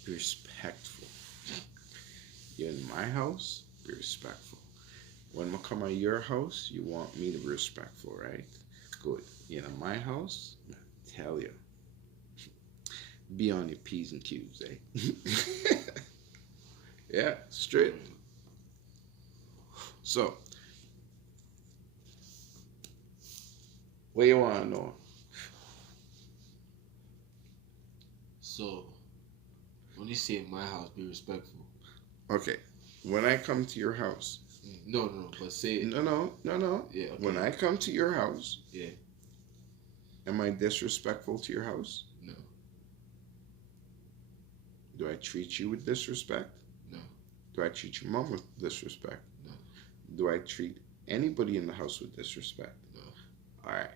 Be respectful. You're in my house, be respectful. When I come at your house, you want me to be respectful, right? Good. You're in my house, I tell you. Be on your P's and Q's, eh? Yeah, straight. So, what you want to know? So, when you say in my house, be respectful. Okay, when I come to your house, No, but say it. no. Yeah, okay. When I come to your house, Yeah. am I disrespectful to your house? No. Do I treat you with disrespect? No. Do I treat your mom with disrespect? No. Do I treat anybody in the house with disrespect? No. All right.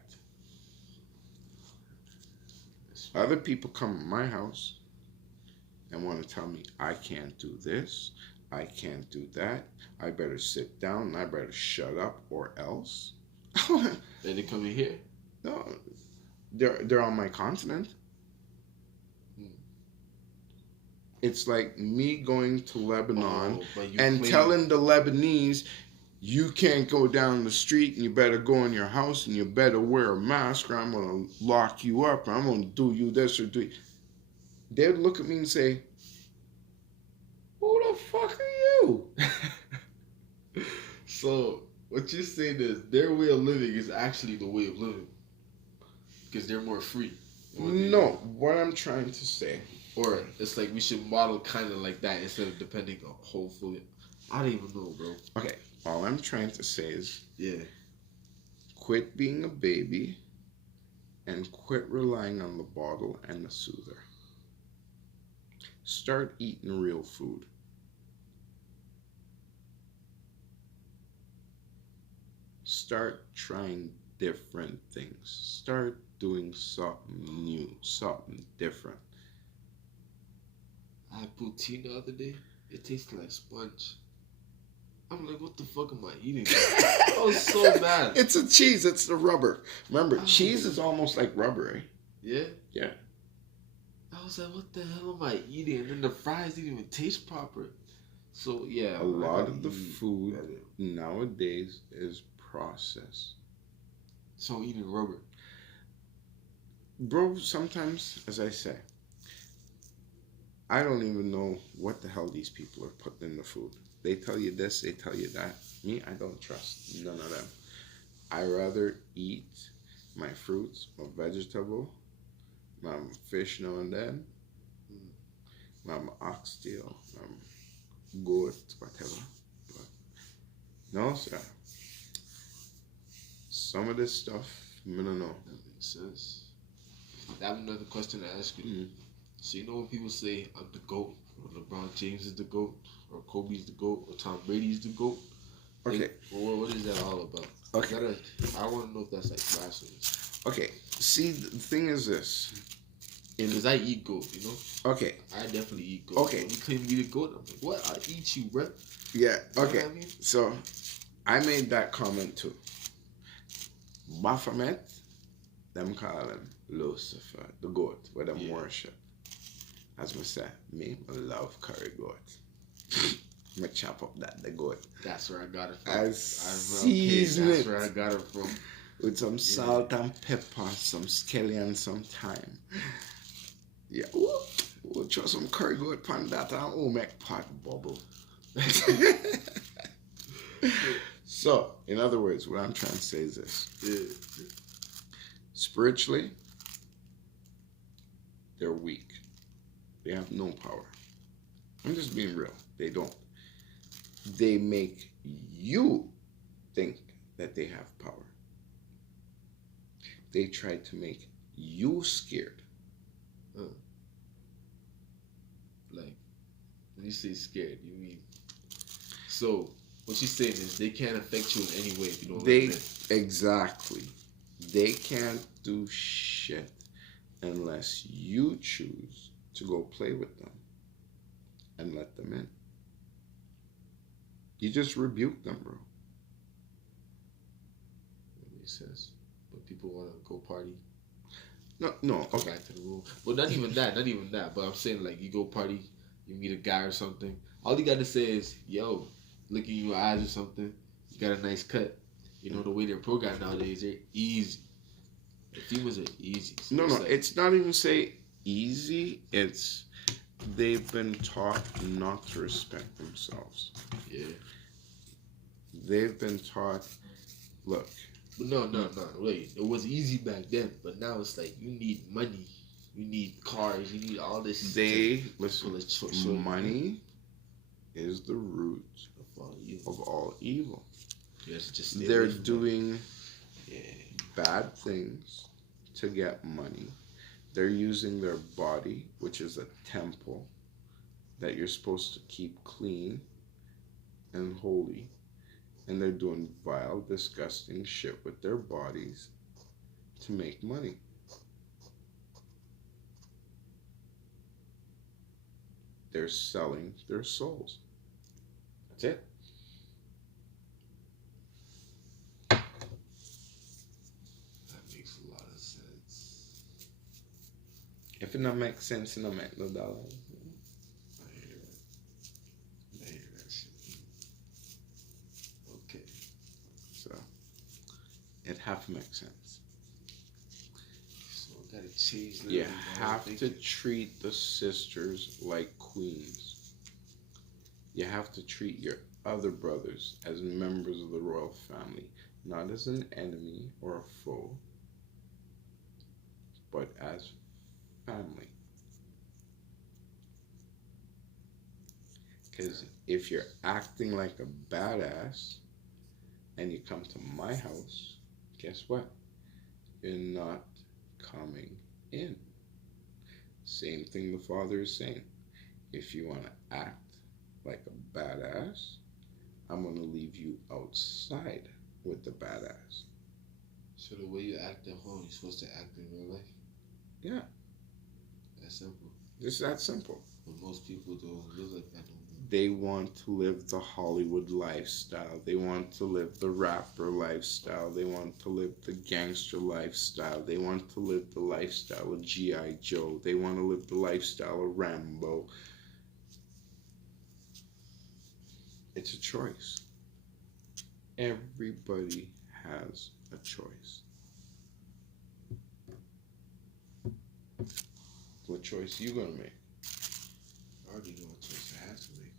Other people come to my house and want to tell me I can't do this, I can't do that, I better sit down, and I better shut up or else. Then they come in here? No, they're on my continent. It's like me going to Lebanon but you and claim- telling the Lebanese, you can't go down the street and you better go in your house and you better wear a mask or I'm going to lock you up or I'm going to do you this or do. They would look at me and say, who the fuck are you? So, what you're saying is their way of living is actually the way of living. Because they're more free. No, what I'm trying to say. Or it's like we should model kind of like that instead of depending on hopefully. I don't even know, bro. Okay, All I'm trying to say is Yeah. quit being a baby and quit relying on the bottle and the soother. Start eating real food. Start trying different things. Start doing something new, something different. I had poutine the other day. It tasted like sponge. I'm like, what the fuck am I eating? I was so mad. It's a cheese, it's the rubber. Remember, Oh. cheese is almost like rubber, eh? Yeah? Yeah. I was like, what the hell am I eating? And then the fries didn't even taste proper. So, yeah. A lot of the food nowadays is processed. So, I'm eating rubber. Bro, sometimes, as I say, I don't even know what the hell these people are putting in the food. They tell you this, they tell you that. Me, I don't trust none of them. I rather eat my fruits, my vegetable, my fish now and then, my oxtail, my goat, whatever. But no, sir. Some of this stuff, I don't know. That makes sense. I have another question to ask you. Mm. So, you know when people say, I'm the GOAT, or LeBron James is the GOAT, or Kobe's the GOAT, or Tom Brady's the GOAT? Okay. Like, what is that all about? Okay. I want to know if that's like blasphemous. Okay. See, the thing is this. Because I eat goat, you know? Okay. I definitely eat goat. Okay. When you claim to be the goat, I'm like, what? I eat you, bro. Yeah. You know Okay. what I mean? So, I made that comment too. Baphomet, them call him Lucifer, the goat, where them worship. As I say, me love curry goat. I chop up the goat. That's where I got it from. I season That's it where I got it from. with some salt and pepper, some skelly and some thyme. Yeah, we'll throw some curry goat on that and we'll make pot bubble. So, in other words, what I'm trying to say is this. Yeah. Spiritually, they're weak. They have no power. I'm just being real. They don't. They make you think that they have power. They try to make you scared. Like, when you say scared, you mean... So, what she's saying is they can't affect you in any way if you don't They, let them exactly. They can't do shit unless you choose to go play with them and let them in. You just rebuke them, bro. That makes sense. But people want to go party, No, go okay. back to the room. Well, not even that. But I'm saying, like, you go party, you meet a guy or something. All you got to say is, yo, look in your eyes or something. You got a nice cut. You know, the way they're programmed nowadays, they're easy. The females are easy. So No, like, it's not even say easy. It's they've been taught not to respect themselves. Yeah. They've been taught, look. But no, wait. It was easy back then, but now it's like you need money, you need cars, you need all this. Listen, money is the root of all evil. Yes, just They're doing yeah. bad things to get money. They're using their body, which is a temple that you're supposed to keep clean and holy. And they're doing vile, disgusting shit with their bodies to make money. They're selling their souls. That's it. That makes a lot of sense. If it don't make sense, it don't make no dollars. I hear that shit. Okay. So, it have to make sense. So I gotta change that. You have to treat the sisters like queens. You have to treat your other brothers as members of the royal family, not as an enemy or a foe, but as family. Because if you're acting like a badass and you come to my house, guess what? You're not coming in. Same thing the Father is saying. If you want to act like a badass, I'm going to leave you outside with the badass. So the way you act at home, you're supposed to act in real life. Yeah. That's simple. It's that simple. But most people don't live like that no more. They want to live the Hollywood lifestyle. They want to live the rapper lifestyle. They want to live the gangster lifestyle. They want to live the lifestyle of G.I. Joe. They want to live the lifestyle of Rambo. It's a choice. Everybody has a choice. What choice you gonna make? I already know what choice I have to make.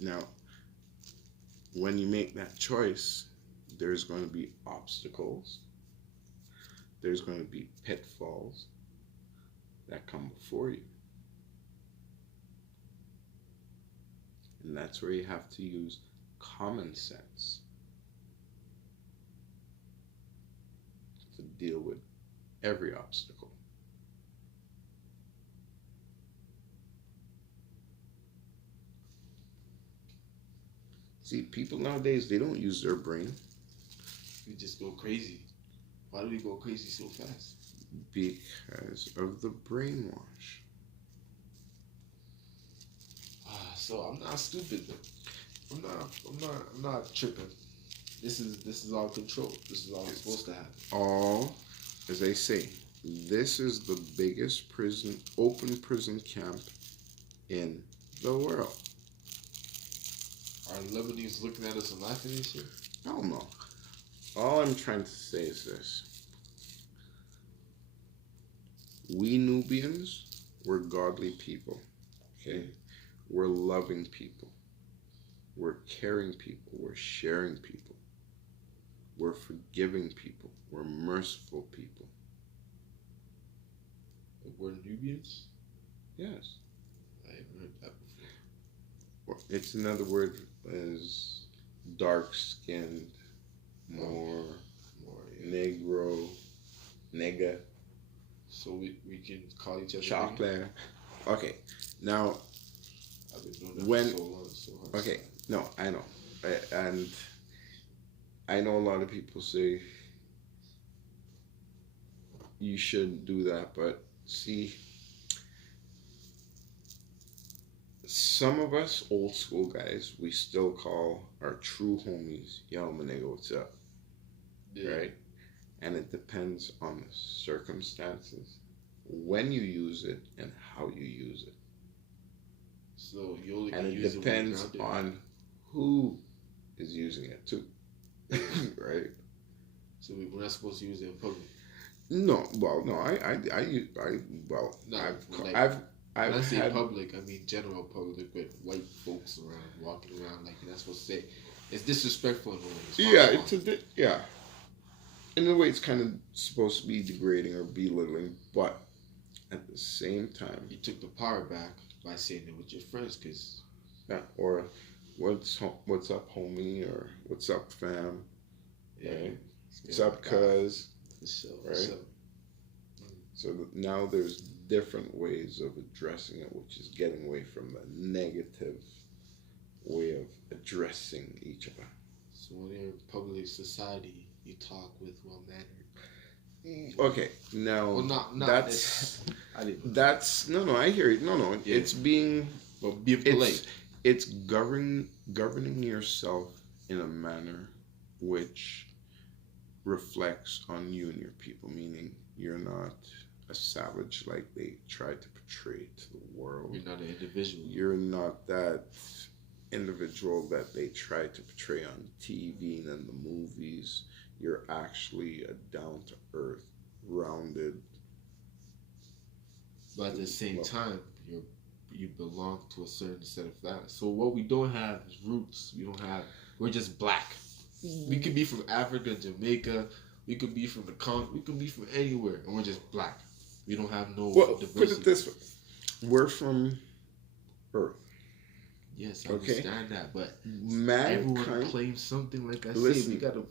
Now, when you make that choice, there's going to be obstacles. There's going to be pitfalls that come before you. And that's where you have to use common sense to deal with every obstacle. See, people nowadays, they don't use their brain We just go crazy. Why do we go crazy so fast? because of the brainwash. So I'm not stupid then. I'm not tripping. This is all control. This is all supposed to happen. All, as they say, this is the biggest open prison camp in the world. Are Lebanese looking at us and laughing and shit? I don't know. All I'm trying to say is this. We Nubians, we're godly people. Okay? We're loving people. We're caring people. We're sharing people. We're forgiving people. We're merciful people. We're Nubians? Yes. I haven't heard that before. Well, it's another word as dark-skinned, more yeah. Negro, nigga, So we can call each other chocolate. Okay, now, I've been doing that when- for so long, it's so hard to okay, say. no, I know. And I know a lot of people say you shouldn't do that, but see, some of us old school guys, we still call our true homies, yo, my nigga, what's up? Yeah. Right? And it depends on the circumstances, when you use it, and how you use it. So you only And can it use depends it when you're out on who is using it too. Right? there. So we're not supposed to use it in public. No, well, no, No, like, I've When I say had, public, I mean general public with white folks around, walking around like you're not supposed to say. It's disrespectful in a way. It's yeah, frowned it's yeah. In a way, it's kind of supposed to be degrading or belittling, but at the same time, You took the power back by saying it with your friends, because yeah, or what's up, homie, or what's up, fam, right? What's up, cuz, For sure, right? for sure. So now there's different ways of addressing it, which is getting away from the negative way of addressing each other. So when you're in public society, you talk with well mannered. Okay, now Well, not that's I didn't. that's no, I hear it. No, Yeah. it's being But be polite. it's governing yourself in a manner which reflects on you and your people, meaning you're not a savage like they try to portray to the world. You're not an individual. You're not that individual that they try to portray on TV and in the movies. You're actually a down-to-earth, rounded. But at the same Well- time, you belong to a certain set of values. So what we don't have is roots. We're just black. We could be from Africa, Jamaica. We could be from the Congo. We could be from anywhere, and we're just black. We don't have no Well, diversity. put it this way: we're from Earth. Yes, I Okay. understand that, but everyone Mankind, claims something. Like I said, listen, we gotta.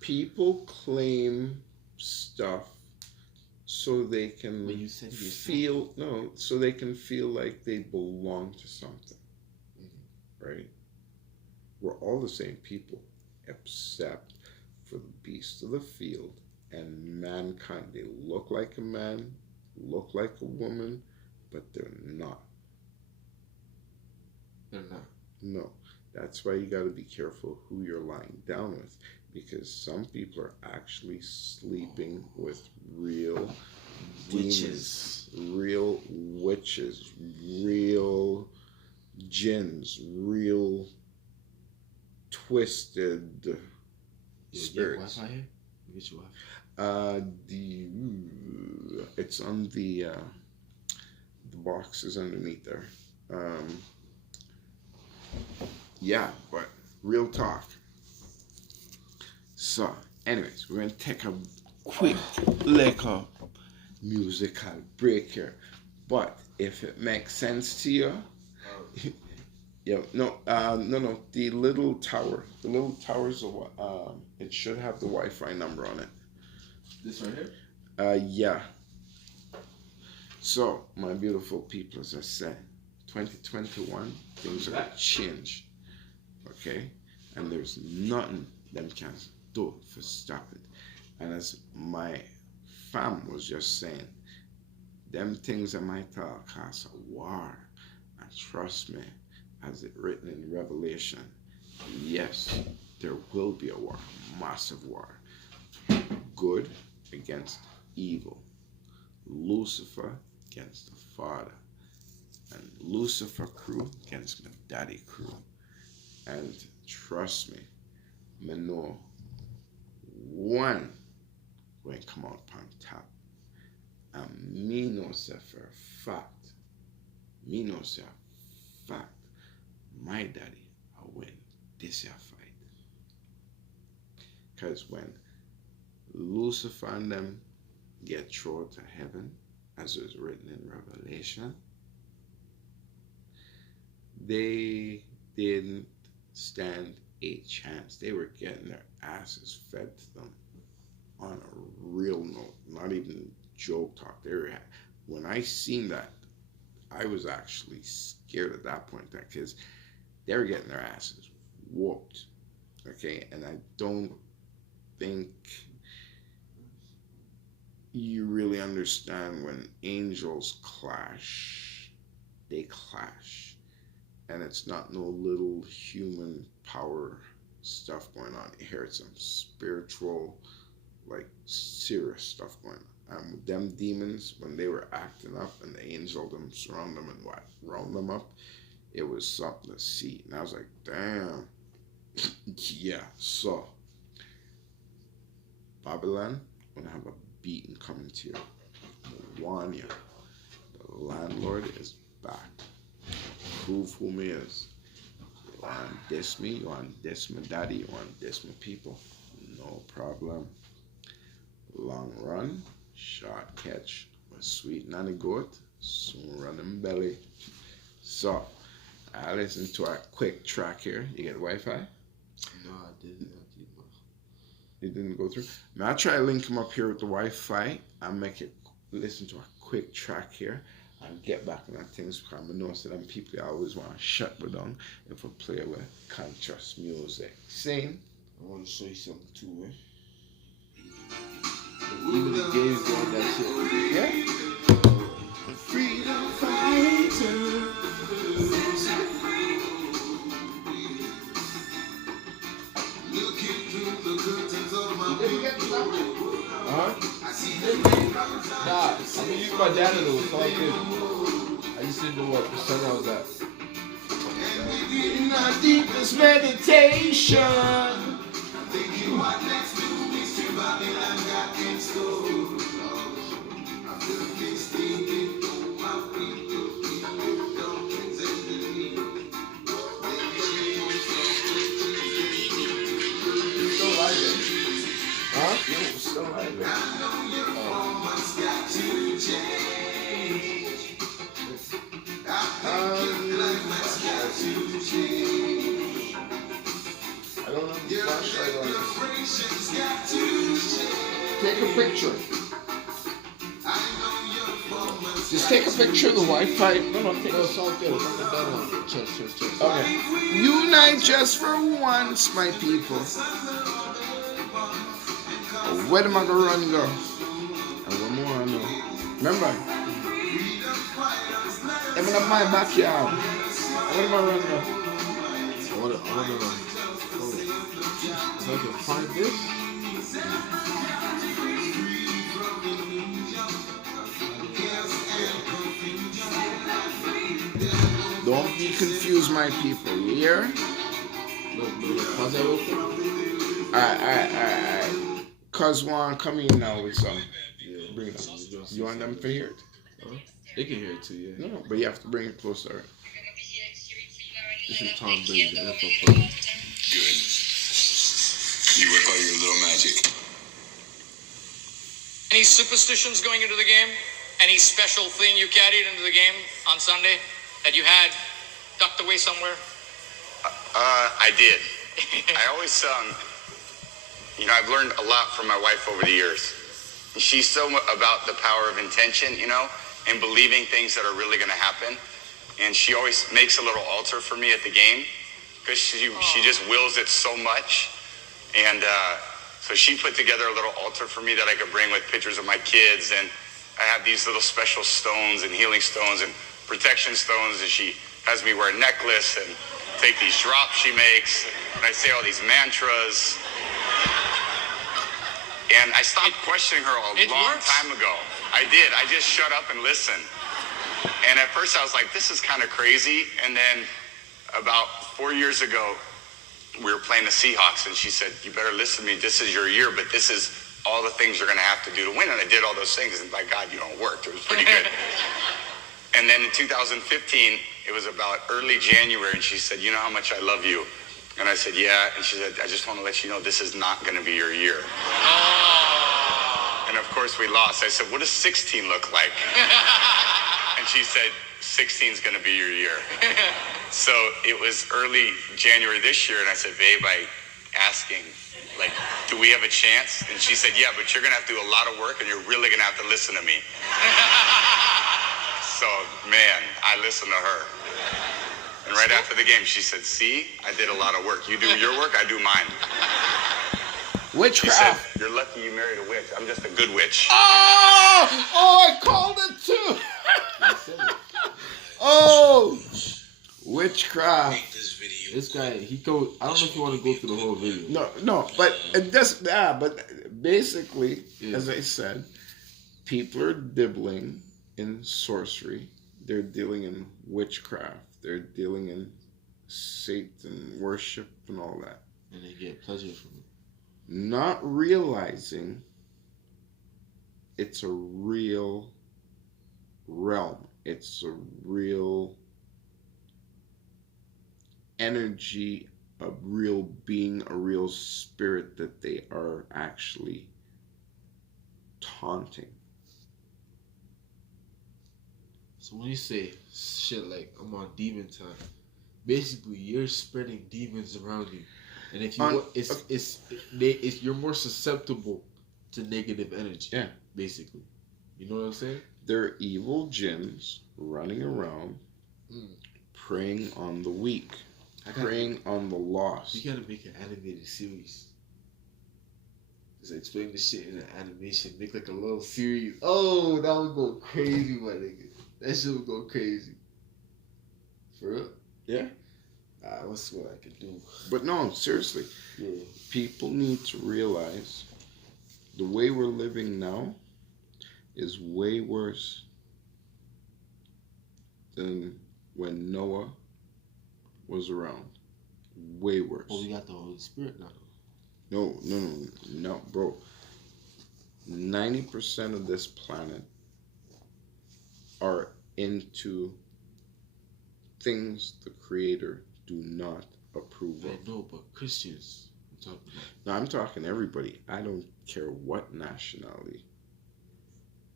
people claim stuff so they But can you said it yourself. feel no, so they can feel like they belong to something, right? We're all the same people, except for the beasts of the field and mankind. They look like a man, look like a woman, but they're not. They're not. No. That's why you got to be careful who you're lying down with, because some people are actually sleeping with real Witches. demons, real witches, real jinns, real twisted You get spirits. Wi-Fi here? You get your Wi-Fi. It's on the boxes underneath there. Yeah, but real talk. So, anyways, we're gonna take a quick little musical break here. But if it makes sense to you, no. The little tower's it should have the Wi-Fi number on it. This right here? Yeah. So, my beautiful people, as I said, 2021, things are gonna change. Okay? And there's nothing them can do for stop it. And as my fam was just saying, them things that might cause a war. And trust me, as it written in Revelation, yes, there will be a war, massive war. Good against evil. Lucifer against the Father. And Lucifer crew against my daddy crew. And trust me, me know one going to come out on top. And me know say for a fact, my daddy will win this year fight. Because when Lucifer and them get thrown to heaven, as is written in Revelation, they didn't stand a chance. They were getting their asses fed to them on a real note, not even joke talk. When I seen that, I was actually scared at that point because they were getting their asses whooped. Okay, and I don't think you really understand when angels clash, they clash. And it's not no little human power stuff going on here. It's some spiritual, like serious stuff going on. And with them demons, when they were acting up and the angel them surround them and round them up, it was something to see. And I was like, damn. Yeah, so Babylon, I'm gonna have a beating coming to you. I warn you, the landlord is back. Prove who me is. You want to diss me? You want to diss my daddy? You want to diss my people? No problem. Long run, short catch. A sweet nanny goat, soon running belly. So, I listen to a quick track here. You get Wi-Fi? No, I didn't. It didn't go through. Now I try to link him up here with the Wi-Fi and make it listen to a quick track here and get back on that things because I know that them people always want to shut me down if we play with conscious music. Same. I want to show you something too, man. Even the gays doing that shit. Yeah. Freedom fighter. Looking through the curtains of my window. I see the rainbows. Nah, I mean, use my data though, it's all good. I just didn't know what percent I was at. And within our deepest meditation, thinking what next to Mr. Babylon got in store. I feel things thinking, oh, my people, people, doctrines and belief. Still like it. Huh? Yeah, still like it. I know your formats got to change. I think your climax got to change. Take a picture. Just take a picture of the Wi-Fi. No, take No, a it's all good. Put the dot on it. Chest. Okay. Unite just for once, my people. Where am I gonna run go? And one more I know. Remember, even in my backyard. Where am I run go? I wanna if I can find this. Don't be confused, my people. You hear? Look, pause that real quick. Alright. Cuz one come in now with some. Yeah. Bring it up. You want them to hear it? Huh? They can hear it too, yeah. No, but you have to bring it closer. This is Tom Brady, the NFL player. Good. You work all your little magic. Any superstitions going into the game? Any special thing you carried into the game on Sunday that you had tucked away somewhere? I did. I always, I've learned a lot from my wife over the years. She's so about the power of intention, and believing things that are really going to happen. And she always makes a little altar for me at the game because she just wills it so much. And so she put together a little altar for me that I could bring with pictures of my kids. And I have these little special stones and healing stones and protection stones. And she has me wear a necklace and take these drops she makes. And I say all these mantras. And I stopped questioning her a long time ago. I did. I just shut up and listened. And at first I was like, this is kind of crazy. And then about 4 years ago, we were playing the Seahawks, and she said, you better listen to me. This is your year, but this is all the things you're going to have to do to win. And I did all those things, and by God, it worked. It was pretty good. And then in 2015, it was about early January, and she said, you know how much I love you? And I said, yeah. And she said, I just want to let you know this is not going to be your year. And of course we lost. I said, what does 16 look like? And she said, 16 is going to be your year. So it was early January this year, and I said, babe, asking, do we have a chance? And she said, yeah, but you're going to have to do a lot of work, and you're really going to have to listen to me. So, man, I listened to her. And right after the game, she said, see, I did a lot of work. You do your work, I do mine. Witchcraft. She said, you're lucky you married a witch. I'm just a good witch. Oh, I called it too. Oh, witchcraft. This guy, I don't know if you want to go through the whole video. No, but it just but basically, Yeah. as I said, people are dibbling in sorcery. They're dealing in witchcraft. They're dealing in Satan worship and all that. And they get pleasure from it. Not realizing it's a real realm. It's a real energy, a real being, a real spirit that they are actually taunting. So when you say shit like I'm on demon time, basically you're spreading demons around you, and if you you're more susceptible to negative energy. Yeah, basically, you know what I'm saying? they're evil jinns running around, preying on the weak, preying on the lost. You gotta make an animated series. Just explain the shit in an animation. Make like a little series. Oh, that would go crazy, my nigga. That shit would go crazy. For real? Yeah. What's what I could do? But no, seriously, Yeah. people need to realize the way we're living now is way worse than when Noah was around. Way worse. Well, we got the Holy Spirit now. No, bro. 90% of this planet are into things the Creator do not approve of. I know, but Christians, I'm talking about. Now, I'm talking everybody. I don't care what nationality.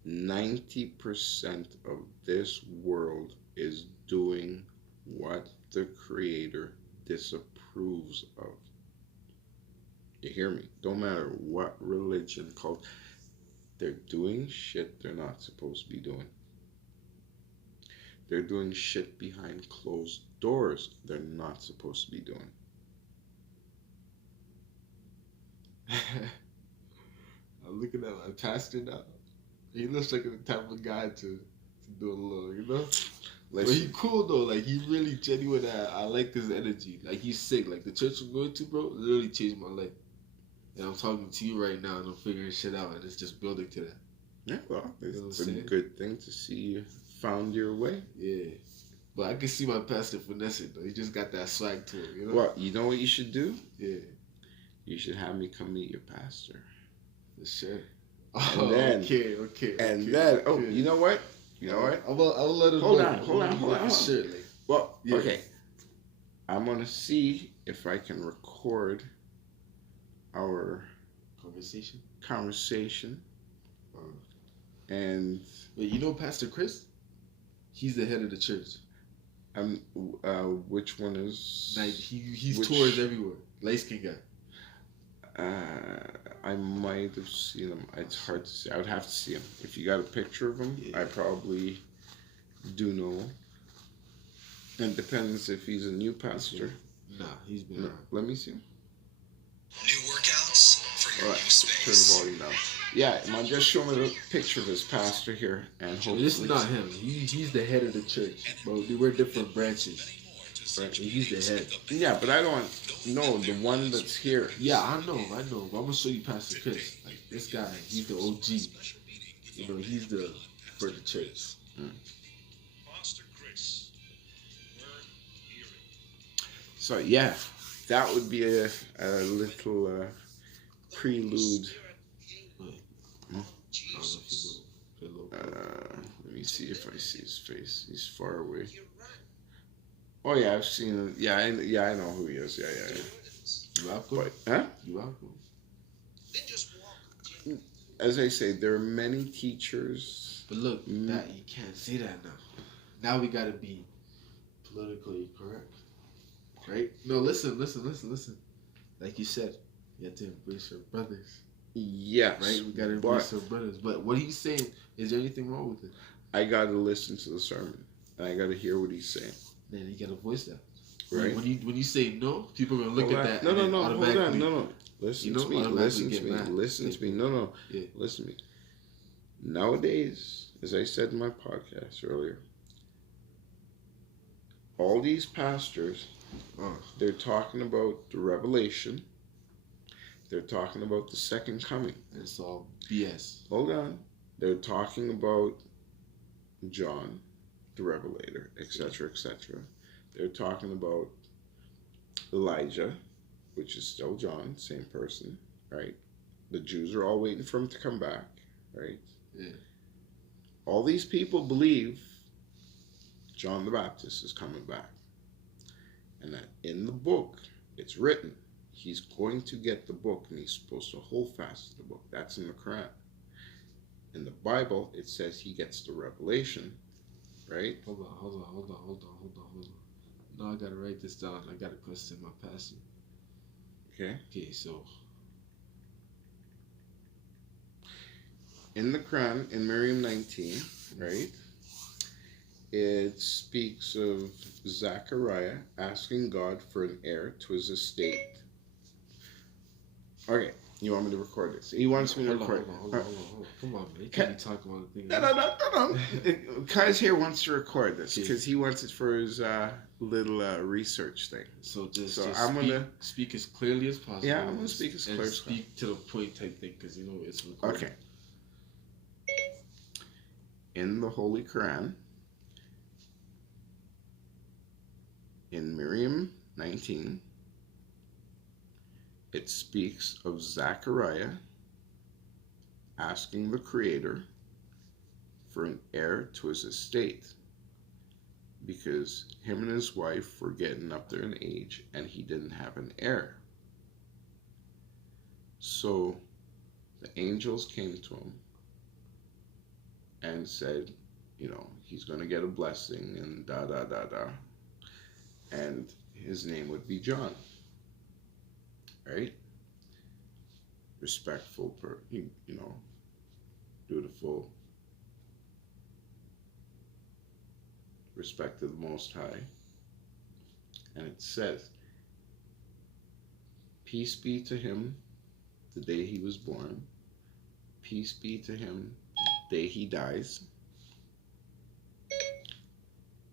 90% of this world is doing what the Creator disapproves of. You hear me? Don't matter what religion, cult. They're doing shit they're not supposed to be doing. They're doing shit behind closed doors they're not supposed to be doing. I'm looking at my pastor now. He looks like the type of guy to do a little, you know? But he Listen, cool though, like he really genuine. I like his energy. Like he's sick. Like the church I'm going to, bro, literally changed my life. And I'm talking to you right now and I'm figuring shit out and it's just building to that. yeah, well, You know what it's I'm a saying? good thing to see you found your way. Yeah. But I can see my pastor finessing though. He just got that swag to him, you know? Well, you know what you should do? Yeah, You should have me come meet your pastor. for sure. And then- okay. And then, oh, you know what? You know what? I'll let him Hold know. on, hold on. For sure, like, Well, Yeah. okay. I'm gonna see if I can record our conversation. conversation. Uh, And Wait, you know Pastor Chris? He's the head of the church. which one is? Like he's Which- tours everywhere. Light skin guy. I might have seen him. It's hard to say. I would have to see him. If you got a picture of him, Yeah. I probably do know him. It depends if he's a new pastor. Nah, he's been No, around. let me see him. New workouts for your Alright, new turn the space. volume down. Yeah, I'm just showing a picture of his pastor here, and hopefully This is not him. He's the head of the church. But we're different branches. Right? And he's the head. Yeah, but I don't know the one that's here. Yeah, I know. But I'm gonna show you Pastor Chris. Like this guy, he's the OG. You know, he's the for the church. Pastor Chris, we're hearing. So yeah, that would be a little prelude. I don't know if you know. Let me see if I see his face. He's far away. Oh yeah, I've seen him. Yeah, I know who he is. Yeah. You welcome. But, huh? You welcome. Then just walk. As I say, there are many teachers. But look, that you can't say that now. Now we gotta be politically correct, right? No, listen. Like you said, you have to embrace your brothers, Yes, right? We gotta embrace our brothers. But what he's saying, is there anything wrong with it? I got to listen to the sermon, and I got to hear what he's saying. Then you gotta voice that, Right. When you say no, people are gonna look at that. No, and then hold automatically- on, no. Listen You to don't me. automatically Listen get to me. mad. Listen to me. No. Yeah. Listen to me. Nowadays, as I said in my podcast earlier, all these pastors, they're talking about the revelation. They're talking about the second coming. It's all BS. Hold on. They're talking about John, the Revelator, etc., etc. They're talking about Elijah, which is still John, same person, right? The Jews are all waiting for him to come back, right? Yeah. All these people believe John the Baptist is coming back. And that in the book, it's written, he's going to get the book and he's supposed to hold fast to the book. That's in the Quran. In the Bible, it says he gets the revelation, right? Hold on. No, I gotta write this down. I got a question my pastor. Okay. Okay, so In the Quran, in Maryam 19, right, it speaks of Zechariah asking God for an heir to his estate. Okay, you want me to record this? He wants me to record. Hold on. Come on, man. You can't be talking about the thing. No. Kai's here wants to record this Okay. because he wants it for his little research thing. So just I'm gonna speak as clearly as possible. Yeah, I'm gonna speak as and clear as speak to the point type thing because you know it's recorded. Okay. In the Holy Quran, in Maryam 19, it speaks of Zechariah asking the Creator for an heir to his estate because him and his wife were getting up there in age and he didn't have an heir. So the angels came to him and said, you know, he's going to get a blessing and da da da da. And his name would be John. Right? Respectful, you know, dutiful, respect to the Most High. And it says, peace be to him the day he was born. Peace be to him the day he dies.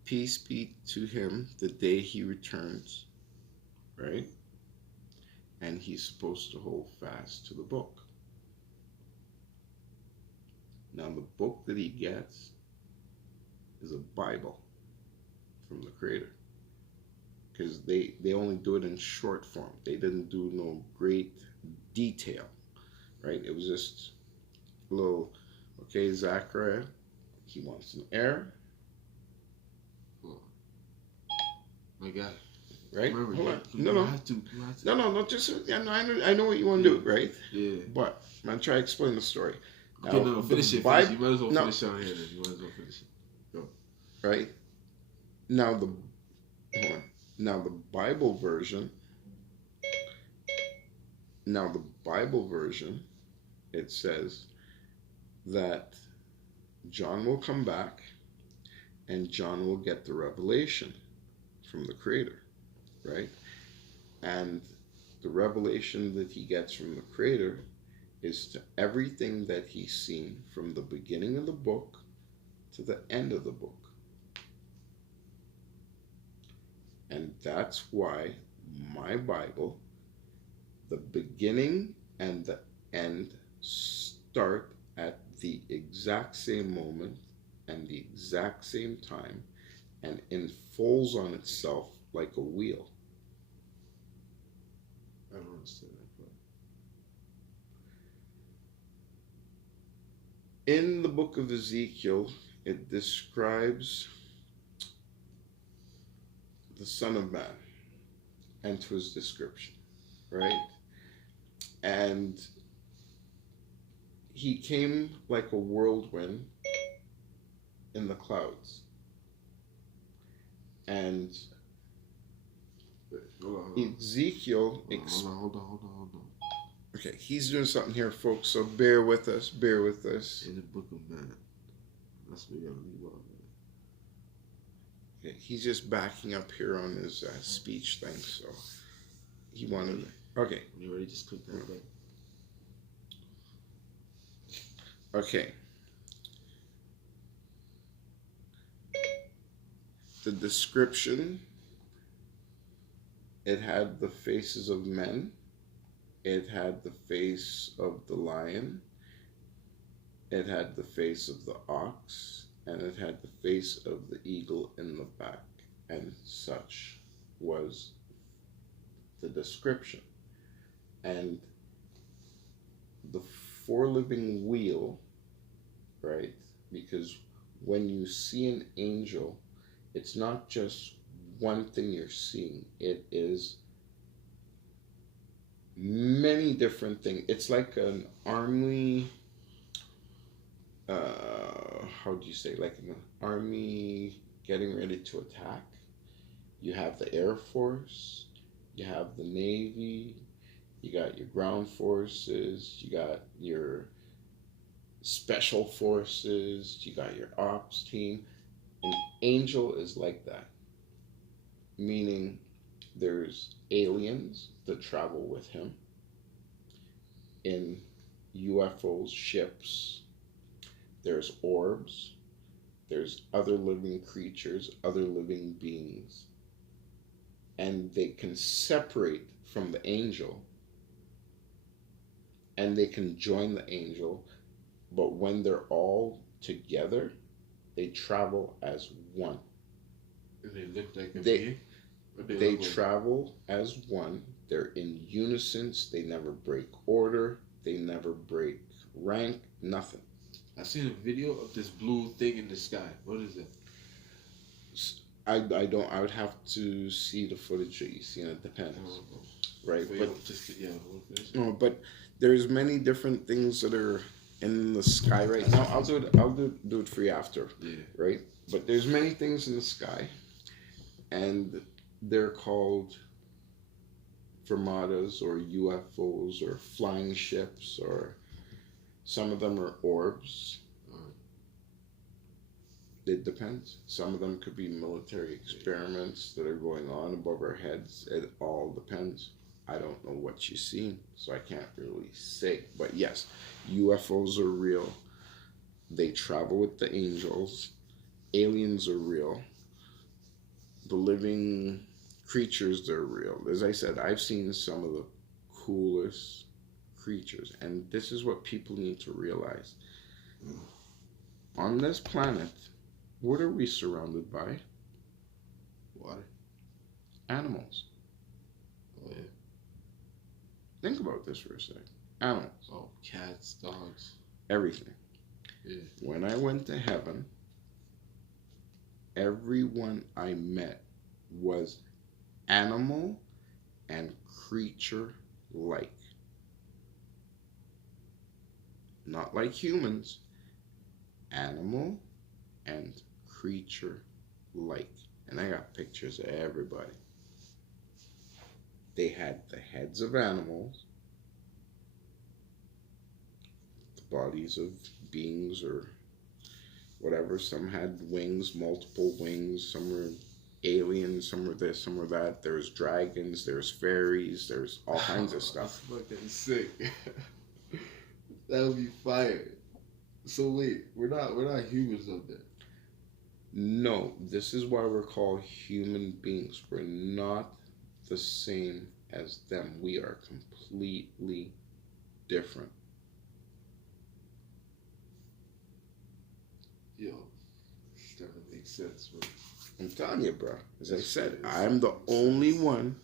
Peace be to him the day he returns, right? And he's supposed to hold fast to the book. Now, the book that he gets is a Bible from the Creator. Because they only do it in short form. They didn't do no great detail, right? It was just a little, okay, Zachariah, he wants an heir. My God. Right? Remember, Hold on. you No, have to. no, just, I know what you want to do, right? Yeah. But I'm going to try to explain the story. Okay, Now, no, finish the it. Bible, You might as well no. finish it on here then. You might as well finish it. Right? Now, hold on. Now, the Bible version, it says that John will come back and John will get the revelation from the Creator, right? And the revelation that he gets from the Creator is to everything that he's seen from the beginning of the book to the end of the book. And that's why my Bible, the beginning and the end start at the exact same moment and the exact same time and unfolds on itself like a wheel. I don't understand that part. In the book of Ezekiel, it describes the Son of Man and to his description, right? And he came like a whirlwind in the clouds. And Hold on. Ezekiel, Hold on. okay, he's doing something here, folks, so bear with us. In the book of man. That's what we gotta leave off, man. Okay, he's just backing up here on his speech thing, so he wanted, okay. When you're ready, just click that button. Okay. The description, it had the faces of men, it had the face of the lion, it had the face of the ox, and it had the face of the eagle in the back, and such was the description. And the four-living wheel, right? Because when you see an angel, it's not just one thing you're seeing. It is many different things. It's like an army, how do you say, like an army getting ready to attack. You have the Air Force, you have the Navy, you got your ground forces, you got your special forces, you got your ops team. An angel is like that, meaning there's aliens that travel with him in UFOs, ships, there's orbs, there's other living creatures, other living beings, and they can separate from the angel and they can join the angel, but when they're all together, they travel as one. And they look like a They- being? Or They look like- travel as one. They're in unison. They never break order. They never break rank. Nothing. I seen a video of this blue thing in the sky. What is it? I don't. I would have to see the footage that you see, and it depends, right? Wait, But just we'll finish. no, but there's many different things that are in the sky right now. I'll do it. I'll do it for you after, Yeah. right? But there's many things in the sky, and they're called Fermatas or UFOs or flying ships or Some of them are orbs. Alright. It depends. Some of them could be military experiments that are going on above our heads. It all depends. I don't know what you've seen, so I can't really say. But yes, UFOs are real. They travel with the angels. Aliens are real. The living creatures, they're real. As I said, I've seen some of the coolest creatures, and this is what people need to realize. On this planet, what are we surrounded by? Water. Animals. Oh yeah. Think about this for a sec. Animals. Oh, cats, dogs. Everything. Yeah. When I went to heaven, everyone I met was animal and creature like. Not like humans. Animal and creature like. And I got pictures of everybody. They had the heads of animals, the bodies of beings or whatever. Some had wings, multiple wings. Some were aliens, some were this, some were that. There's dragons, there's fairies, there's all kinds of stuff. That's fucking sick. That would be fire. So wait, we're not humans up there. No, this is why we're called human beings. We're not the same as them. We are completely different. Yo, it's starting to make sense, bro. I'm telling you, bro. As I said, I'm the only one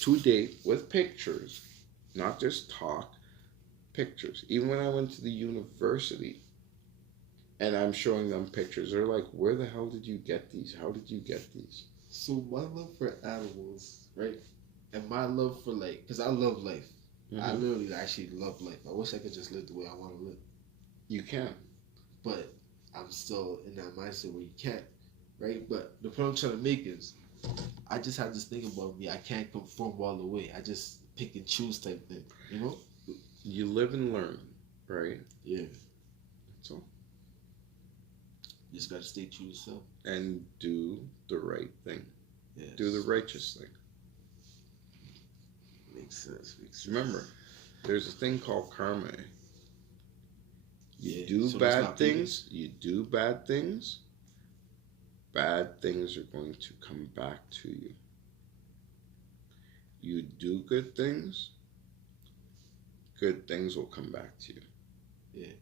to date with pictures, not just talk, pictures. Even when I went to the university and I'm showing them pictures, they're like, where the hell did you get these? How did you get these? So my love for animals, right? And my love for like, because I love life. I literally actually love life. I wish I could just live the way I want to live. You can. But I'm still in that mindset where you can't, right? But the point I'm trying to make is, I just have this thing about me. I can't conform all the way. I just pick and choose type thing, you know? You live and learn, right? Yeah. That's all. You just gotta stay true to yourself. And do the right thing. Yes. Do the righteous thing. Makes sense. Remember, there's a thing called karma. You Yeah, do so it's bad not people. things, bad things are going to come back to you. You do good things will come back to you. Yeah.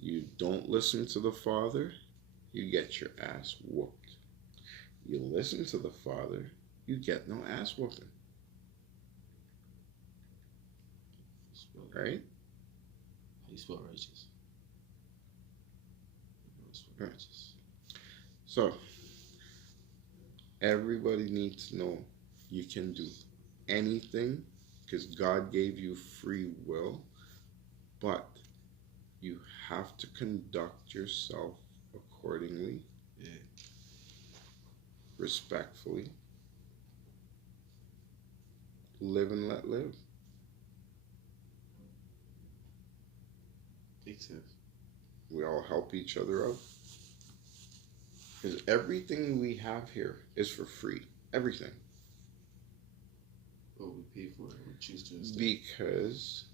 You don't listen to the Father, you get your ass whooped. You listen to the Father, you get no ass whooping. Right? How you spell righteous? How you spell Right. righteous? So, everybody needs to know you can do anything because God gave you free will, but you have to conduct yourself accordingly, Yeah. respectfully. Live and let live. Makes sense. We all help each other out. Because everything we have here is for free. Everything. But we pay for it. We choose to instead. Because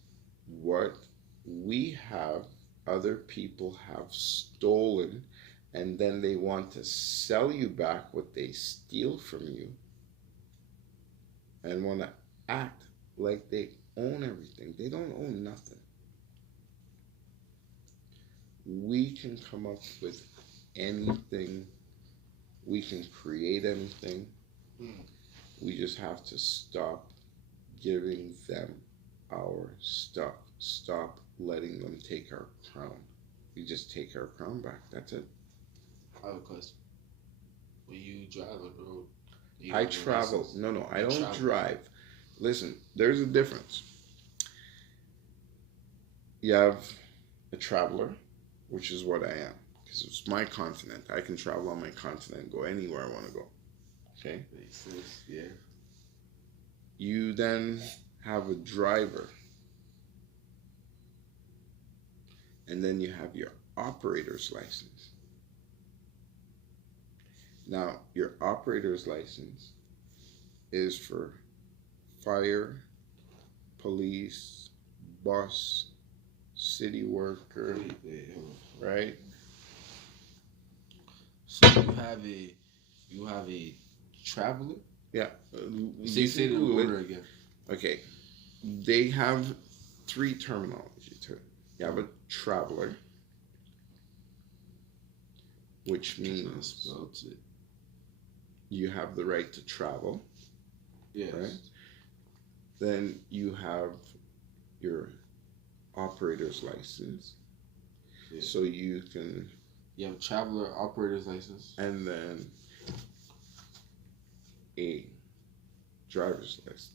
what we have, other people have stolen, and then they want to sell you back what they steal from you and want to act like they own everything. They don't own nothing. We can come up with anything. We can create anything. We just have to stop giving them our stuff. Stop letting them take our crown. We just take our crown back. That's it. I have a question. When you drive on the road, you I have no travel. license. No, I You don't travel. drive. Listen, there's a difference. You have a traveler, which is what I am. Because it's my continent. I can travel on my continent, go anywhere I want to go. Okay? Makes sense. Yeah. You then have a driver. And then you have your operator's license. Now, your operator's license is for fire, police, bus, city worker, right? So you have a traveler. Yeah. Say the order again. Okay. They have three terminology to it. You have a traveler, which means you have the right to travel. Yes. Right? Then you have your operator's license. Yeah. So you can. You have a traveler operator's license. And then a driver's license.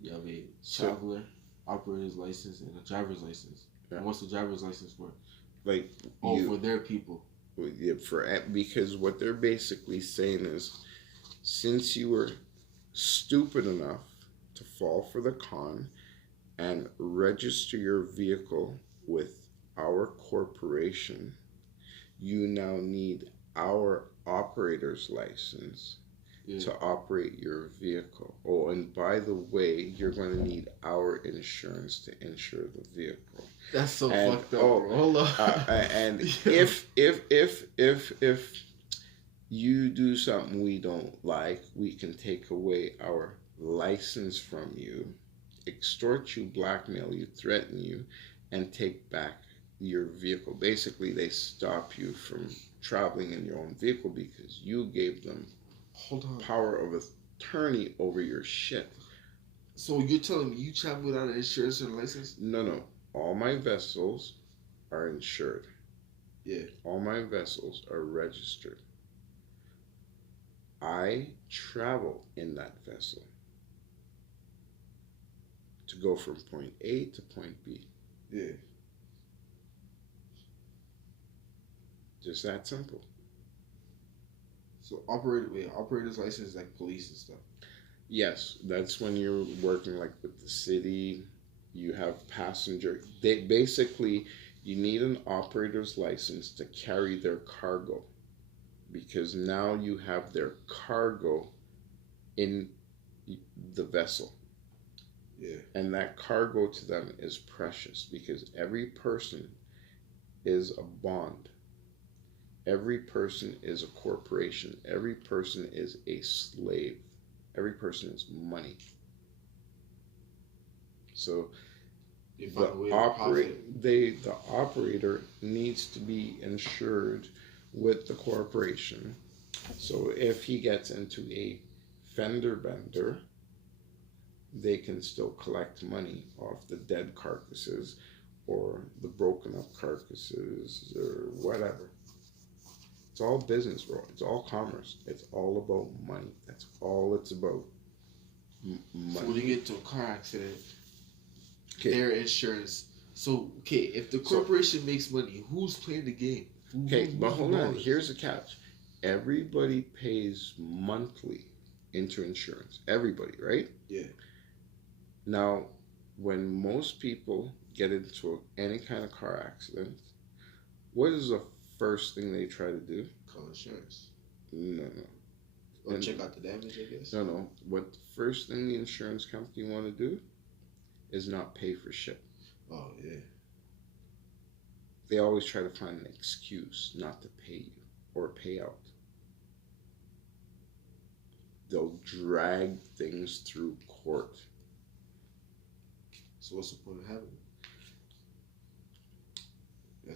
You have a traveler operator's license and a driver's license. Yeah. And what's the driver's license for? Like for their people. Yeah, because what they're basically saying is, since you were stupid enough to fall for the con and register your vehicle with our corporation, you now need our operator's license to operate your vehicle. Oh, and by the way, you're going to need our insurance to insure the vehicle. That's so fucked up, bro. Hold on. And if you do something we don't like, we can take away our license from you, extort you, blackmail you, threaten you, and take back your vehicle. Basically, they stop you from traveling in your own vehicle because you gave them power of attorney over your shit. So you're telling me you travel without an insurance and license? No. All my vessels are insured. Yeah. All my vessels are registered. I travel in that vessel to go from point A to point B. Yeah. Just that simple. So operator's license is like police and stuff. Yes, that's when you're working like with the city. You have passenger. They basically, you need an operator's license to carry their cargo, because now you have their cargo in the vessel. Yeah. And that cargo to them is precious, because every person is a bond. Every person is a corporation. Every person is a slave. Every person is money. So the operator needs to be insured with the corporation. So if he gets into a fender bender, they can still collect money off the dead carcasses or the broken up carcasses or whatever. It's all business, bro. It's all commerce. It's all about money. That's all it's about. Money. So when you get into a car accident, their insurance. So, if the corporation makes money, who's playing the game? But hold on. Here's the catch. Everybody pays monthly into insurance. Everybody, right? Yeah. Now, when most people get into any kind of car accident, what is the first thing they try to do? Call insurance. No. Or check out the damage, I guess. No. What the first thing the insurance company want to do is not pay for shit. Oh, yeah. They always try to find an excuse not to pay you or pay out. They'll drag things through court. So what's the point of having it?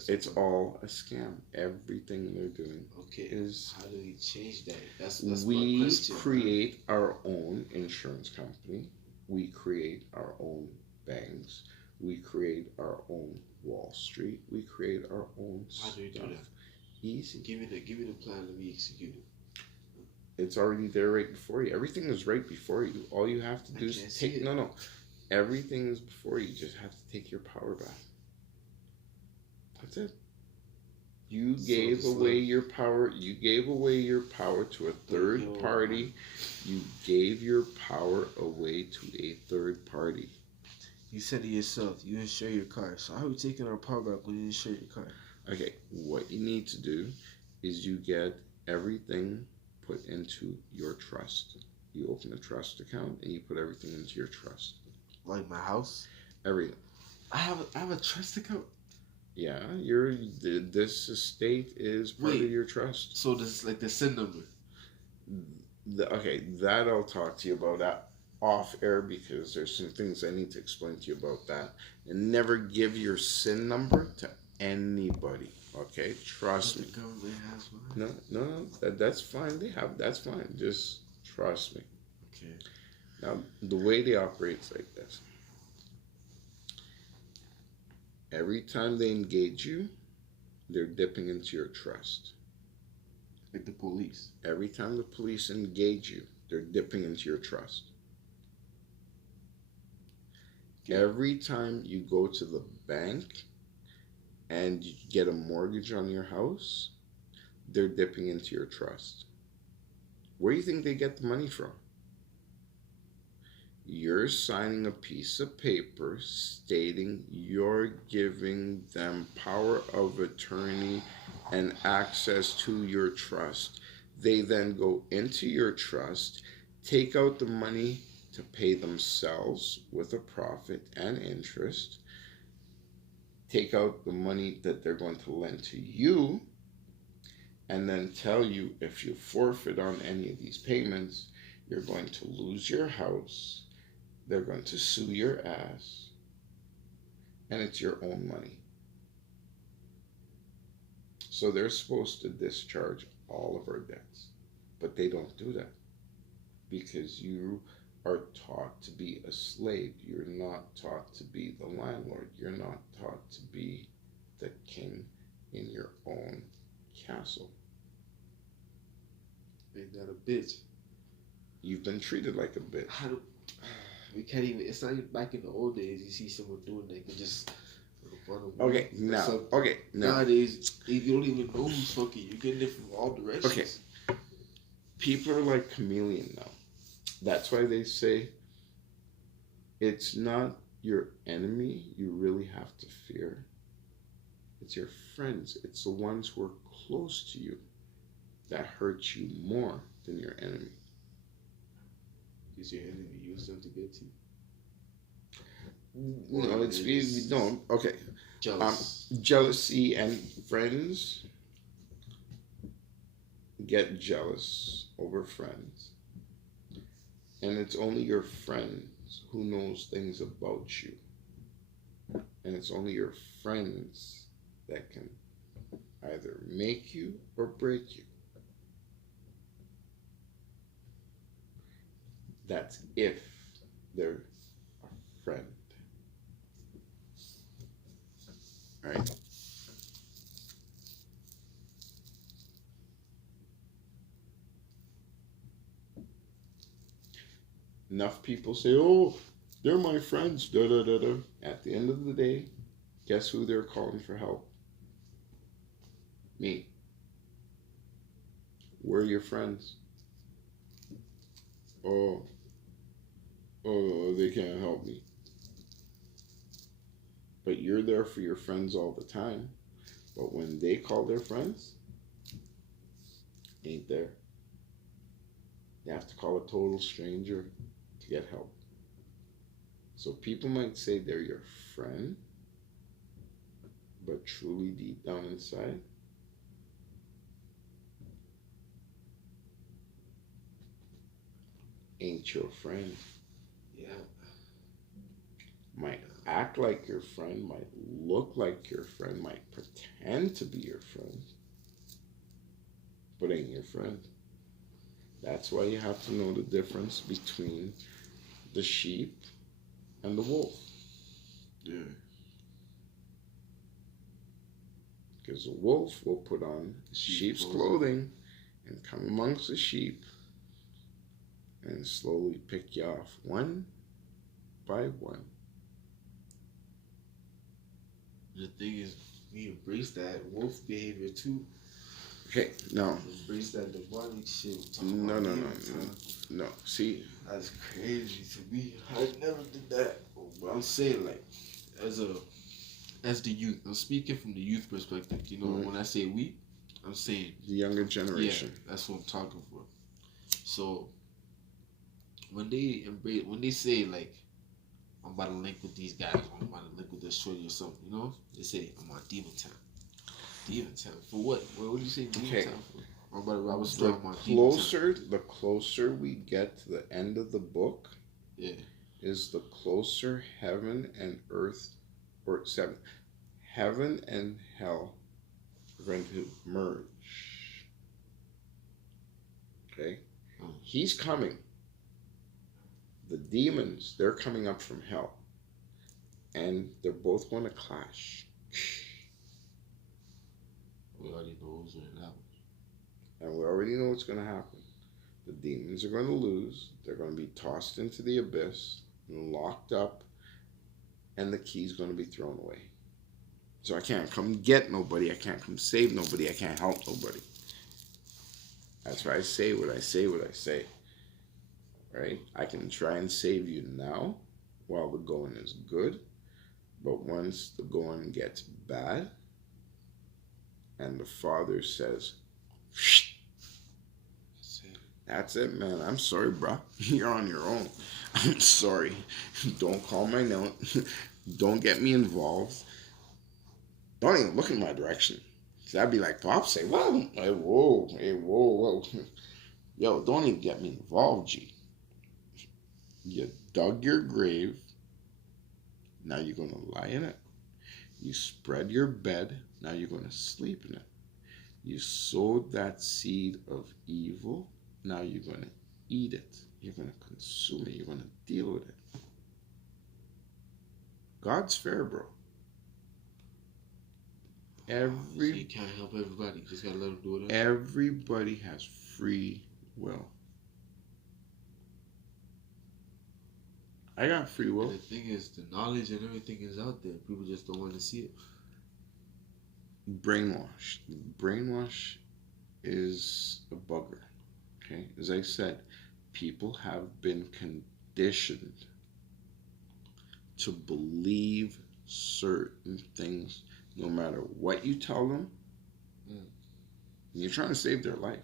It's all a scam. Everything they're doing is. How do we change that? That's we my question. Create our own insurance company. We create our own banks. We create our own Wall Street. We create our own How do we do that? Easy. Give me the plan. Let me execute it. It's already there right before you. Everything is right before you. All you have to do is take. No. Everything is before you. You just have to take your power back. That's it. You So gave it's away like- your power. You gave away your power to a third Yo, party. You gave your power away to a third party. You said it yourself. You insure your car. So how are we taking our power back when you insure your car? Okay, what you need to do is you get everything put into your trust. You open a trust account and you put everything into your trust. Like my house. Everything. I have a trust account. Yeah, this estate is part Wait. of your trust. So this is like the SIN number. Okay, that I'll talk to you about that off air because there's some things I need to explain to you about that. And never give your SIN number to anybody. Okay, trust me. The government has one. No, that's fine. That's fine. Just trust me. Okay. Now, the way they operate is like this. Every time they engage you, they're dipping into your trust. Like the police. Every time the police engage you, they're dipping into your trust. Okay. Every time you go to the bank and you get a mortgage on your house, they're dipping into your trust. Where do you think they get the money from? You're signing a piece of paper stating you're giving them power of attorney and access to your trust. They then go into your trust, take out the money to pay themselves with a profit and interest, take out the money that they're going to lend to you, and then tell you if you forfeit on any of these payments, you're going to lose your house. They're going to sue your ass, and it's your own money. So they're supposed to discharge all of our debts, but they don't do that because you are taught to be a slave. You're not taught to be the landlord. You're not taught to be the king in your own castle. Ain't that a bitch? You've been treated like a bitch. How do we can't even? It's not even back in the old days. You see someone doing that, you can just. Okay, now. Nowadays, you don't even know who's fucking. You getting it from all directions. Okay. People are like chameleon now. That's why they say it's not your enemy you really have to fear. It's your friends. It's the ones who are close to you that hurt you more than your enemy. Because your enemy used them to get to you. No, it's no. Okay, Jealous. jealousy and friends get jealous over friends, and it's only your friends who knows things about you, and it's only your friends that can either make you or break you. That's if they're a friend. Right? Enough people say, oh, they're my friends, da da da da. At the end of the day, guess who they're calling for help? Me. We're your friends. Oh, they can't help me. But you're there for your friends all the time. But when they call their friends, ain't there. You have to call a total stranger to get help. So people might say they're your friend, but truly deep down inside, ain't your friend. Yeah. Might act like your friend, might look like your friend, might pretend to be your friend, but ain't your friend. That's why you have to know the difference between the sheep and the wolf. Yeah. Because the wolf will put on sheep's clothing and come amongst the sheep and slowly pick you off one by one. The thing is, We embrace that wolf behavior too. Okay, no, Embrace that demonic shit. no, no, no, no, no. See, That's crazy to me. I never did that. But I'm saying, like, as the youth, I'm speaking from the youth perspective. You know, Mhm. when I say we, I'm saying the younger generation. yeah, that's what I'm talking for. So when they say like, I'm about to link with these guys, or I'm about to link with this shorty or something, you know, they say I'm on Demon Town. Demon Town for what? What do you say Demon Okay. Town for? I'm about to, I was The throwing my Demon Town. closer we get to the end of the book, Yeah. is the closer heaven and earth, or heaven and hell are going to merge. Okay? Mm. He's coming. The demons, they're coming up from hell. And they're both going to clash. We already know who's going to happen. And we already know what's going to happen. The demons are going to lose. They're going to be tossed into the abyss and locked up. And the key's going to be thrown away. So I can't come get nobody. I can't come save nobody. I can't help nobody. That's why I say what I say, what I say. Right? I can try and save you now while the going is good. But once the going gets bad and the Father says, that's it, man. I'm sorry, bro. You're on your own. I'm sorry. Don't call my note. Don't get me involved. Don't even look in my direction. Cause I'd be like, Pop, say, whoa, hey, whoa, hey, whoa. Yo, don't even get me involved, G. You dug your grave. Now you're going to lie in it. You spread your bed. Now you're going to sleep in it. You sowed that seed of evil. Now you're going to eat it. You're going to consume it. You're going to deal with it. God's fair, bro. So you can't help everybody. You just got to let them do it. Everybody has free will. I got free will. And the thing is, the knowledge and everything is out there. People just don't want to see it. Brainwash. Brainwash is a bugger. Okay? As I said, people have been conditioned to believe certain things no matter what you tell them. Mm. You're trying to save their life.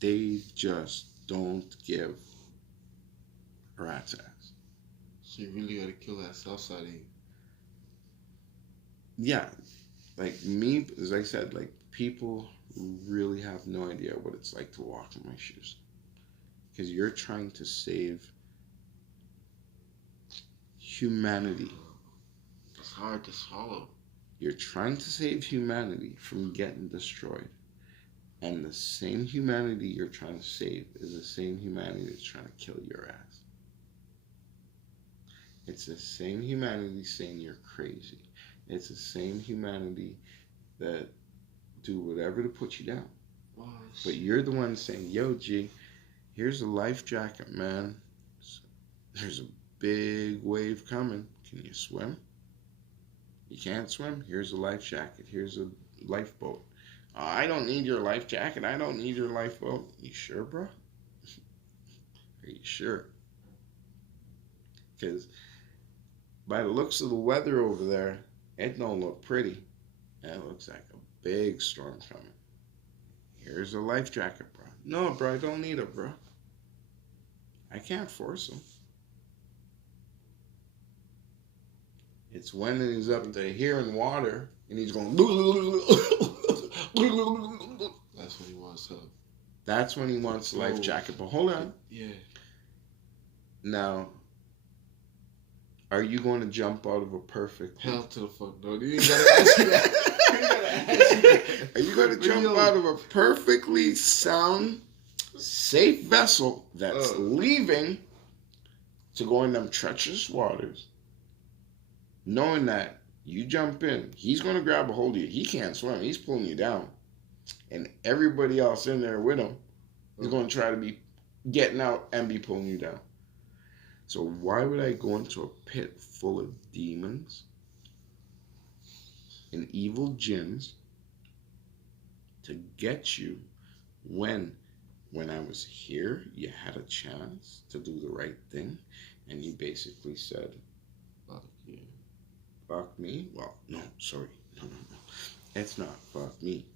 They just don't give a rat's ass. So you really got to kill that south side of you. Yeah. Like me, as I said, like people really have no idea what it's like to walk in my shoes. Because you're trying to save humanity. It's hard to swallow. You're trying to save humanity from getting destroyed. And the same humanity you're trying to save is the same humanity that's trying to kill your ass. It's the same humanity saying you're crazy. It's the same humanity that do whatever to put you down. Wow, But you're the one saying, yo, G, here's a life jacket, man. There's a big wave coming. Can you swim? You can't swim? Here's a life jacket. Here's a lifeboat. I don't need your life jacket. I don't need your lifeboat. You sure, bro? Are you sure? Because by the looks of the weather over there, it don't look pretty. It looks like a big storm coming. Here's a life jacket, bro. No, bro, I don't need it, bro. I can't force him. It's when he's up to here in water and he's going. that's what he wants to. That's when he wants a life jacket. But hold on. Yeah. Now, are you going to jump out of a perfect? Hell to the fuck no. You ain't gotta ask me that. You ain't gotta ask me that. Are you going to jump out of a perfectly sound, safe vessel that's leaving to go in them treacherous waters, knowing that you jump in, he's going to grab a hold of you. He can't swim. He's pulling you down. And everybody else in there with him is going to try to be getting out and be pulling you down. So why would I go into a pit full of demons and evil jinns to get you when I was here, you had a chance to do the right thing, and you basically said, Fuck yeah. fuck me? Well, no, sorry. No. It's not fuck me.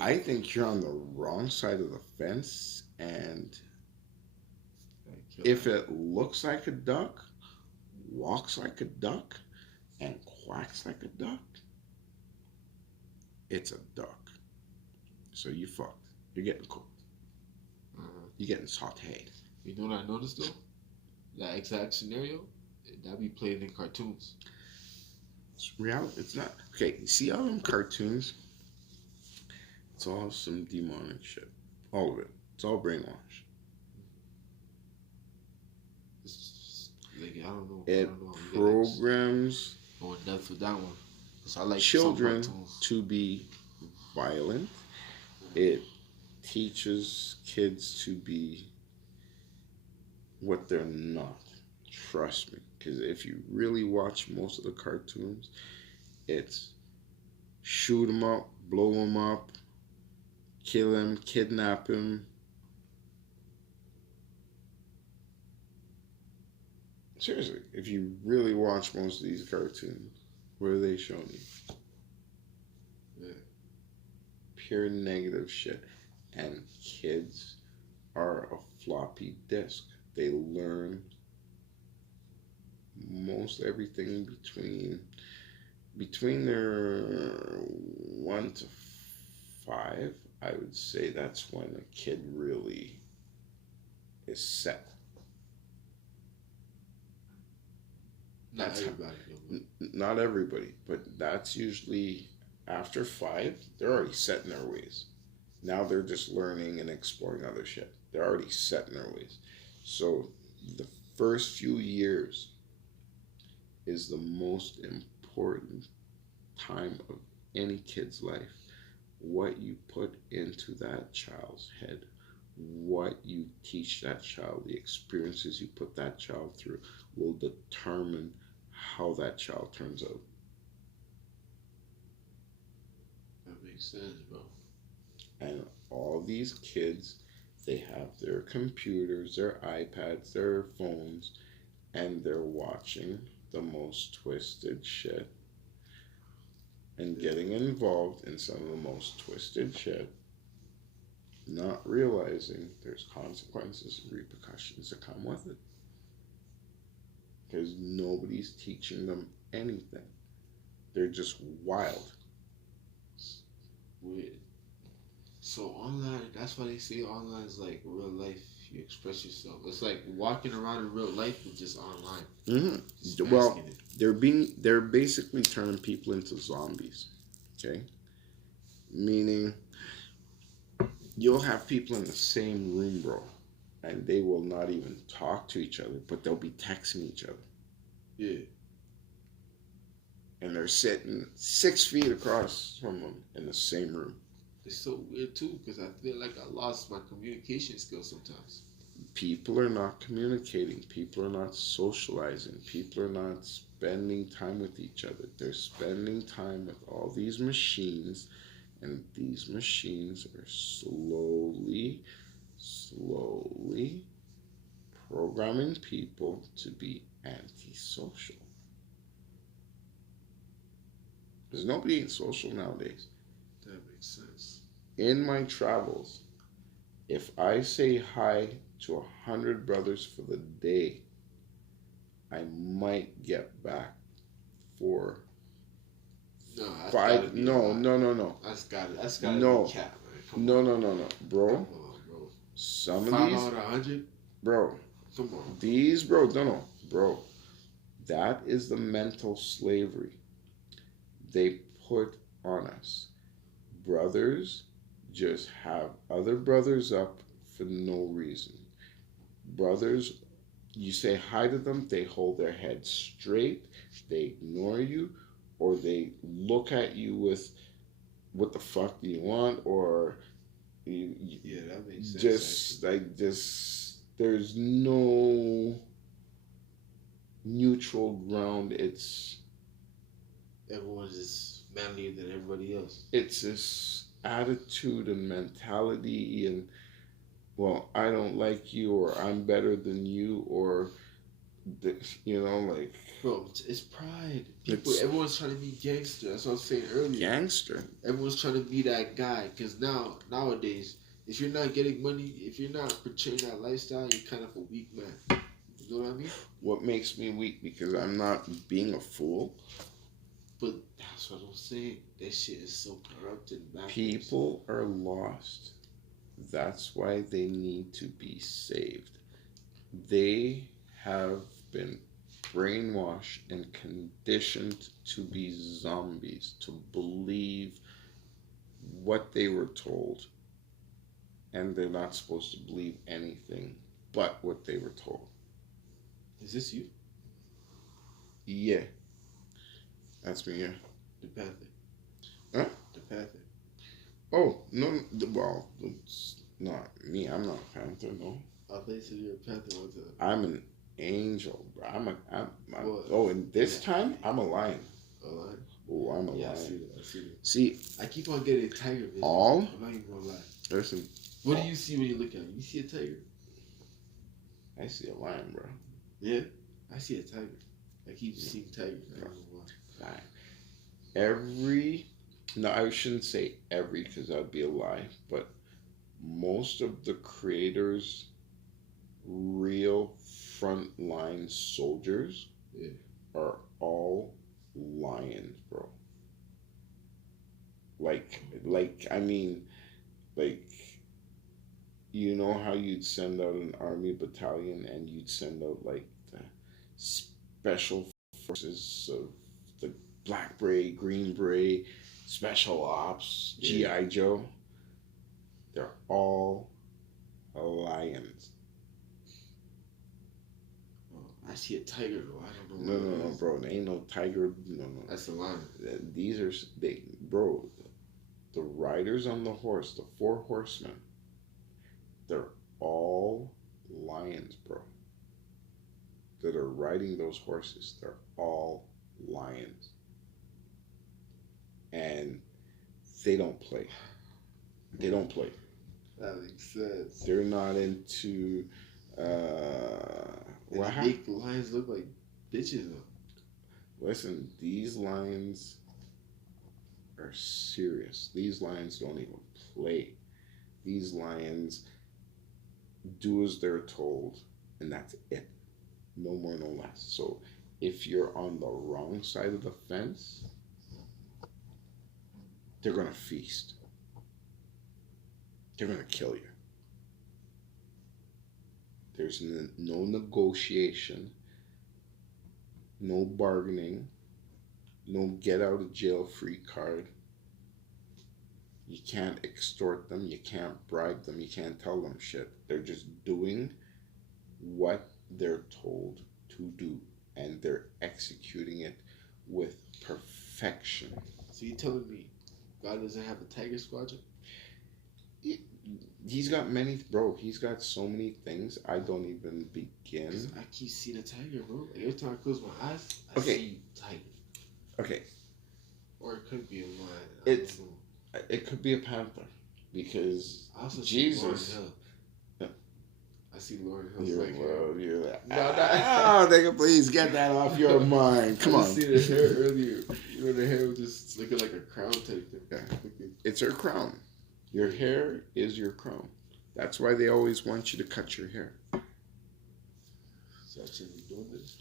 I think you're on the wrong side of the fence, and if it looks like a duck, walks like a duck, and quacks like a duck, it's a duck. So you fucked. You're getting cooked. You're getting sauteed. You know what I noticed though? That exact scenario, that be played in cartoons. It's reality. It's not. Okay, you see all them cartoons? It's all some demonic shit. All of it. It's all brainwash. It's just, like, I don't know. It I don't know. programs Go in depth with that one. So I like children some cartoons. to be violent. It teaches kids to be what they're not. Trust me. Because if you really watch most of the cartoons, it's shoot him up, blow him up, kill him, kidnap him. Seriously, if you really watch most of these cartoons, what are they showing you? Yeah. Pure negative shit. And kids are a floppy disk. They learn most everything between their 1 to 5. I would say that's when a kid really is set. Not That's everybody though. Not everybody, but that's usually after 5. They're already set in their ways. Now they're just learning and exploring other shit. They're already set in their ways. So the first few years is the most important time of any kid's life. What you put into that child's head, what you teach that child, the experiences you put that child through will determine how that child turns out. That makes sense, bro. And all these kids, they have their computers, their iPads, their phones, and they're watching the most twisted shit and getting involved in some of the most twisted shit, not realizing there's consequences and repercussions that come with it. Because nobody's teaching them anything. They're just wild. Weird. So online, that's why they say online is like real life. You express yourself. It's like walking around in real life, but just online. Just Well, masking it. they're basically turning people into zombies. Okay? Meaning, you'll have people in the same room, bro, and they will not even talk to each other, but they'll be texting each other. Yeah. And they're sitting 6 feet across from them in the same room. It's so weird too, because I feel like I lost my communication skills sometimes. People are not communicating. People are not socializing. People are not spending time with each other. They're spending time with all these machines, and these machines are slowly programming people to be antisocial. Because nobody ain't social nowadays. That makes sense. In my travels, if I say hi to 100 brothers for the day, I might get back for No, that's 5. gotta be No. a lie. That's gotta No. be cap, man. Come No, on. bro. Come on, bro. Some of 5 these, out of 100? bro. Come on. These, bro. No, bro. That is the mental slavery they put on us. Brothers just have other brothers up for no reason. Brothers, you say hi to them, they hold their head straight, they ignore you, or they look at you with, what the fuck do you want? Or Yeah, that makes sense. there's no neutral ground. It's everyone's just manlier than everybody else. It's this attitude and mentality, and well, I don't like you, or I'm better than you, or like Bro, it's pride. People, It's- everyone's trying to be gangster. That's what I was saying earlier. gangster. Everyone's trying to be that guy. Because nowadays, if you're not getting money, if you're not portraying that lifestyle, you're kind of a weak man. You know what I mean? What makes me weak? Because I'm not being a fool. But that's what I'm saying. That shit is so corrupted. Backwards. People are lost. That's why they need to be saved. They have been brainwashed and conditioned to be zombies, to believe what they were told. And they're not supposed to believe anything but what they were told. Is this you? Yeah. That's me, yeah. The Panther. Huh? The Panther. Oh, no, well, it's not me. I'm not a panther, no. I thought you said you're a Panther one time. I'm an angel, bro. What? Oh, and this time, I'm a lion. A lion? Oh, I'm a Yeah, I lion. see that. I see that. See, I keep on getting tiger vision. all, I'm not even gonna lie. listen, What do you see when you look at me? You see a tiger? I see a lion, bro. Yeah. I see a tiger. I keep seeing tigers. I don't know why. Lion. No, I shouldn't say every, because that'd be a lie, but most of the creators, real frontline soldiers, Yeah. are all lions, bro. I mean, you know how you'd send out an army battalion and you'd send out like the special forces of the Black Beret, Green Beret, Special Ops, Yeah. G.I. Joe. They're all lions. Oh, I see a tiger though. I don't know. No, bro. There ain't no tiger. No. That's a lion. These are bro. The riders on the horse, the 4 horsemen, they're all lions, bro. That are riding those horses. They're all lions. And they don't play. They don't play. That makes sense. They're not into And they make the lions look like bitches though. Listen, these lions are serious. These lions don't even play. These lions do as they're told, and that's it. No more, no less. So if you're on the wrong side of the fence, they're going to feast. They're going to kill you. There's no negotiation, no bargaining, no get out of jail free card. You can't extort them, you can't bribe them, you can't tell them shit. They're just doing what they're told to do, and they're executing it with perfection. So you telling me God doesn't have a tiger squadron? He's got many, bro. He's got so many things I don't even begin. 'Cause I keep seeing a tiger, bro. Like, every time I close my eyes, I Okay. see tiger. Okay, Or it could be a lion. It's- don't know. it could be a panther because I also Jesus. see Lauryn Hill. Yeah. I see Lauryn Hill's You're, like well, you're No, oh, nigga, please get that off your mind. Come I on. just seen her hair earlier. You know, the hair was just looking like a crown type thing. Yeah. Looking- It's her crown. Your hair is your crown. That's why they always want you to cut your hair. So I should be doing this.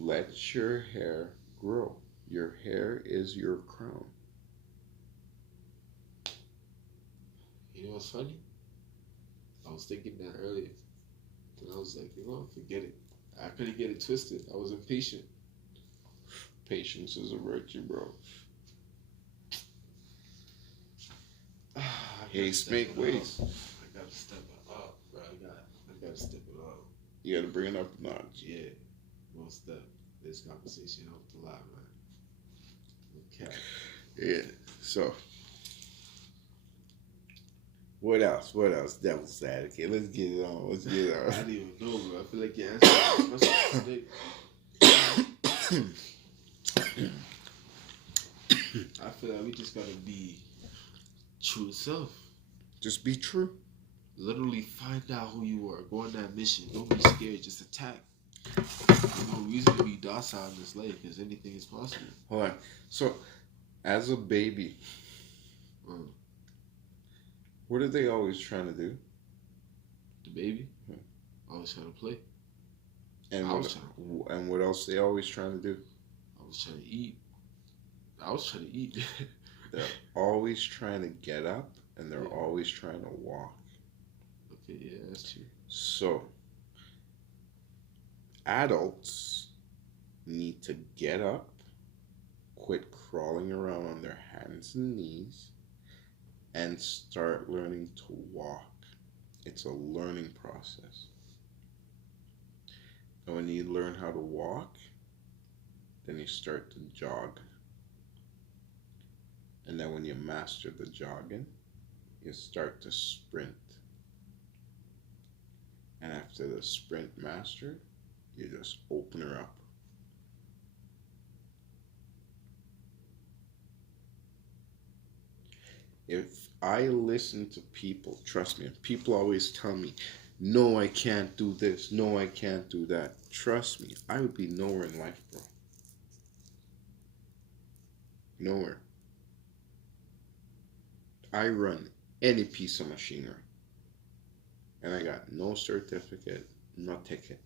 Let your hair grow. Your hair is your crown. You know what's funny? I was thinking that earlier. Then I was like, you know, forget it. I couldn't get it twisted. I was impatient. Patience is a virtue, bro. I gotta Haste step make it ways. up. I gotta step it up, bro. I gotta step it up. You gotta bring it up a notch. Yeah. Most step. This conversation helped a lot, man. Okay. Yeah. So, what else? What else? Devil's advocate. Let's get it on. Let's get it I on. didn't even know, bro. I feel like you answered my question today. that we just gotta be true to self. Just be true. Literally find out who you are. Go on that mission. Don't be scared. Just attack. There's no reason to be docile in this life because anything is possible. Hold on. So, as a baby, Mm. what are they always trying to do? The baby, Hmm. I was trying to play. And I what, was trying and what else they always trying to do? I was trying to eat. I was trying to eat. They're always trying to get up, and they're Yeah. always trying to walk. Okay, yeah, that's true. So, adults need to get up, quit crawling around on their hands and knees, and start learning to walk. It's a learning process. And when you learn how to walk, then you start to jog. And then when you master the jogging, you start to sprint. And after the sprint mastered, you just open her up. If I listen to people, trust me, people always tell me, no, I can't do this, no, I can't do that. Trust me, I would be nowhere in life, bro. Nowhere. I run any piece of machinery. And I got no certificate, no ticket.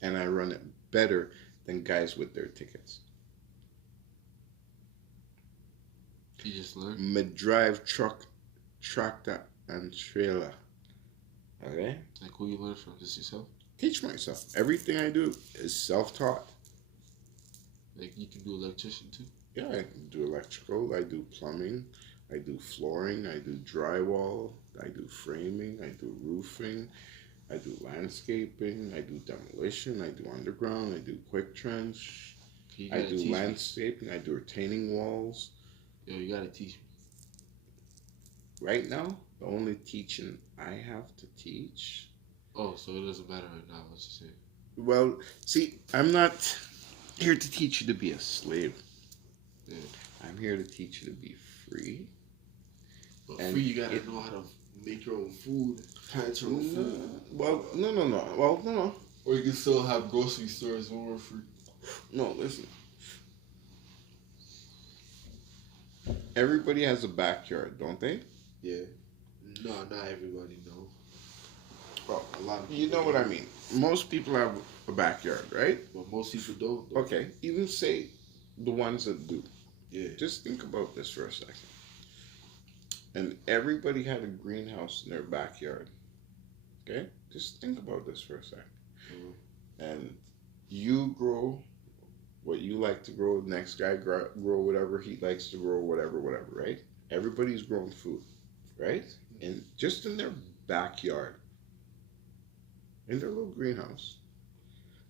And I run it better than guys with their tickets. You just learn. Me drive truck, tractor, and trailer. Okay? Like who you learn from? Just yourself? Teach myself. Everything I do is self-taught. Like you can do electrician too? Yeah, I do electrical, I do plumbing, I do flooring, I do drywall, I do framing, I do roofing, I do landscaping, I do demolition, I do underground, I do quick trench, You I gotta do teach me. landscaping, I do retaining walls. Yo, you gotta teach me. Right now, the only teaching I have to teach. Oh, so it doesn't matter right now, what you say. Well, see, I'm not here to teach you to be a slave. Yeah. I'm here to teach you to be free. But And free, you gotta it- know how to make your own food, plant your own food. Well, no. Well, no. Or you can still have grocery stores when we're free. No, listen. Everybody has a backyard, don't they? Yeah. No, not everybody know. Well, A lot of people you know what I don't. mean. Most people have a backyard, right? But most people don't. Though. Okay, even say the ones that do. Yeah. Just think about this for a second. And everybody had a greenhouse in their backyard. Okay? Just think about this for a second. Mhm. And you grow what you like to grow, the next guy grow whatever he likes to grow, whatever, right? Everybody's growing food, right? And just in their backyard, in their little greenhouse.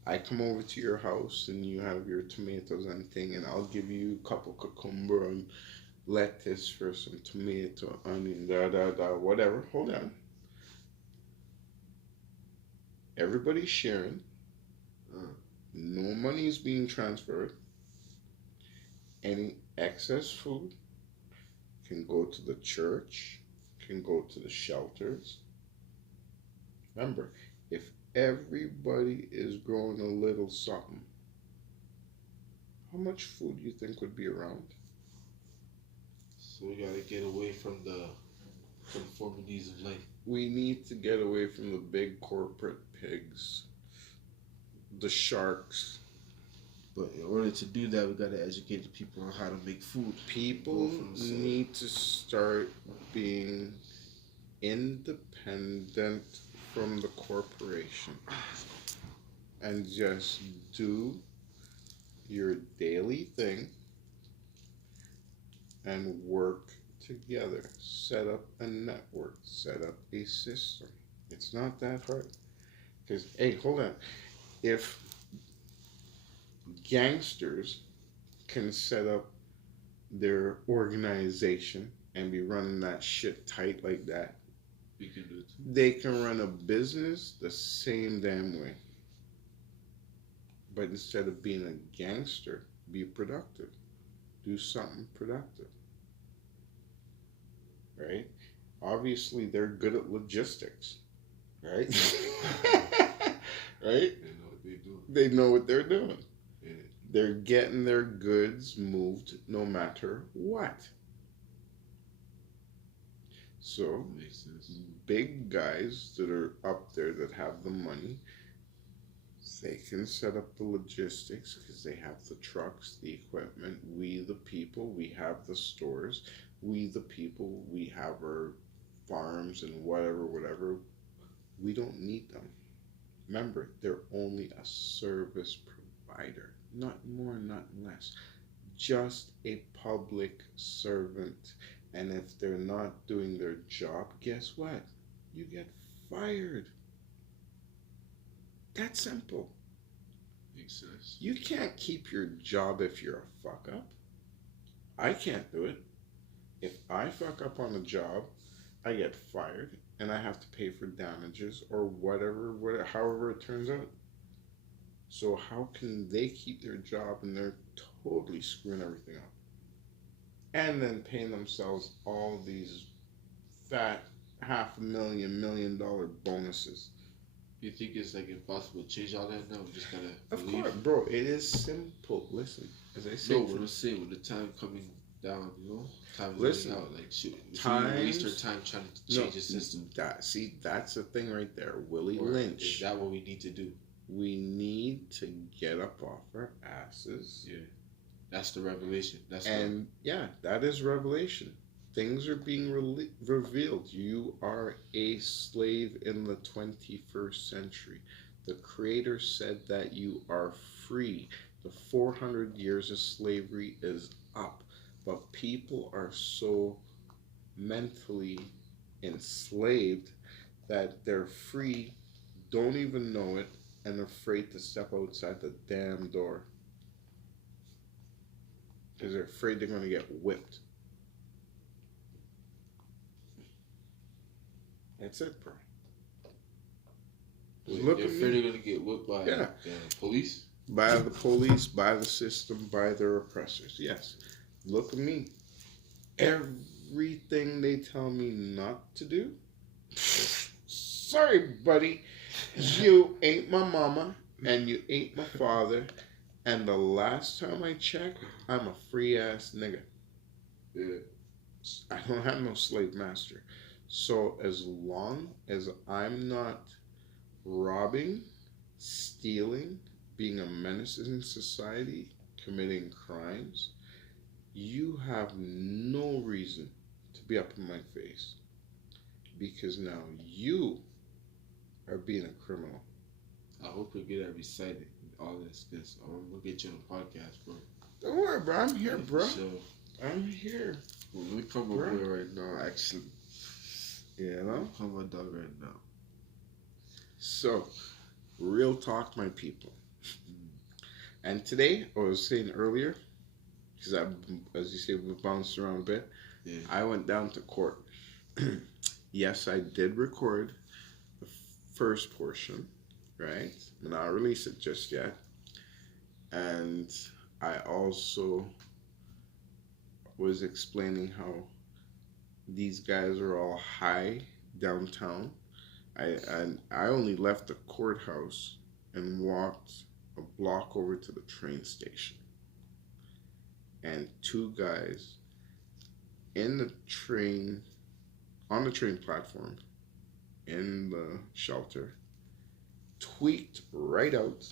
I come over to your house and you have your tomatoes and thing, and I'll give you a couple cucumber and lettuce for some tomato, onion, whatever. Hold on. Everybody's sharing. No money is being transferred. Any excess food can go to the church, can go to the shelters. Remember, if everybody is growing a little something, how much food do you think would be around? So we gotta get away from the conformities of life. We need to get away from the big corporate pigs, the sharks. But in order to do that, we gotta educate the people on how to make food. People Go from the need to start being independent from the corporation and just do your daily thing and work together. Set up a network, set up a system. It's not that hard. Because, hey, hold on. If gangsters can set up their organization and be running that shit tight like that, We can do it too. they can run a business the same damn way. But instead of being a gangster, be productive. do something productive, right? Obviously, they're good at logistics, right? Right? They know what they do. They know what they're doing. Yeah. They're getting their goods moved no matter what. So, Makes sense. big guys that are up there that have the money, they can set up the logistics because they have the trucks, the equipment. We, the people, we have the stores. We, the people, we have our farms and whatever. We don't need them. Remember, they're only a service provider, not more, not less. Just a public servant. And if they're not doing their job, guess what? You get fired. That's simple. Makes sense. You can't keep your job if you're a fuck up. I can't do it. If I fuck up on a job, I get fired and I have to pay for damages or whatever, however it turns out. So how can they keep their job and they're totally screwing everything up? And then paying themselves all these fat $500,000, $1 million bonuses. You think it's like impossible to change all that now? We just gotta Of believe. course, bro, it is simple. Listen, as I say, No, what I'm saying, with the time coming down, you know, time Listen, running out. Like, should we times- waste our time trying to change the system? That's the thing right there. Willie Or Lynch. is that what we need to do? We need to get up off our asses. Yeah, that's the revelation. That's And yeah, that is revelation. Things are being revealed. You are a slave in the 21st century. The Creator said that you are free. The 400 years of slavery is up. But people are so mentally enslaved that they're free, don't even know it, and afraid to step outside the damn door. Because they're afraid they're going to get whipped. That's it, bro. Wait, Look they're at afraid me. they're gonna get whipped by Yeah. police. By the police, by the system, by their oppressors. Yes. Look at me. Everything they tell me not to do. Sorry, buddy. You ain't my mama and you ain't my father. And the last time I checked, I'm a free ass nigga. Yeah. I don't have no slave master. So as long as I'm not robbing, stealing, being a menace in society, committing crimes, you have no reason to be up in my face. Because now you are being a criminal. I hope you get that recited. All this, because we'll get you on the podcast, bro. Don't worry, bro. I'm here, bro. So, I'm here. well, let me call my Bro. boy right now, actually. You know? Call my dog right now. So, real talk, my people. And today, I was saying earlier, because as you say, we bounced around a bit. Yeah. I went down to court. Yes, I did record the first portion, right? But not release it just yet. And I also was explaining how these guys are all high downtown. I only left the courthouse and walked a block over to the train station. And two guys in the train, on the train platform, in the shelter, tweaked right out,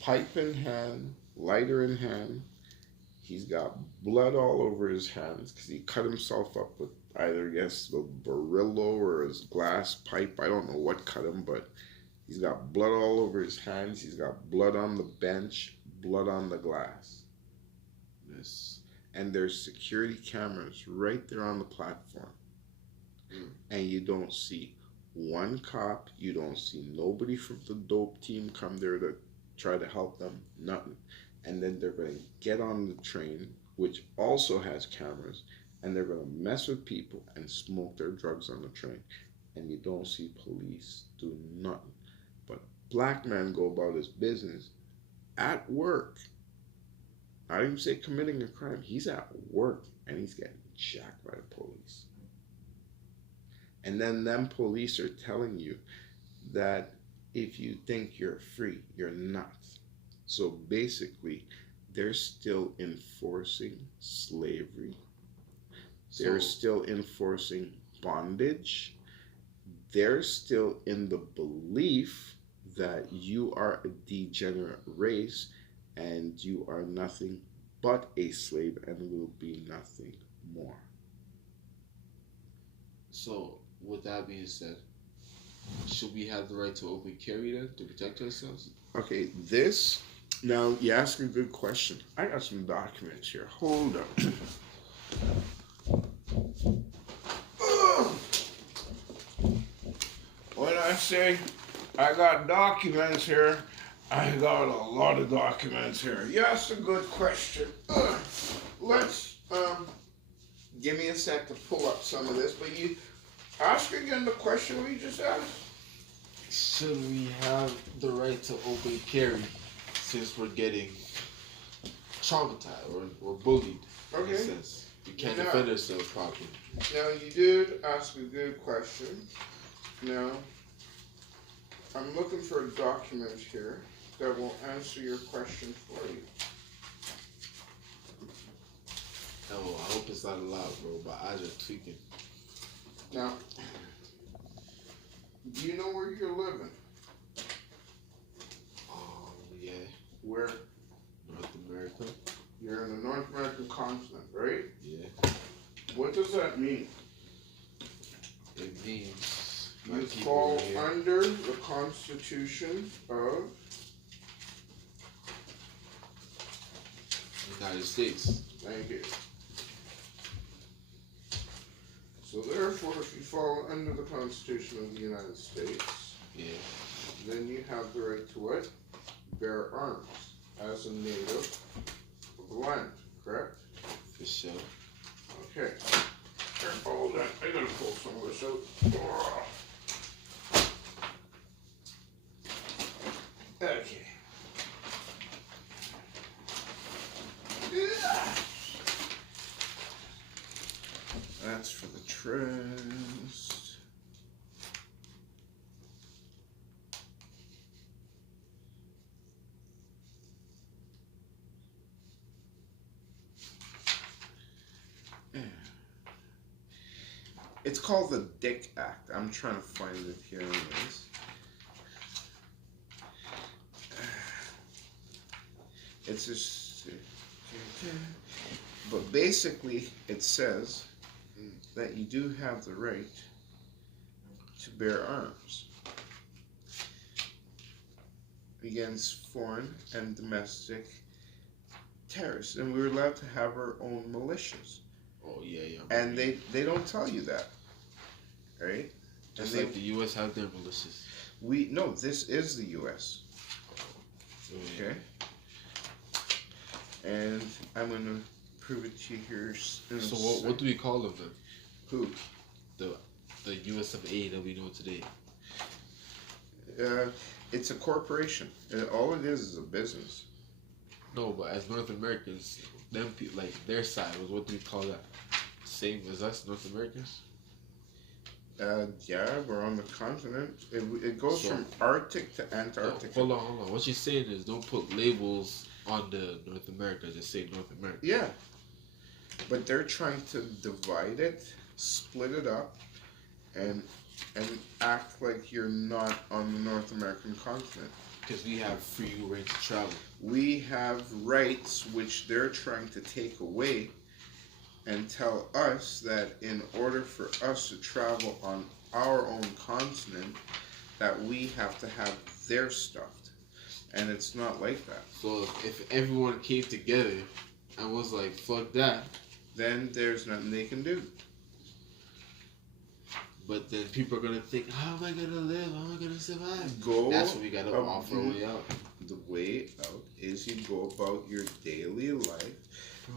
pipe in hand, lighter in hand. He's got blood all over his hands because he cut himself up with either, I guess, the Barillo or his glass pipe. I don't know what cut him, but he's got blood all over his hands. He's got blood on the bench, blood on the glass. Yes. And there's security cameras right there on the platform. And you don't see one cop. You don't see nobody from the dope team come there to try to help them. Nothing. And then they're going to get on the train, which also has cameras, and they're going to mess with people and smoke their drugs on the train. And you don't see police do nothing. But black man go about his business at work. I don't even say committing a crime. He's at work and he's getting jacked by the police. And then them police are telling you that if you think you're free, you're not. So basically, they're still enforcing slavery. They're still enforcing bondage. They're still in the belief that you are a degenerate race and you are nothing but a slave and will be nothing more. So, with that being said, should we have the right to open carry then to protect ourselves? Okay, this, now you ask a good question. I got some documents here. Hold up. When I say I got documents here, I got a lot of documents here. You asked a good question. Let's, give me a sec to pull up some of this, but you ask again the question we just asked. Should we have the right to open carry since we're getting traumatized or bullied? In a Okay. sense. We can't Yeah. defend ourselves properly. Now, you did ask a good question. Now, I'm looking for a document here that will answer your question for you. Oh, I hope it's not allowed, bro. My eyes are tweaking. Now, do you know where you're living? Yeah. Where? North America. You're in the North American continent, right? Yeah. What does that mean? It means my You people fall are here. under the Constitution of United States. Thank you. So therefore, if you fall under the Constitution of the United States, Yeah. then you have the right to what? Bear arms as a native of the land, correct? For sure. Okay. Here, hold on. I gotta pull some of this out. Okay. That's for the trust. It's called the Dick Act. I'm trying to find it here anyways. It's just, but basically it says that you do have the right to bear arms against foreign and domestic terrorists, and we're allowed to have our own militias. Oh yeah. And they don't tell you that, right? Just and like the U.S. have their militias. This is the U.S. Yeah. Okay. And I'm gonna prove it to you here. In a So what do we call them then? Who? The U.S. of A that we know today. It's a corporation. All it is a business. No, but as North Americans, them like their side was what do we call that? Same as us, North Americans. Yeah, we're on the continent. It goes So- from Arctic to No, Antarctica. hold on. What you're saying is don't put labels on the North America. Just say North America. Yeah, but they're trying to divide it, split it up, and act like you're not on the North American continent. Because we have free range to travel. We have rights which they're trying to take away and tell us that in order for us to travel on our own continent, that we have to have their stuff. And it's not like that. So if everyone came together and was like, fuck that, Then there's nothing they can do. but then people are gonna think, how am I gonna live? How am I gonna survive? Go That's what we gotta ab- offer a way out. The way out is you go about your daily life.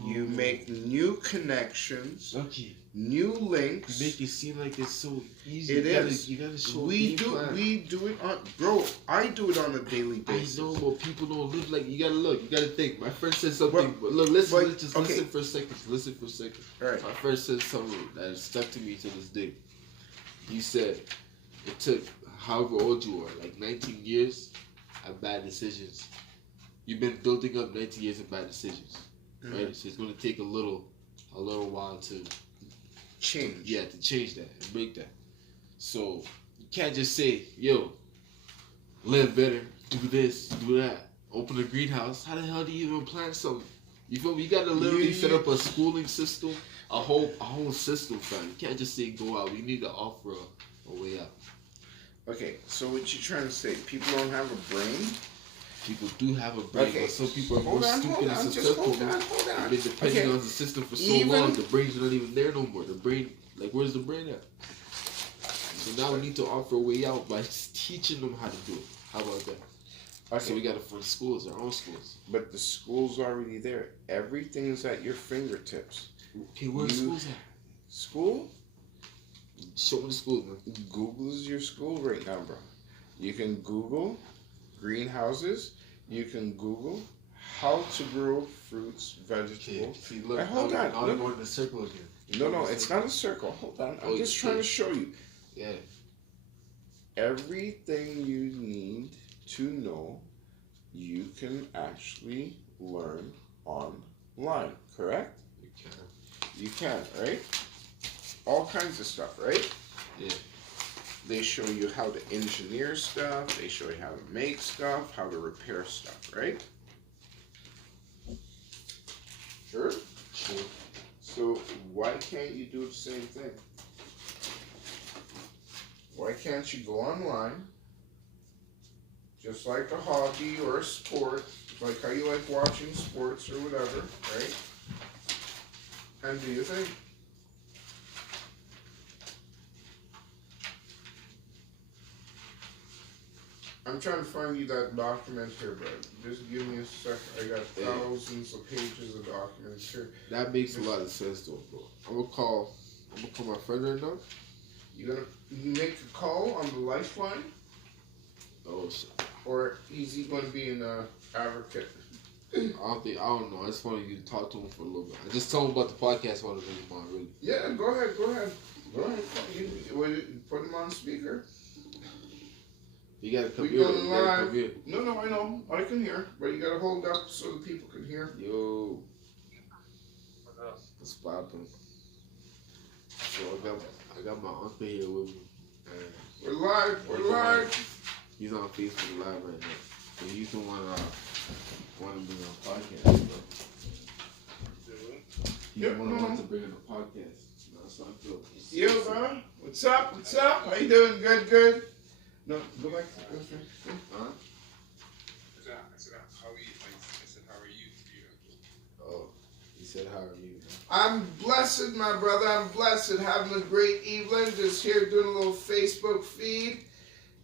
You make new connections, Okay. new You links. make it seem like it's so easy. It is. You gotta show We game plan. do it on, bro. I do it on a daily I basis. know, but people don't live like. You gotta look. You gotta think. My friend said something. Well, But look, listen. but- Let's just okay. listen for a second. Listen for a second. All right. My friend said something that stuck to me to this day. He said it took however old you are, like 19 years of bad decisions. You've been building up 19 years of bad decisions, right? So it's gonna take a little while to Change. to change that and break that. So you can't just say, yo, live better, do this, do that, open a greenhouse. How the hell do you even plant something? You feel me? You gotta literally set up a schooling system, a whole system, fam. You can't just say go out. We need to offer a way out. Okay, so what you trying to say? People don't have a brain? People do have a brain, Okay, but some people are hold more on, stupid hold and on, just successful. hold on. They've been depending Okay. on the system for so Even- long, the brain's not even there no more. The brain, like, where's the brain at? So now we need to offer a way out by teaching them how to do it. How about that? Okay, So we gotta fund schools, our own schools. but the school's already there. Everything's at your fingertips. Okay, where are the You- schools at? School? Show me the schools, man. Google is your school right now, bro. You can Google greenhouses. You can Google how to grow fruits, Okay, vegetables. see, look, Hey, hold now, on, now look. they're going in a circle again. No, it's not a circle. Hold on. I'm Oh, just you trying to see. show you. Yeah. Everything you need to know, you can actually learn online, correct? You can. You can, right? All kinds of stuff, right? Yeah. They show you how to engineer stuff, they show you how to make stuff, how to repair stuff, right? Sure? Sure. So why can't you do the same thing? Why can't you go online, just like a hobby or a sport, like how you like watching sports or whatever, right? And do your thing. I'm trying to find you that document here, bro. Just give me a second. I got thousands of pages of documents here. That makes a lot of sense, though, bro. I'm gonna call my friend right now. You make a call on the lifeline, Oh shit. or is he going to be an advocate? I don't know. It's funny you talk to him for a little bit. I just told him about the podcast while I was in his mind, really. Yeah, go ahead. Put him on speaker. You gotta come We here. going You gotta live. come here. No, I know. I can hear, but you got to hold up so the people can hear. Yo. What's poppin'? So I got my uncle here with me. And We're live. he's on Facebook Live right now. So he's the one want to bring on a podcast, bro. He's Yeah, the one no. that wants to bring on a podcast. That's how I feel. Yo, bro. What's up? How you doing? Good. No, go back. Huh? I said, how are you? I said, how are you? Oh, he said, how are you? Man? I'm blessed, my brother. I'm blessed. Having a great evening. Just here doing a little Facebook feed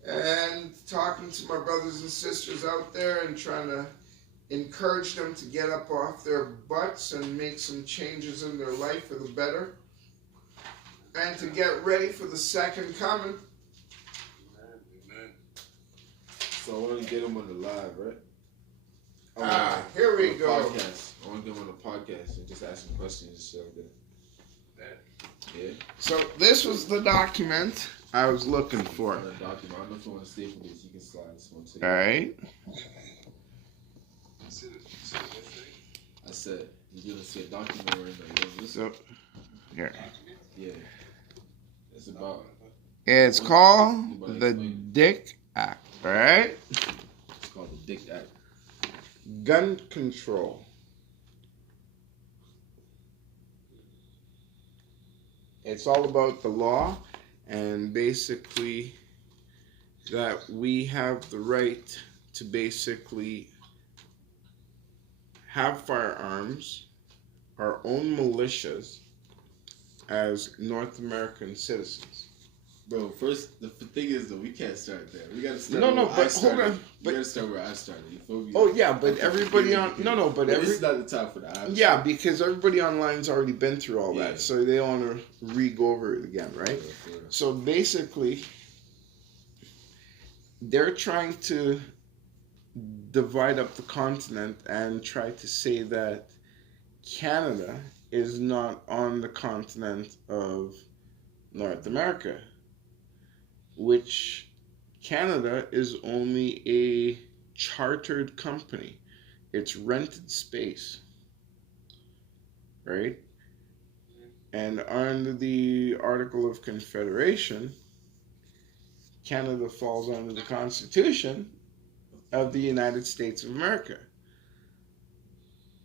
and talking to my brothers and sisters out there and trying to encourage them to get up off their butts and make some changes in their life for the better and to get ready for the second coming. Amen. So I want to get him on the live, right? Here we On the go. Podcast. I want to get him on the podcast and just ask him questions and stuff like that. Yeah. So this was the document I was looking for. On the document. I don't know if you want to stay for this. You can slide this one too. All right. I said, you're going to see a document right now. You know, listen. So here. Yeah. It's about, It's called the Dick Act. All right. it's called the Dick Act. Gun control. It's all about the law and basically that we have the right to basically have firearms, our own militias as North American citizens. Bro, first the thing is though, we can't start there. We gotta start. No, where no, I but hold started. on, We but- gotta start where I started. You feel me? Oh yeah, but Okay, everybody okay. but This is not the time for that. I'm yeah, sorry. because everybody online's already been through all Yeah. that, so they want to re-go over it again, right? For real. So basically, they're trying to divide up the continent and try to say that Canada is not on the continent of North America, which Canada is only a chartered company. It's rented space, right? And under the Article of Confederation, Canada falls under the Constitution of the United States of America.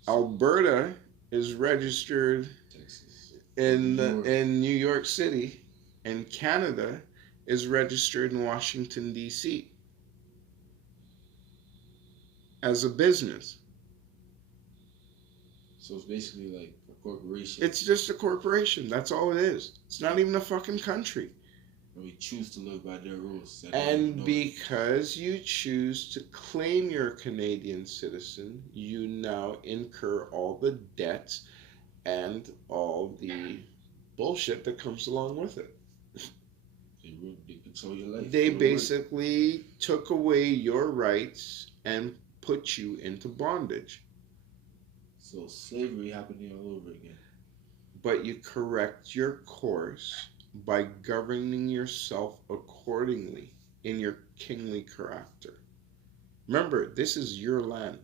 Alberta is registered Texas. in New York. in New York City, and Canada is registered in Washington D.C. as a business. So it's basically like a corporation. It's just a corporation. That's all it is. It's not even a fucking country. And we choose to live by their rules. And because you choose to claim you're a Canadian citizen, you now incur all the debts and all the bullshit that comes along with it. they control your life. They Your work. basically took away your rights and put you into bondage. So slavery happening all over again. But you correct your course by governing yourself accordingly in your kingly character. Remember, this is your land.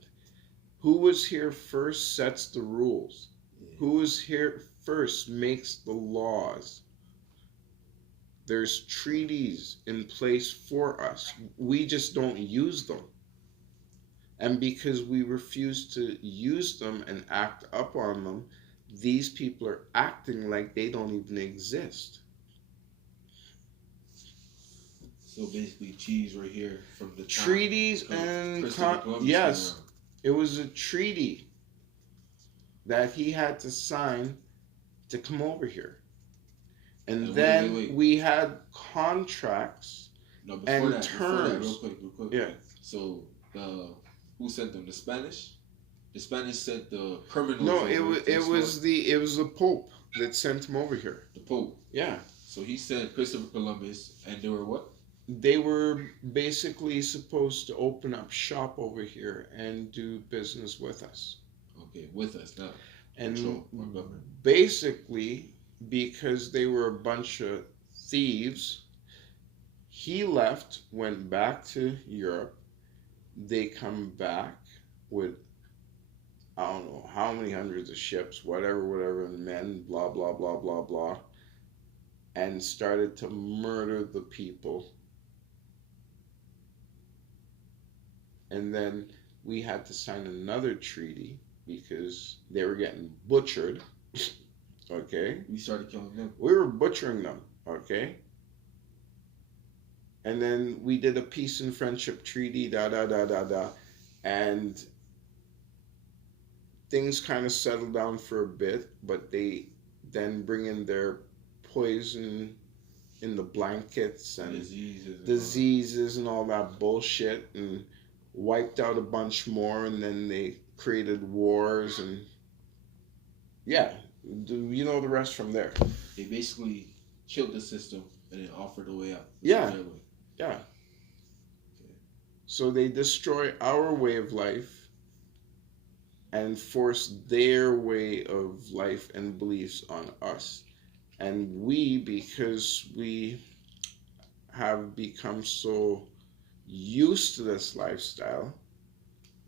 Who was here first sets the rules. Yeah. Who was here first makes the laws. There's treaties in place for us. We just don't use them. And because we refuse to use them and act up on them, these people are acting like they don't even exist. So basically, cheese right here from the time Treaties Christopher and Columbus yes, came around. it was a treaty that he had to sign to come over here. And And then wait. we had contracts. No, before and that, terms. real quick. Yeah. So who sent them? The Spanish. The Spanish sent the criminals. No, over it to was the Pope that sent him over here. the Pope. Yeah. So he sent Christopher Columbus, and they were what? They were basically supposed to open up shop over here and do business with us. Okay, with us now. And Control our government. basically, because they were a bunch of thieves, he left, went back to Europe. They come back with, I don't know how many hundreds of ships, whatever, and men, blah, blah, blah, blah, blah, and started to murder the people. And then we had to sign another treaty because they were getting butchered. Okay? We started killing them. We were butchering them. Okay? And then we did a peace and friendship treaty, and things kind of settled down for a bit, but they then bring in their poison in the blankets and diseases and all that bullshit and wiped out a bunch more, and then they created wars, and yeah, you know the rest from there. They basically killed the system and then offered a way out. Yeah. Their way. Yeah. Okay. So they destroy our way of life and force their way of life and beliefs on us. And we, because we have become so used to this lifestyle,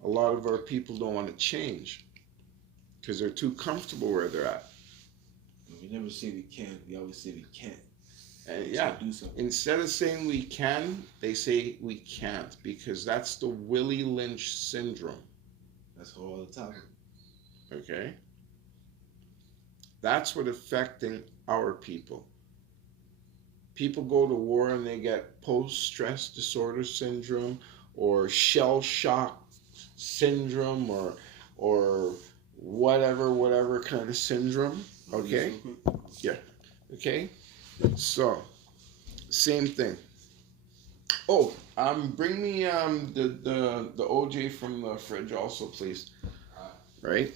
a lot of our people don't want to change because they're too comfortable where they're at. And we never say we can. We always say we can't. And So yeah, do something. instead of saying we can, they say we can't, because that's the Willie Lynch syndrome. That's all the time. Okay? That's what affecting our people. People go to war and they get post-stress disorder syndrome or shell shock syndrome or whatever kind of syndrome. Okay? Okay? So, same thing. Oh, bring me the OJ from the fridge also, please. Right?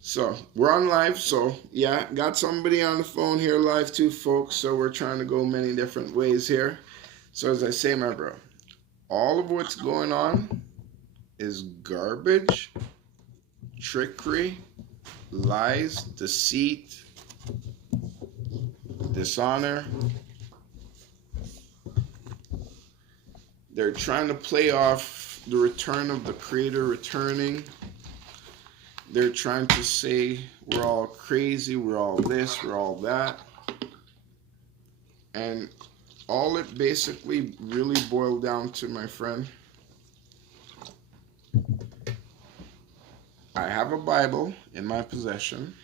So we're on live. So yeah, got somebody on the phone here live too, folks. So we're trying to go many different ways here. So as I say, my bro, all of what's going on is garbage, trickery, lies, deceit, dishonor. They're trying to play off the return of the Creator returning. They're trying to say we're all crazy, we're all this, we're all that. And all it basically really boiled down to, my friend, I have a Bible in my possession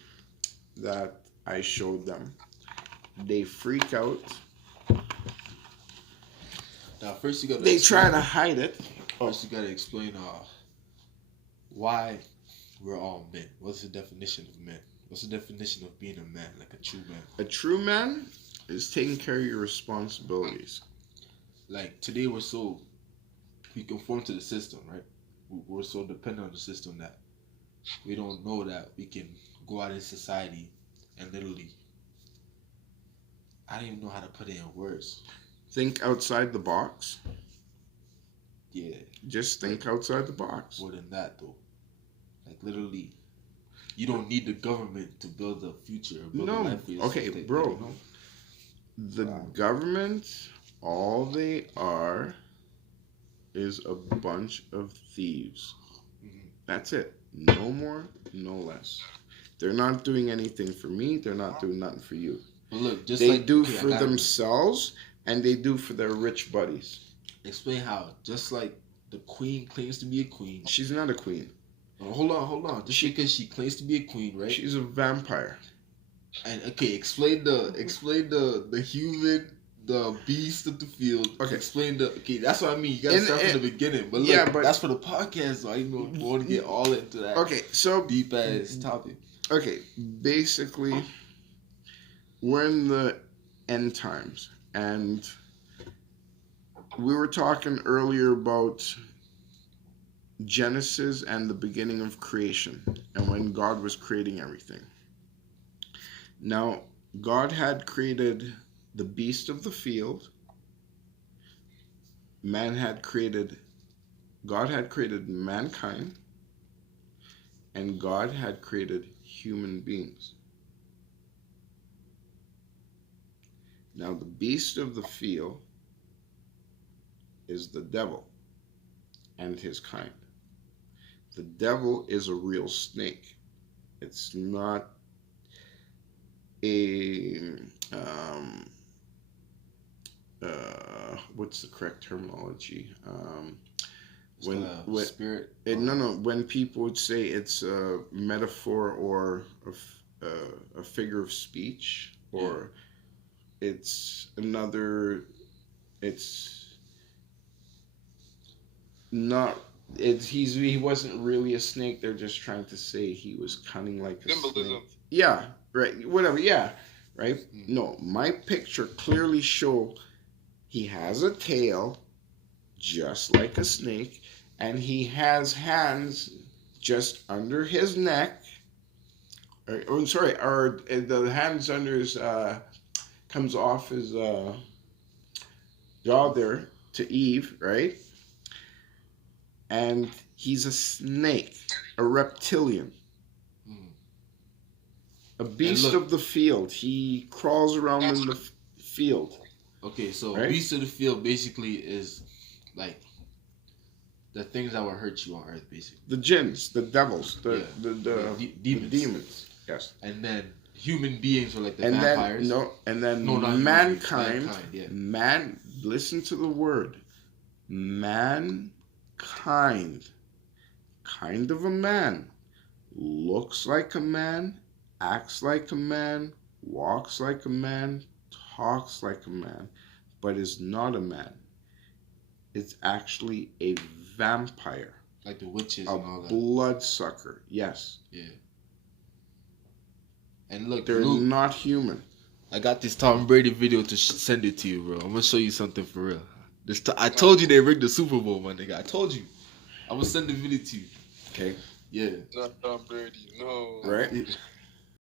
that I showed them. They freak out. Now, first you gotta. They try to hide it. First, you gotta explain why we're all men. What's the definition of men? What's the definition of being a man, like a true man? A true man is taking care of your responsibilities. Like today, we conform to the system, right? We're so dependent on the system that we don't know that we can go out in society and literally, I don't even know how to put it in words. Think outside the box. Yeah. Just think outside the box. More than that, though. Like, literally, you don't need the government to build a future. Build a life for yourself. Okay, bro. You know? The government, all they are is a bunch of thieves. Mm-hmm. That's it. No more, no less. They're not doing anything for me. They're not doing nothing for you. But look, just they like, do okay, for themselves, and they do for their rich buddies. Explain how. Just like the queen claims to be a queen. She's not a queen. Oh, hold on. Just because she claims to be a queen, right? She's a vampire. And okay, explain the human, the beast of the field. Okay. Okay, that's what I mean. You gotta start from the beginning. But look, yeah, but that's for the podcast, so I don't want to get all into that. Okay, so deep ass topic. Okay, basically, we're in the end times, and we were talking earlier about Genesis and the beginning of creation, and when God was creating everything. Now, God had created the beast of the field. God had created mankind, and God had created human beings. Now, the beast of the field is the devil and his kind. The devil is a real snake. It's not a what's the correct terminology? When spirit. When people would say it's a metaphor or a figure of speech, or it's another. It's not. He wasn't really a snake. They're just trying to say he was cunning like a Symbolism. snake. Yeah, right. Whatever. Yeah, right. No, my picture clearly show he has a tail, just like a snake, and he has hands just under his neck. Or the hands under his comes off his jaw there to Eve, right? And he's a snake, a reptilian, a beast of the field. He crawls around in the field. Okay, so right? beast of the field basically is like the things that will hurt you on Earth, basically. The jinns, the devils, the demons. demons. Yes. And then human beings are like the vampires. Mankind. Man, listen to the word. Mankind. Kind of a man. Looks like a man. Acts like a man. Walks like a man. Talks like a man. But is not a man. It's actually a vampire. Like the witches and all that. A bloodsucker. Yes. Yeah. And look, they're not human. I got this Tom Brady video to send it to you, bro. I'm gonna show you something for real. I told you they rigged the Super Bowl, my nigga. I told you. I'm gonna send the video to you. Okay. Yeah. Not Tom Brady, no. Right.